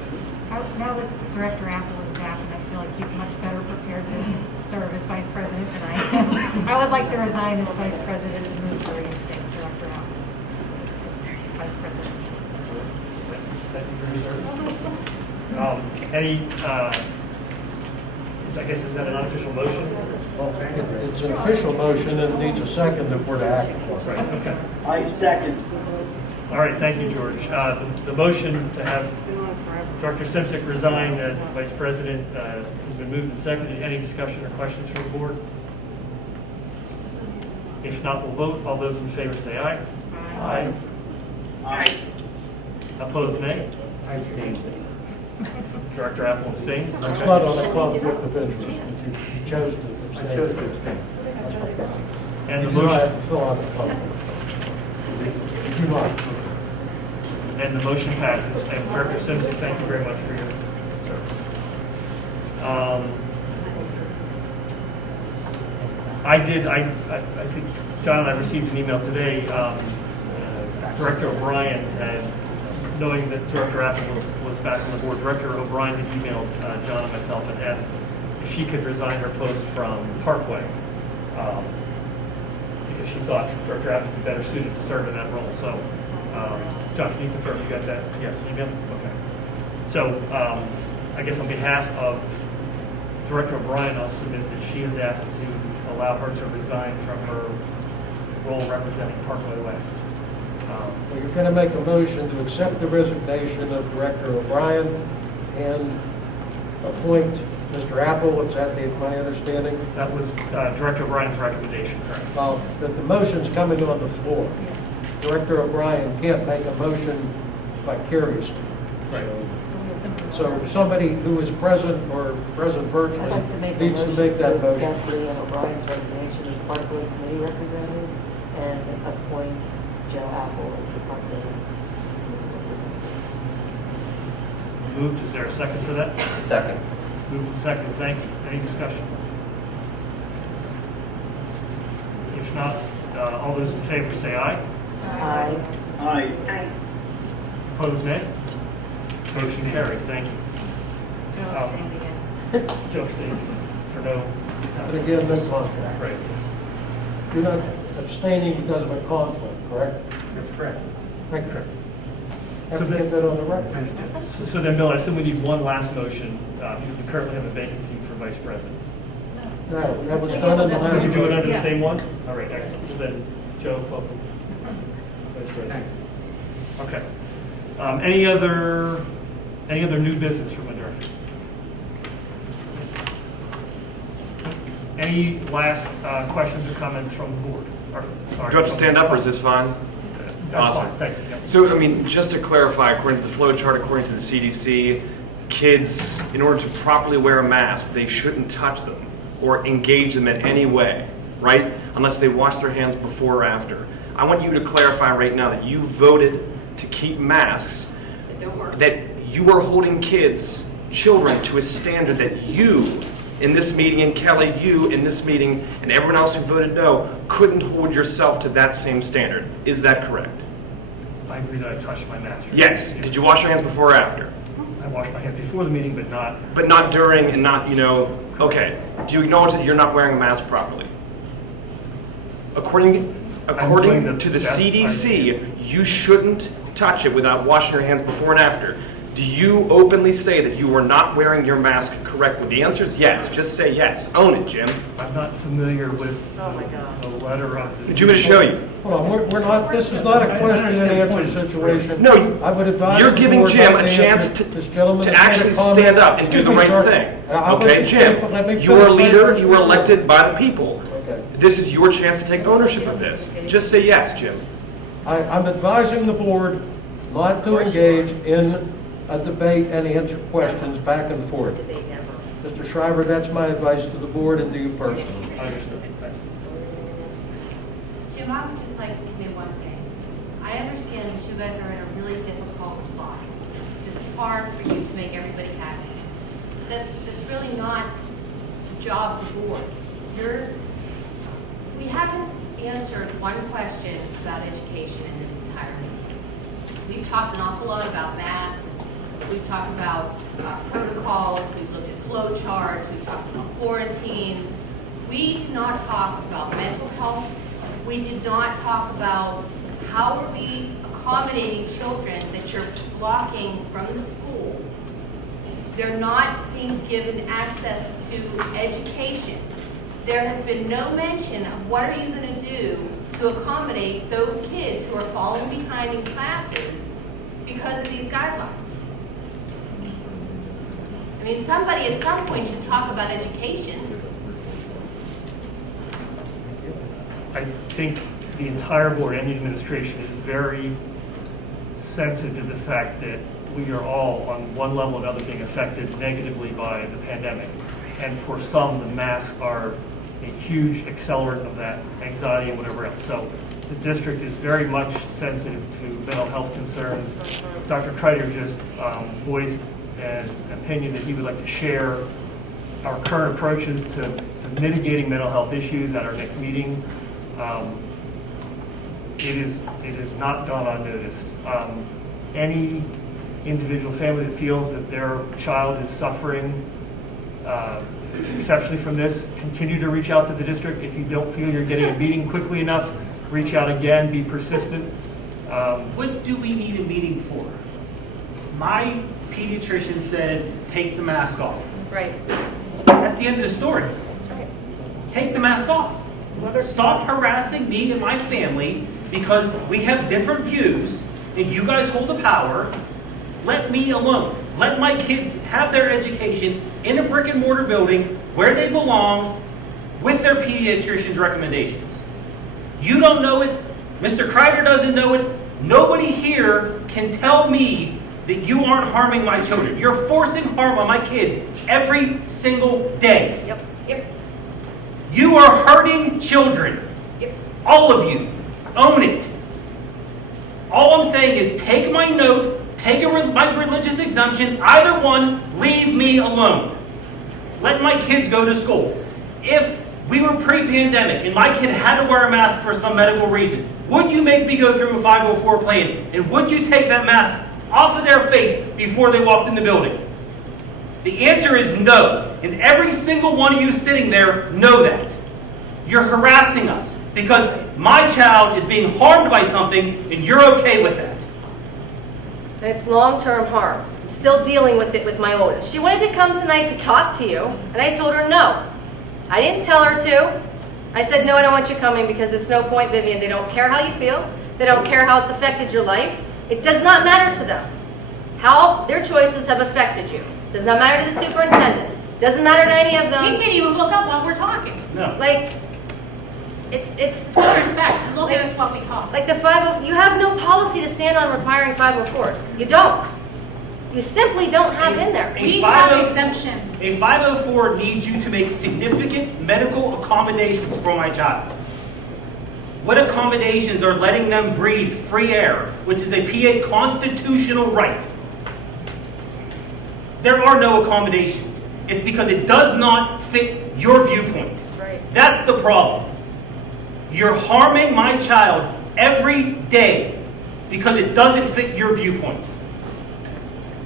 Now that Director Apple is back, and I feel like he's much better prepared to serve as vice president than I am, I would like to resign as vice president and move to reinstate Director Apple as vice president. Thank you for your service. I guess, is that an unofficial motion? Well, it's an official motion and needs a second if we're to act upon it. Right, okay. I second. All right, thank you, George. The motion to have Dr. Simsick resign as vice president has been moved and seconded. Any discussion or questions from the board? If not, we'll vote. All those in favor say aye. Aye. Aye. Opposed, nay. I abstain. Director Apple abstains. It's Okay. not on a conflict of interest, but you chose to abstain. I chose to abstain. And the You do not have motion, to fill out the conflict. You do not. and the motion passes. And Director Simsick, thank you very much for your service. I think John and I received an email today. Director O'Brien had, knowing that Director Apple was back on the board, Director O'Brien had emailed John and myself and asked if she could resign her post from Parkway, because she thought Director Apple would be better suited to serve in that role. So, John, can you confirm you got that? Yes, email? Okay. So, I guess on behalf of Director O'Brien, I'll submit that she has asked to allow her to resign from her role representing Parkway West. Well, you're going to make a motion to accept the resignation of Director O'Brien and appoint Mr. Apple. Is that my understanding? That was Director O'Brien's recommendation, correct? That the motion's coming on the floor. Director O'Brien can't make a motion vicariously. Right. So somebody who is present or present I'd virtually like to make a needs to motion make that to motion. accept Leanne O'Brien's resignation as Parkway Committee representative and appoint Joe Apple as the Parkway representative. Moved. Is there a second for that? Second. Moved and seconded. Thank you. Any discussion? If not, all those in favor say aye. Aye. Aye. Aye. Opposed, nay. Motion carries. Thank you. Joe abstained again. Joe abstained for no. And again, no conflict. Right. You're not abstaining because of a conflict, correct? That's correct. Thank you. Have So to get that on the record. So then, Bill, I assume we need one last motion, because we currently have a vacancy for vice president. No, that was done in the last. Did you do it under the Yeah. same one? All right, excellent. So then, Joe, welcome. Vice president. Thanks. Okay. Any other new business from the director? Any last questions or comments from the board? Or, sorry. Do I have to stand up or is this fine? That's Awesome. fine, thank you. Yeah. So, I mean, just to clarify, according to the flow chart, according to the CDC, kids, in order to properly wear a mask, they shouldn't touch them or engage them in any way, right? Unless they wash their hands before or after. I want you to clarify right now that you voted to keep masks, that you are holding children to a standard that you, in this meeting, and Kelly, you in this meeting, and everyone else who voted no, couldn't hold yourself to that same standard. Is that correct? I agree that I touched my mask. Yes. Did you wash your hands before or after? I washed my hands before the meeting, but not. But not during and not, okay. Do you acknowledge that you're not wearing a mask properly? According doing to the best I CDC, you shouldn't touch it without washing your hands before and after. Do you openly say that you were not wearing your mask correctly? The answer is yes. Just say yes. Own it, Jim. I'm not familiar with the letter of this. Would you want me to show you? Hold on, we're not, this is not a question and answer situation. No, I would advise you're the giving board Jim not a to chance answer to this gentleman to that's made a actually comment. stand up and do Excuse the me, right sir. thing. I'll let Okay, you Jim, finish, but let me you are a finish my leader, answer. you were elected by the people. Okay. This is your chance to take ownership of this. Just say yes, Jim. I'm advising the board not to engage in a debate and answer questions back and forth. Mr. Shriver, that's my advice to the board and to you personally. I understood. Jim, I would just like to say one thing. I understand that you guys are in a really difficult spot. This is hard for you to make everybody happy. That's really not the job of the board. We haven't answered one question about education in this entire meeting. We've talked an awful lot about masks. We've talked about protocols. We've looked at flow charts. We've talked about quarantines. We did not talk about mental health. We did not talk about how are we accommodating children that you're blocking from the school. They're not being given access to education. There has been no mention of what are you going to do to accommodate those kids who are falling behind in classes because of these guidelines. I mean, somebody at some point should talk about education. I think the entire board and the administration is very sensitive to the fact that we are all, on one level or another, being affected negatively by the pandemic. And for some, the masks are a huge accelerant of that anxiety and whatever else. So the district is very much sensitive to mental health concerns. Dr. Kreider just voiced an opinion that he would like to share our current approaches to mitigating mental health issues at our next meeting. It is not gone unnoticed. Any individual family that feels that their child is suffering exceptionally from this, continue to reach out to the district. If you don't feel you're getting a meeting quickly enough, reach out again, be persistent. What do we need a meeting for? My pediatrician says, take the mask off. Right. That's the end of the story. That's right. Take the mask off. Stop harassing me and my family because we have different views and you guys hold the power. Let me alone. Let my kids have their education in a brick and mortar building where they belong with their pediatrician's recommendations. You don't know it. Mr. Kreider doesn't know it. Nobody here can tell me that you aren't harming my children. You're forcing harm on my kids every single day. Yep. Yep. You are hurting children. Yep. All of you. Own it. All I'm saying is take my note, take my religious exemption, either one, leave me alone. Let my kids go to school. If we were pre-pandemic and my kid had to wear a mask for some medical reason, would you make me go through a 504 plan? And would you take that mask off of their face before they walked in the building? The answer is no. And every single one of you sitting there know that. You're harassing us because my child is being harmed by something and you're okay with that. And it's long-term harm. I'm still dealing with it with my oldest. She wanted to come tonight to talk to you, and I told her no. I didn't tell her to. I said, no, I don't want you coming because it's no point, Vivian. They don't care how you feel. They don't care how it's affected your life. It does not matter to them how their choices have affected you. Does not matter to the superintendent. Doesn't matter to any of them. We can't even look up while we're talking. No. Like, it's With respect, look at us while we talk. like the 50. You have no policy to stand on requiring 504s. You don't. You simply don't have in there. We have exemptions. A 504 needs you to make significant medical accommodations for my child. What accommodations are letting them breathe free air, which is a PA constitutional right? There are no accommodations. It's because it does not fit your viewpoint. That's right. That's the problem. You're harming my child every day because it doesn't fit your viewpoint.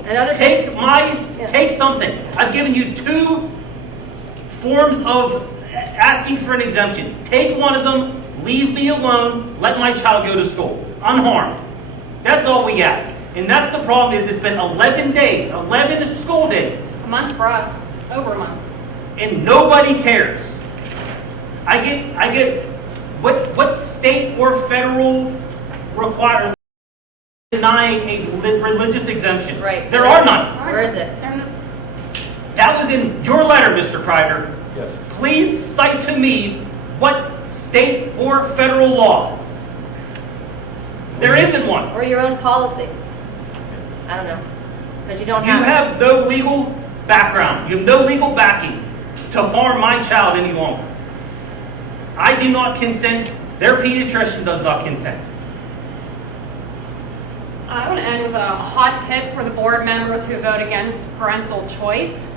Take something. I've given you 2 forms of asking for an exemption. Take one of them, leave me alone, let my child go to school, unharmed. That's all we ask. And that's the problem is it's been 11 days, 11 school days. A month for us, over a month. And nobody cares. I get what state or federal require denying a religious exemption? Right. There are none. Where is it? That was in your letter, Mr. Kreider. Yes. Please cite to me what state or federal law. There isn't one. Or your own policy? I don't know. Because you don't You have. have no legal background. You have no legal backing to harm my child any longer. I do not consent. Their pediatrician does not consent. I want to end with a hot tip for the board members who vote against parental choice.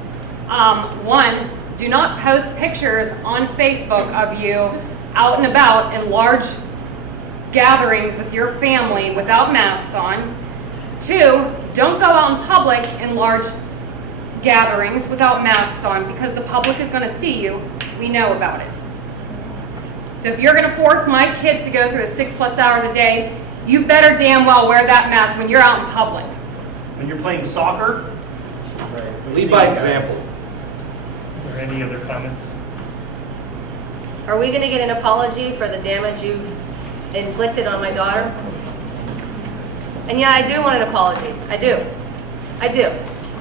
One, do not post pictures on Facebook of you out and about in large gatherings with your family without masks on. Two, don't go out in public in large gatherings without masks on because the public is going to see you. We know about it. So if you're going to force my kids to go through the 6+ hours a day, you better damn well wear that mask when you're out in public. When you're playing soccer, Lead by example. Are there any other comments? Are we going to get an apology for the damage you've inflicted on my daughter? And yeah, I do want an apology. I do.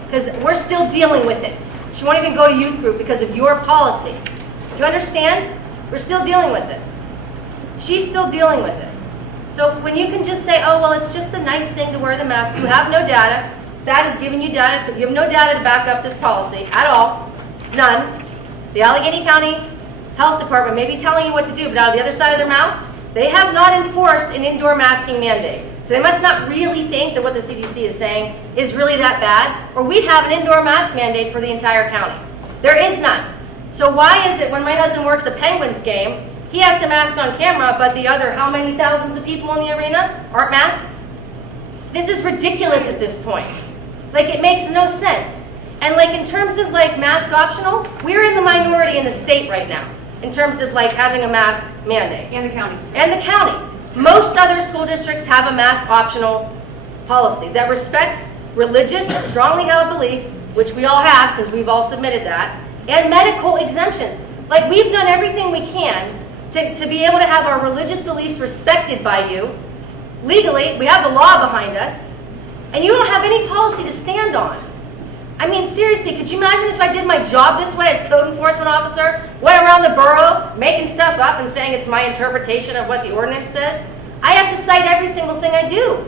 Because we're still dealing with it. She won't even go to youth group because of your policy. Do you understand? We're still dealing with it. She's still dealing with it. So when you can just say, oh, well, it's just the nice thing to wear the mask, you have no data. That is giving you data, but you have no data to back up this policy at all. None. The Allegheny County Health Department may be telling you what to do, but out of the other side of their mouth, they have not enforced an indoor masking mandate. So they must not really think that what the CDC is saying is really that bad, or we'd have an indoor mask mandate for the entire county. There is none. So why is it when my husband works a Penguins game, he has to mask on camera, but the other how many thousands of people in the arena aren't masked? This is ridiculous at this point. Like, it makes no sense. And like in terms of like mask optional, we're in the minority in the state right now in terms of like having a mask mandate. And the county. And the county. Most other school districts have a mask optional policy that respects religious, strongly held beliefs, which we all have because we've all submitted that, and medical exemptions. Like, we've done everything we can to be able to have our religious beliefs respected by you. Legally, we have the law behind us, and you don't have any policy to stand on. I mean, seriously, could you imagine if I did my job this way as code enforcement officer, went around the borough making stuff up and saying it's my interpretation of what the ordinance says? I have to cite every single thing I do,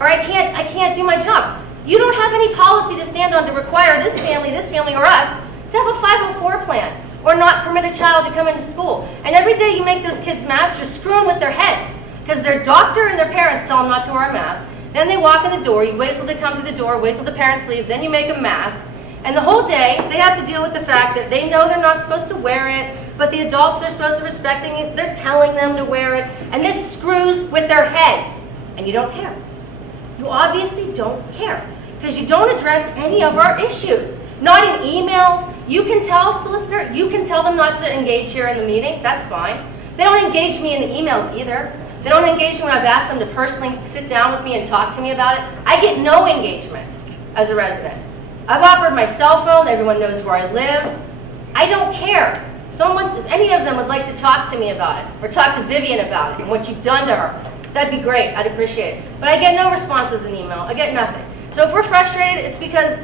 or I can't do my job. You don't have any policy to stand on to require this family, or us to have a 504 plan or not permit a child to come into school. And every day you make those kids masks, you're screwing with their heads because their doctor and their parents tell them not to wear a mask. Then they walk in the door, you wait till they come through the door, wait till the parents leave, then you make a mask. And the whole day, they have to deal with the fact that they know they're not supposed to wear it, but the adults they're supposed to respecting it, they're telling them to wear it, and this screws with their heads. And you don't care. You obviously don't care because you don't address any of our issues. Not in emails. You can tell, solicitor, you can tell them not to engage here in the meeting. That's fine. They don't engage me in the emails either. They don't engage me when I've asked them to personally sit down with me and talk to me about it. I get no engagement as a resident. I've offered my cell phone. Everyone knows where I live. I don't care. If any of them would like to talk to me about it or talk to Vivian about it and what you've done to her, that'd be great. I'd appreciate it. But I get no responses in email. I get nothing. So if we're frustrated, it's because,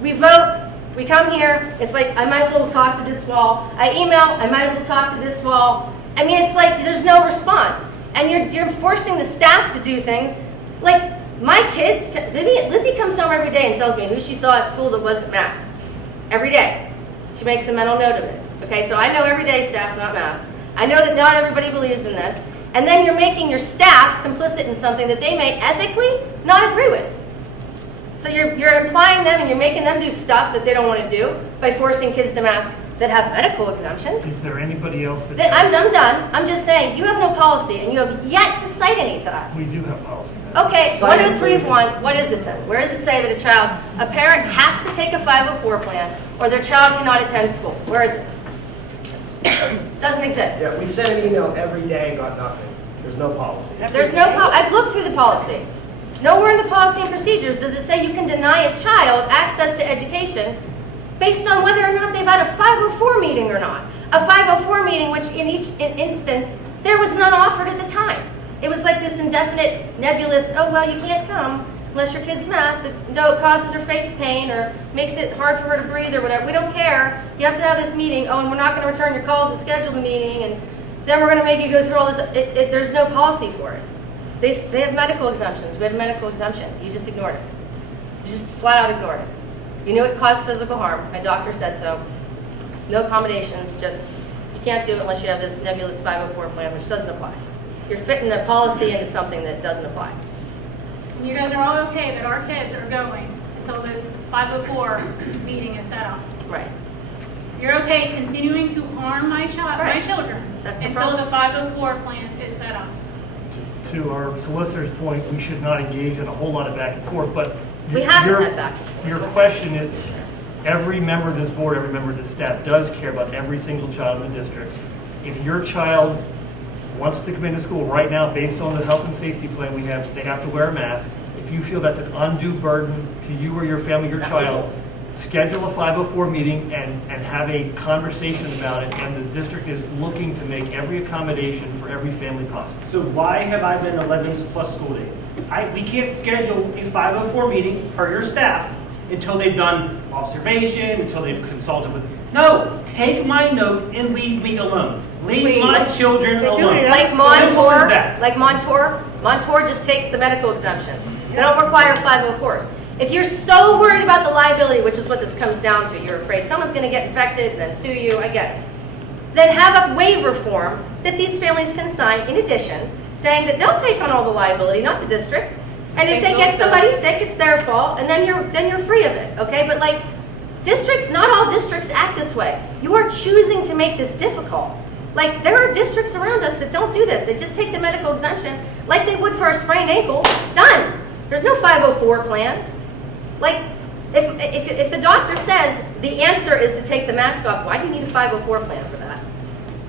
we vote, we come here, it's like I might as well talk to this wall. I email, I might as well talk to this wall. I mean, it's like there's no response. And you're forcing the staff to do things. Like, my kids, Lizzie comes home every day and tells me who she saw at school that wasn't masked. Every day. She makes a mental note of it. Okay, so I know every day staff's not masked. I know that not everybody believes in this. And then you're making your staff complicit in something that they may ethically not agree with. So you're implying them and you're making them do stuff that they don't want to do by forcing kids to mask that have medical exemptions. Is there anybody else that... I'm done. I'm just saying, you have no policy and you have yet to cite any to us. We do have policy. Okay, 103 of 1, what is it then? Where does it say that a parent has to take a 504 plan or their child cannot attend school? Where is it? Doesn't exist. Yeah, we sent an email every day, got nothing. There's no policy. There's no, I've looked through the policy. Nowhere in the policy and procedures does it say you can deny a child access to education based on whether or not they've had a 504 meeting or not. A 504 meeting, which in each instance, there was none offered at the time. It was like this indefinite, nebulous, oh, well, you can't come unless your kid's masked. No, it causes her face pain or makes it hard for her to breathe or whatever. We don't care. You have to have this meeting. Oh, and we're not going to return your calls and schedule the meeting. And then we're going to make you go through all this. There's no policy for it. They have medical exemptions. We had a medical exemption. You just ignored it. You just flat out ignored it. You knew it caused physical harm. My doctor said so. No accommodations. Just, you can't do it unless you have this nebulous 504 plan, which doesn't apply. You're fitting a policy into something that doesn't apply. You guys are all okay that our kids are going until this 504 meeting is set up. Right. You're okay continuing to harm my right. children That's the until problem. the 504 plan is set up. To our solicitor's point, we should not engage in a whole lot of back and forth, but We haven't had back and forth. your question is, every member of this board, every member of this staff does care about every single child in the district. If your child wants to come into school right now, based on the health and safety plan we have, they have to wear a mask. If you feel that's an undue burden to you or your family, your child, schedule a 504 meeting and have a conversation about it, and the district is looking to make every accommodation for every family possible. So why have I been 11 plus school days? We can't schedule a 504 meeting per your staff until they've done observation, until they've consulted with. No, take my note and leave me alone. Leave my children alone. Like Simple as that. Montour just takes the medical exemptions. They don't require 504s. If you're so worried about the liability, which is what this comes down to, you're afraid someone's going to get infected and then sue you, I get it. Then have a waiver form that these families can sign in addition, saying that they'll take on all the liability, not the district. And if they get somebody sick, it's their fault, and then you're free of it, okay? But like, districts, not all districts act this way. You are choosing to make this difficult. Like, there are districts around us that don't do this. They just take the medical exemption like they would for a sprained ankle. Done. There's no 504 plan. Like, if the doctor says the answer is to take the mask off, why do you need a 504 plan for that?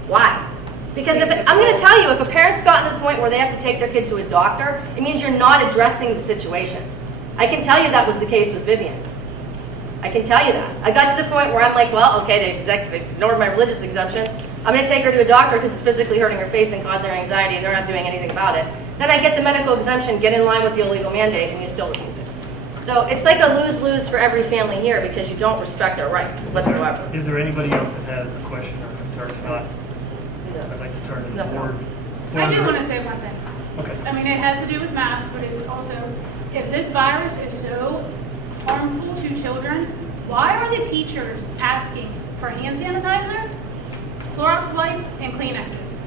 Why? Because I'm going to tell you, if a parent's gotten to the point where they have to take their kid to a doctor, it means you're not addressing the situation. I can tell you that was the case with Vivian. I can tell you that. I got to the point where I'm like, well, okay, they ignored my religious exemption. I'm going to take her to a doctor because it's physically hurting her face and causing her anxiety, and they're not doing anything about it. Then I get the medical exemption, get in line with the illegal mandate, and you still refuse it. So it's like a lose-lose for every family here because you don't respect our rights whatsoever. Is there anybody else that has a question or concern? If not, I'd like to turn to the board. I do want to say one thing. Okay. I mean, it has to do with masks, but it's also, if this virus is so harmful to children, why are the teachers asking for hand sanitizer, Clorox wipes, and Kleenexes?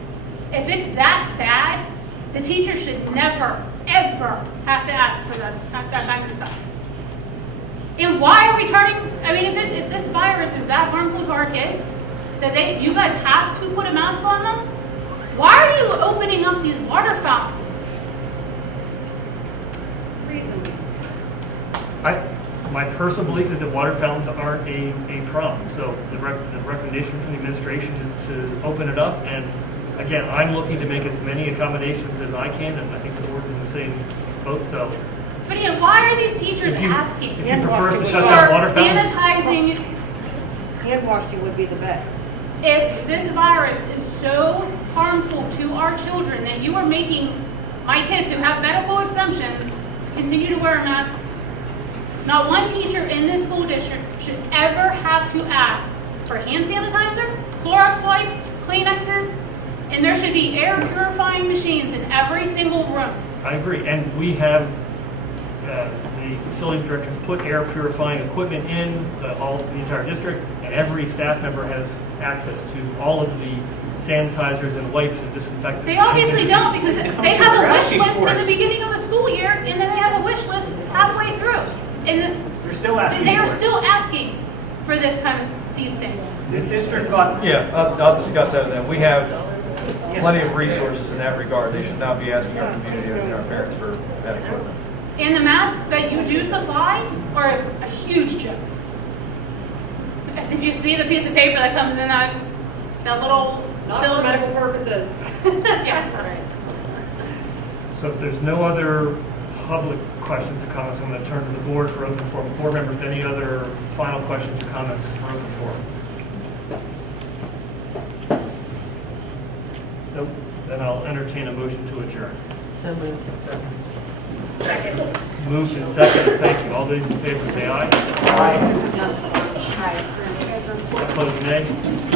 If it's that bad, the teacher should never, ever have to ask for that kind of stuff. And why are we turning, I mean, if this virus is that harmful to our kids, that you guys have to put a mask on them, why are you opening up these water fountains? Reasons. My personal belief is that water fountains aren't a problem. So the recommendation from the administration is to open it up. And again, I'm looking to make as many accommodations as I can, and I think the board's in the same boat. So, But again, why are these teachers asking? if you prefer us to shut down water fountains, sanitizing. Hand washing would be the best. If this virus is so harmful to our children that you are making my kids who have medical exemptions to continue to wear a mask, not one teacher in this school district should ever have to ask for hand sanitizer, Clorox wipes, Kleenexes, and there should be air purifying machines in every single room. I agree. And we have the facilities directors put air purifying equipment in the entire district, and every staff member has access to all of the sanitizers and wipes and disinfectants. They obviously don't, because they have a wish list in the beginning of the school year, and then they have a wish list halfway through. And They're still asking they are for it. still asking for these things. This district got. Yeah, I'll discuss that then. We have plenty of resources in that regard. They should not be asking our community and our parents for that equipment. And the masks that you do supply are a huge joke. Did you see the piece of paper that comes in that little Not cylinder? for medical purposes. Yeah. So if there's no other public questions or comments, I'm going to turn to the board for open forum. Board members, any other final questions or comments for open forum? Nope. Then I'll entertain a motion to adjourn. So moved. Moved and seconded. Thank you. All those in favor say aye. Aye. Opposed, nay.